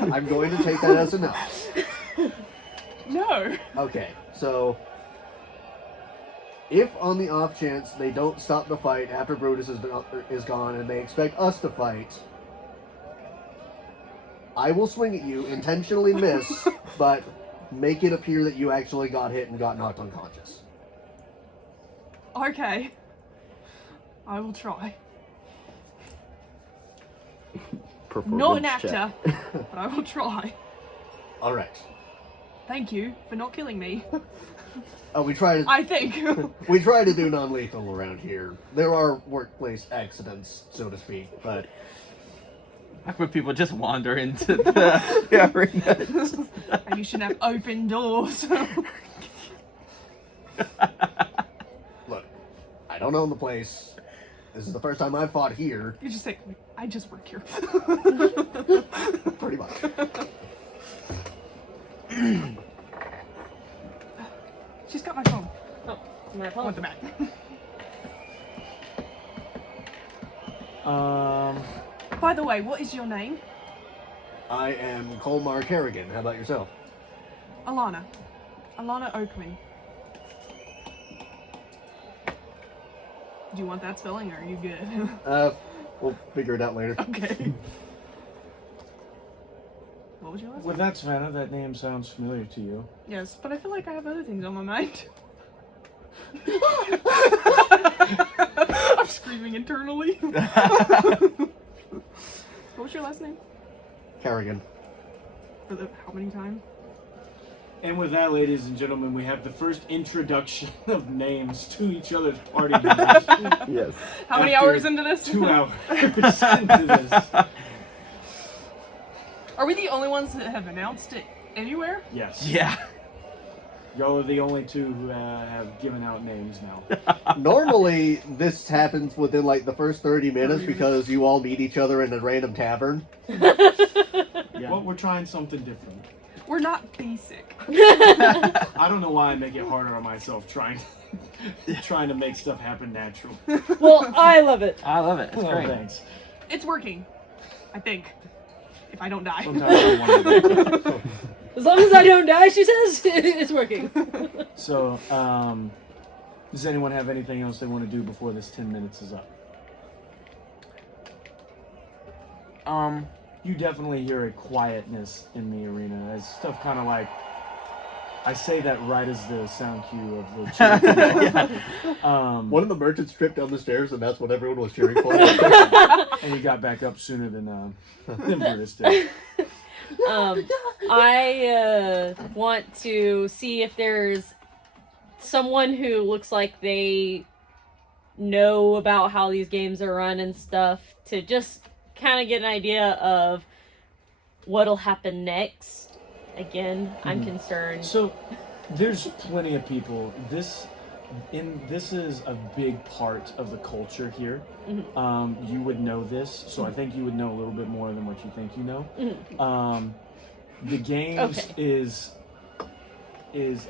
I'm going to take that as a no. No. Okay, so if on the off chance they don't stop the fight after Brutus is gone and they expect us to fight, I will swing at you, intentionally miss, but make it appear that you actually got hit and got knocked unconscious. Okay. I will try. Not an Performance check. actor, but I will try. All right. Thank you for not killing me. We try to I think. we try to do non-lethal around here. There are workplace accidents, so to speak, but Like when people just wander into the arena. And you shouldn't have open doors. look, I don't own the place. This is the first time I've fought here. You just say, I just work here. Pretty much. She's got my phone. Oh, my I want fault. the back. By the way, what is your name? I am Colmar Kerrigan. How about yourself? Alana. Alana Oakwin. Do you want that spelling, or are you good? We'll figure it out later. Okay. What was your last With name? that, Savannah, that name sounds familiar to you. Yes, but I feel like I have other things on my mind. I'm screaming internally. What was your last name? Kerrigan. For the how many times? And with that, ladies and gentlemen, we have the first introduction of names to each other's party members. Yes. How many After hours into this? 2 hours into this. Are we the only ones that have announced it anywhere? Yes. Yeah. Y'all are the only two who have given out names now. Normally, this happens within like the first 30 minutes because you all meet each other in a random tavern. Well, we're trying something different. We're not basic. I don't know why I make it harder on myself trying to make stuff happen natural. Well, I love it. I love it. It's Well, great. thanks. It's working. I think. If I don't die. Sometimes I want to. As long as I don't die, she says, it's working. So, does anyone have anything else they want to do before this 10 minutes is up? You definitely hear a quietness in the arena. As stuff kind of like, I say that right as the sound cue of the cheer. One of the merchants tripped down the stairs, and that's what everyone was cheering for. And he got back up sooner than Brutus did. I want to see if there's someone who looks like they know about how these games are run and stuff to just kind of get an idea of what'll happen next. Again, I'm concerned. So, there's plenty of people. This is a big part of the culture here. Mhm. You would know this, so I think you would know a little bit more than what you think you know. Mhm. The games Okay. is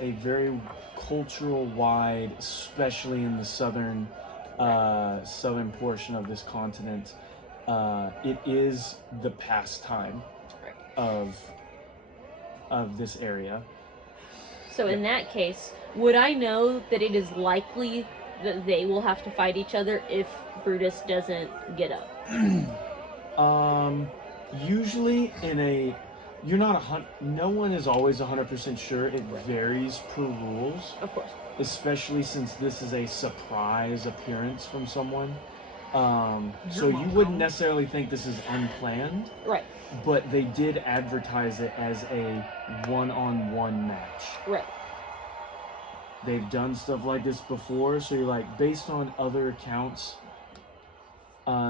a very cultural wide, especially in the southern portion of this continent. It is the pastime of this area. So in that case, would I know that it is likely that they will have to fight each other if Brutus doesn't get up? Usually you're not no one is always 100% sure. It varies per rules, Of course. especially since this is a surprise appearance from someone. So You're you welcome. wouldn't necessarily think this is unplanned, Right. but they did advertise it as a one-on-one match. Right. They've done stuff like this before, so you're like, based on other accounts,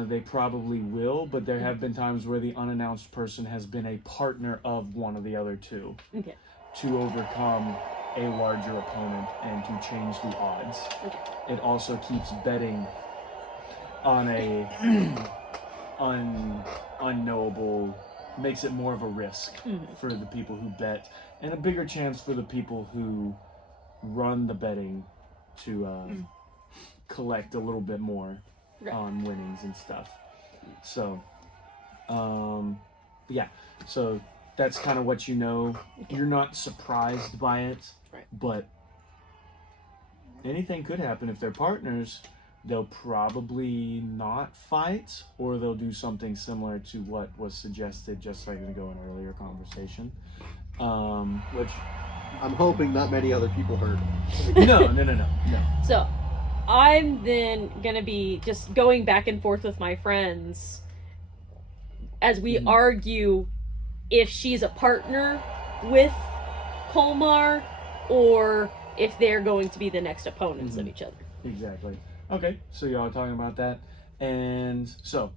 they probably will, but there have been times where the unannounced person has been a partner of one of the other two Okay. to overcome a larger opponent and to change the odds. Okay. It also keeps betting on a unknowable, makes it more of a risk for the people who bet, and a bigger chance for the people who run the betting to collect a little bit more Right. on winnings and stuff. So, yeah. So that's kind of what you know. You're not surprised by it, Right. but anything could happen if they're partners. They'll probably not fight, or they'll do something similar to what was suggested just like ago in an earlier conversation. Which I'm hoping not many other people heard. No. So, I'm then gonna be just going back and forth with my friends as we argue if she's a partner with Kolmar or if they're going to be the next opponents of each other. Exactly. Okay, so y'all are talking about that. And so,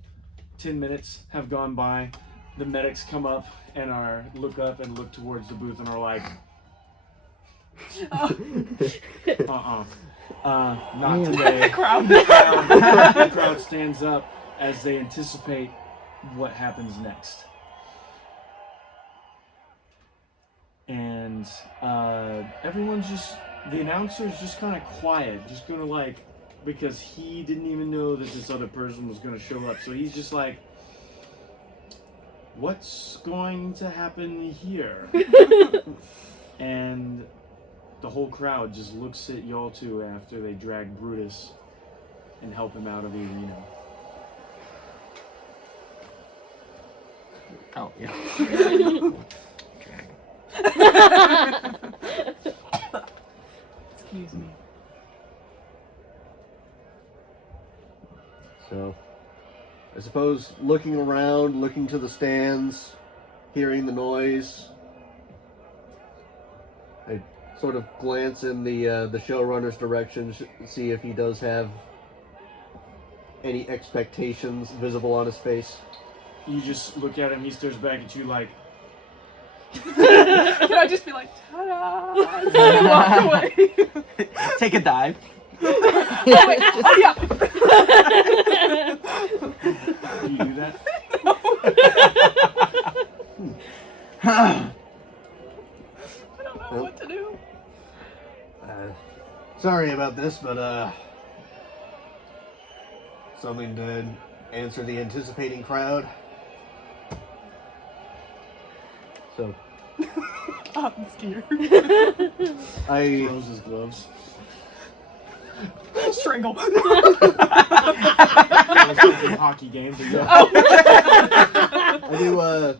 10 minutes have gone by. The medics come up and look up and look towards the booth and are like, not today. The crowd. The crowd stands up as they anticipate what happens next. And everyone's just, the announcer's just kind of quiet, just gonna like, because he didn't even know that this other person was gonna show up. So he's just like, what's going to happen here? And the whole crowd just looks at y'all two after they drag Brutus and help him out of the arena. Oh, yeah. Excuse me. So, I suppose looking around, looking to the stands, hearing the noise, I sort of glance in the showrunner's direction, see if he does have any expectations visible on his face. You just look at him, he stares back at you like, Can I just be like, ta-da? And then walk away. Take a dive. Oh, wait. Oh, yeah. do you do that? I don't know what to do. Sorry about this, but something to answer the anticipating crowd. So I'm scared. I Throws his gloves. Strangle. It was like a hockey game, but yeah. I do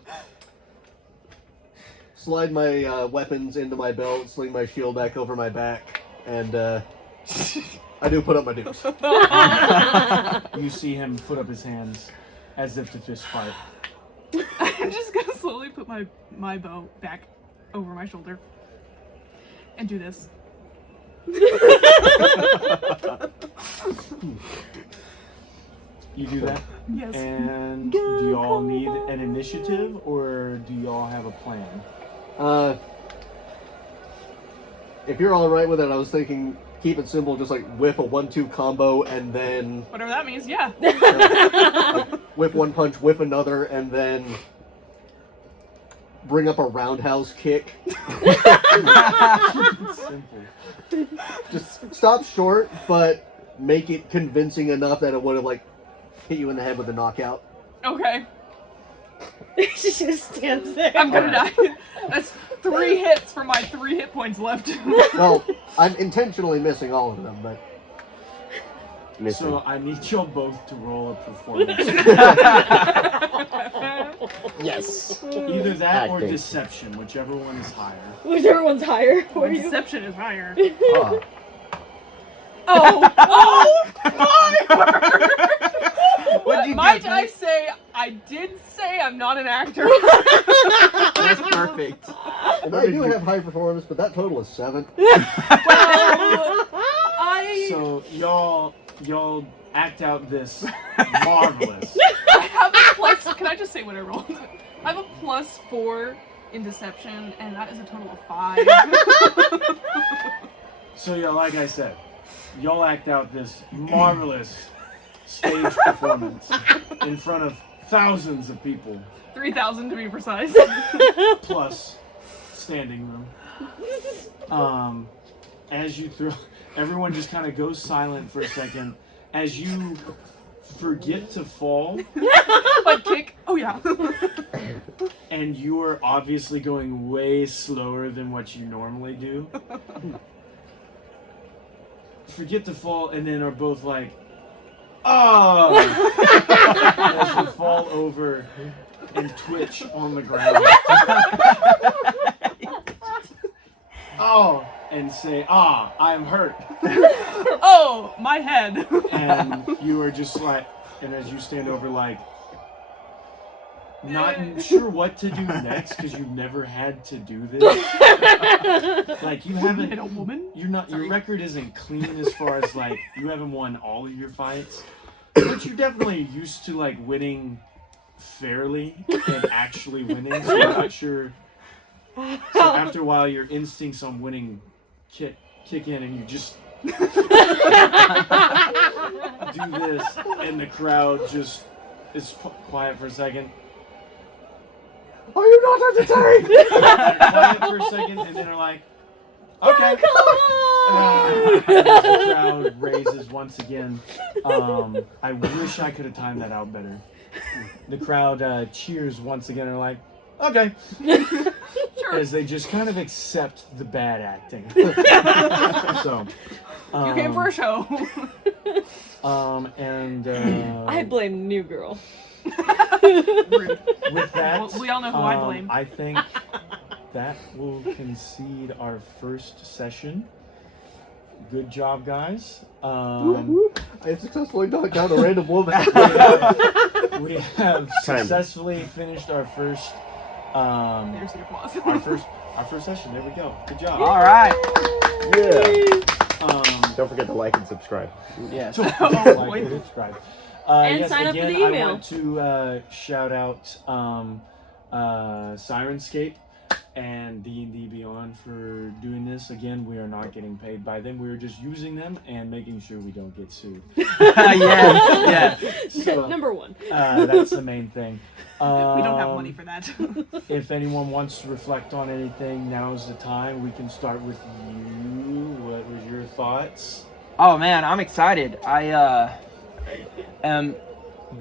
slide my weapons into my belt, sling my shield back over my back, and I do put up my dukes. You see him put up his hands as if to fist fight. I'm just gonna slowly put my bow back over my shoulder and do this. You do that? Yes. And do y'all need an initiative or do y'all have a plan? If you're all right with it, I was thinking keep it simple, just like whip a 1-2 combo and then Whatever that means, yeah. like, whip one punch, whip another, and then bring up a roundhouse kick. Simple. Just stop short, but make it convincing enough that it would have like hit you in the head with a knockout. Okay. She just stands there. I'm gonna die. That's 3 hits for my 3 hit points left. Well, I'm intentionally missing all of them, but Missing. So I need y'all both to roll a performance. Yes. Either that or Acting. deception, whichever one is higher. Whichever one's higher for My you. deception is higher. ah, Oh my word! What'd you Might get, I Nick? say, I did say I'm not an actor. That's perfect. and I do have high performance, but that total is 7. So y'all act out this marvelous. I have a plus. Can I just say what I rolled? I have a +4 in deception, and that is a total of 5. So yeah, like I said, y'all act out this marvelous stage performance in front of thousands of people, 3,000 to be precise. plus standing room. As you throw, everyone just kind of goes silent for a second as you forget to fall, Like kick. Oh yeah. and you are obviously going way slower than what you normally do. Forget to fall, and then are both like, "Oh!" as you fall over and twitch on the ground. "Oh," and say, "Ah, I'm hurt." Oh, my head. And you are just like, and as you stand over, like, not sure what to do next because you've never had to do this. Like you haven't Hit a woman? You're not. Sorry. Your record isn't clean as far as like you haven't won all of your fights, but you're definitely used to like winning fairly and actually winning. So I'm not sure. So after a while, your instincts on winning kick in, and you just do this, and the crowd just is quiet for a second. Are you not entertained? They're quiet for a second, and then are like, "Okay." As the crowd raises once again. I wish I could have timed that out better. The crowd cheers once again and are like, "Okay." As they just kind of accept the bad acting. So, You came for a show. and I blame New Girl. Rude. with that, Well, we all know who I blame. I think that will concede our first session. Good job, guys. I have successfully knocked down a random woman. We have successfully finished our first There's the applause. our first session. There we go. Good job. All right. Yeah. Don't forget to like and subscribe. Yes. Like and subscribe. And yes, sign up for again, the email. I want to shout out Syrinscape and D&D Beyond for doing this. Again, we are not getting paid by them. We're just using them and making sure we don't get sued. Yes. So, Number one. that's the main thing. We don't have money for that. If anyone wants to reflect on anything, now's the time. We can start with you. What was your thoughts? Oh man, I'm excited. I am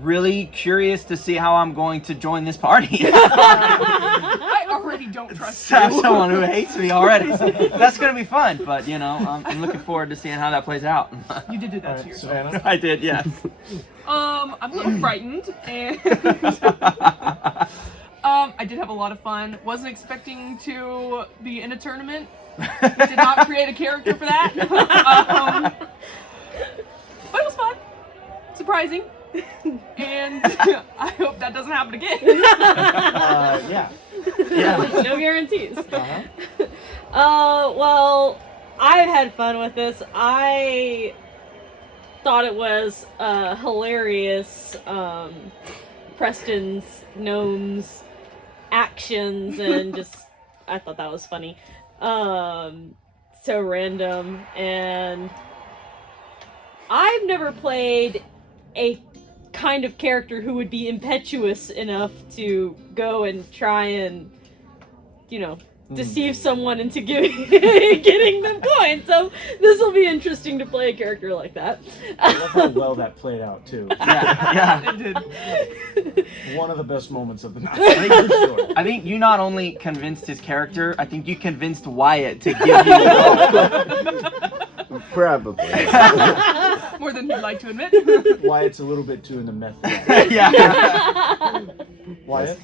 really curious to see how I'm going to join this party. I already don't trust you. Have someone who hates me already. So that's gonna be fun, but you know, I'm looking forward to seeing how that plays out. You did do that to Alright, yourself. Savannah? I did, yes. I'm a little frightened, and I did have a lot of fun. Wasn't expecting to be in a tournament. Did not create a character for that. But it was fun. Surprising. And I hope that doesn't happen again. Yeah. Yeah. No guarantees. Uh-huh. Well, I had fun with this. I thought it was hilarious. Preston's gnomes actions and just I thought that was funny. So random, and I've never played a kind of character who would be impetuous enough to go and try and, you know, deceive someone into getting them coins. So this will be interesting to play a character like that. I love how well that played out too. Yeah. It did. One of the best moments of the night. For sure. I think you not only convinced his character, I think you convinced Wyatt to give you the Probably. More than he'd like to admit. Wyatt's a little bit too in the meth. Yeah. Wyatt?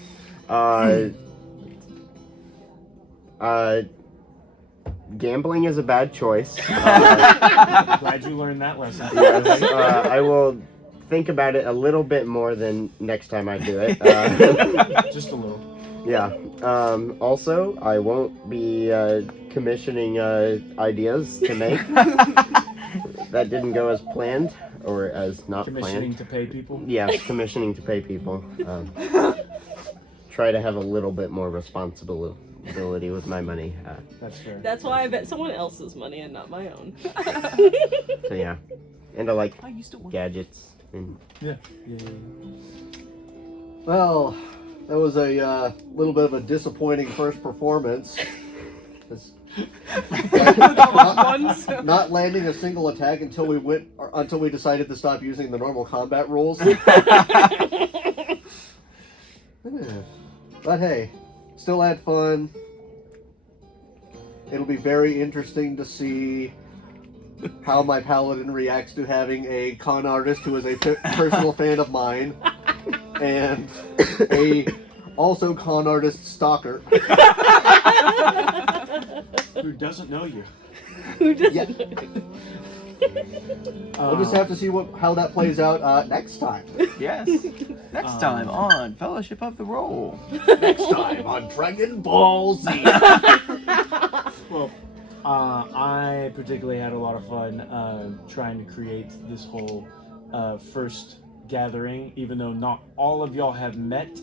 Gambling is a bad choice. Glad you learned that lesson. Yes, I will think about it a little bit more than next time I do it. Just a little. Yeah. Also, I won't be commissioning ideas to make. That didn't go as planned, or as not Commissioning planned. to pay people. Yeah, commissioning to pay people. Try to have a little bit more responsibility with my money. That's fair. That's why I bet someone else's money and not my own. So yeah, and I like I used to work. gadgets. And Yeah. Well, that was a little bit of a disappointing first performance. It's not landing a single attack until we decided to stop using the normal combat rules. But hey, still had fun. It'll be very interesting to see how my paladin reacts to having a con artist who is a personal fan of mine and a also con artist stalker. Who doesn't know you? Who doesn't? Yeah. We'll just have to see how that plays out next time. Yes. Next time on Fellowship of the Roll. Next time on Dragon Ball Z. Well, I particularly had a lot of fun trying to create this whole first gathering, even though not all of y'all have met,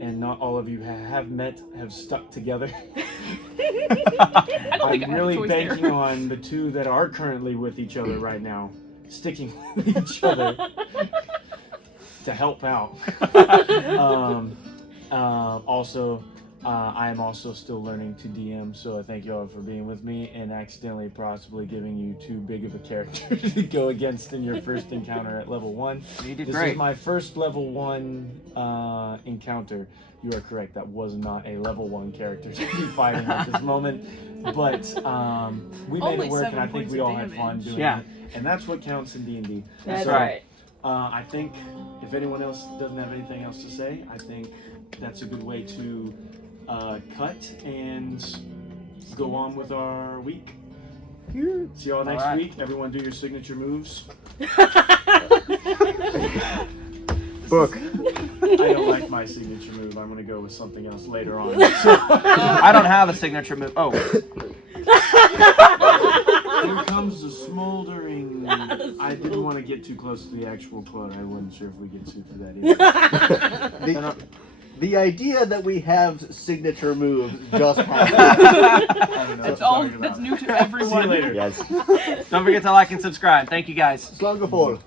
and not all of you have stuck together. I'm really banking on the two that are currently with each other right now, sticking with each other to help out. Also, I am also still learning to DM, so I thank y'all for being with me and accidentally possibly giving you too big of a character to go against in your first encounter at level 1. You did This great. is my first level 1 encounter. You are correct, that was not a level 1 character to be fighting at this moment, but we made Only it work, and 7 I think points we of all had fun damage. doing Yeah. it, and that's what counts in D&D. That's So, right. I think if anyone else doesn't have anything else to say, I think that's a good way to cut and go on with our week. See y'all next All right. week. Everyone do your signature moves. Book. I don't like my signature move. I'm going to go with something else later on. So, I don't have a signature move. Oh, here comes the smoldering. I didn't want to get too close to the actual quote. I wasn't sure if we get sued for that either. The idea that we have signature moves just happened. I don't know that's what all. you're talking That's about. new to See you everyone. later. Yes. Don't forget to like and subscribe. Thank you guys. Slangeful.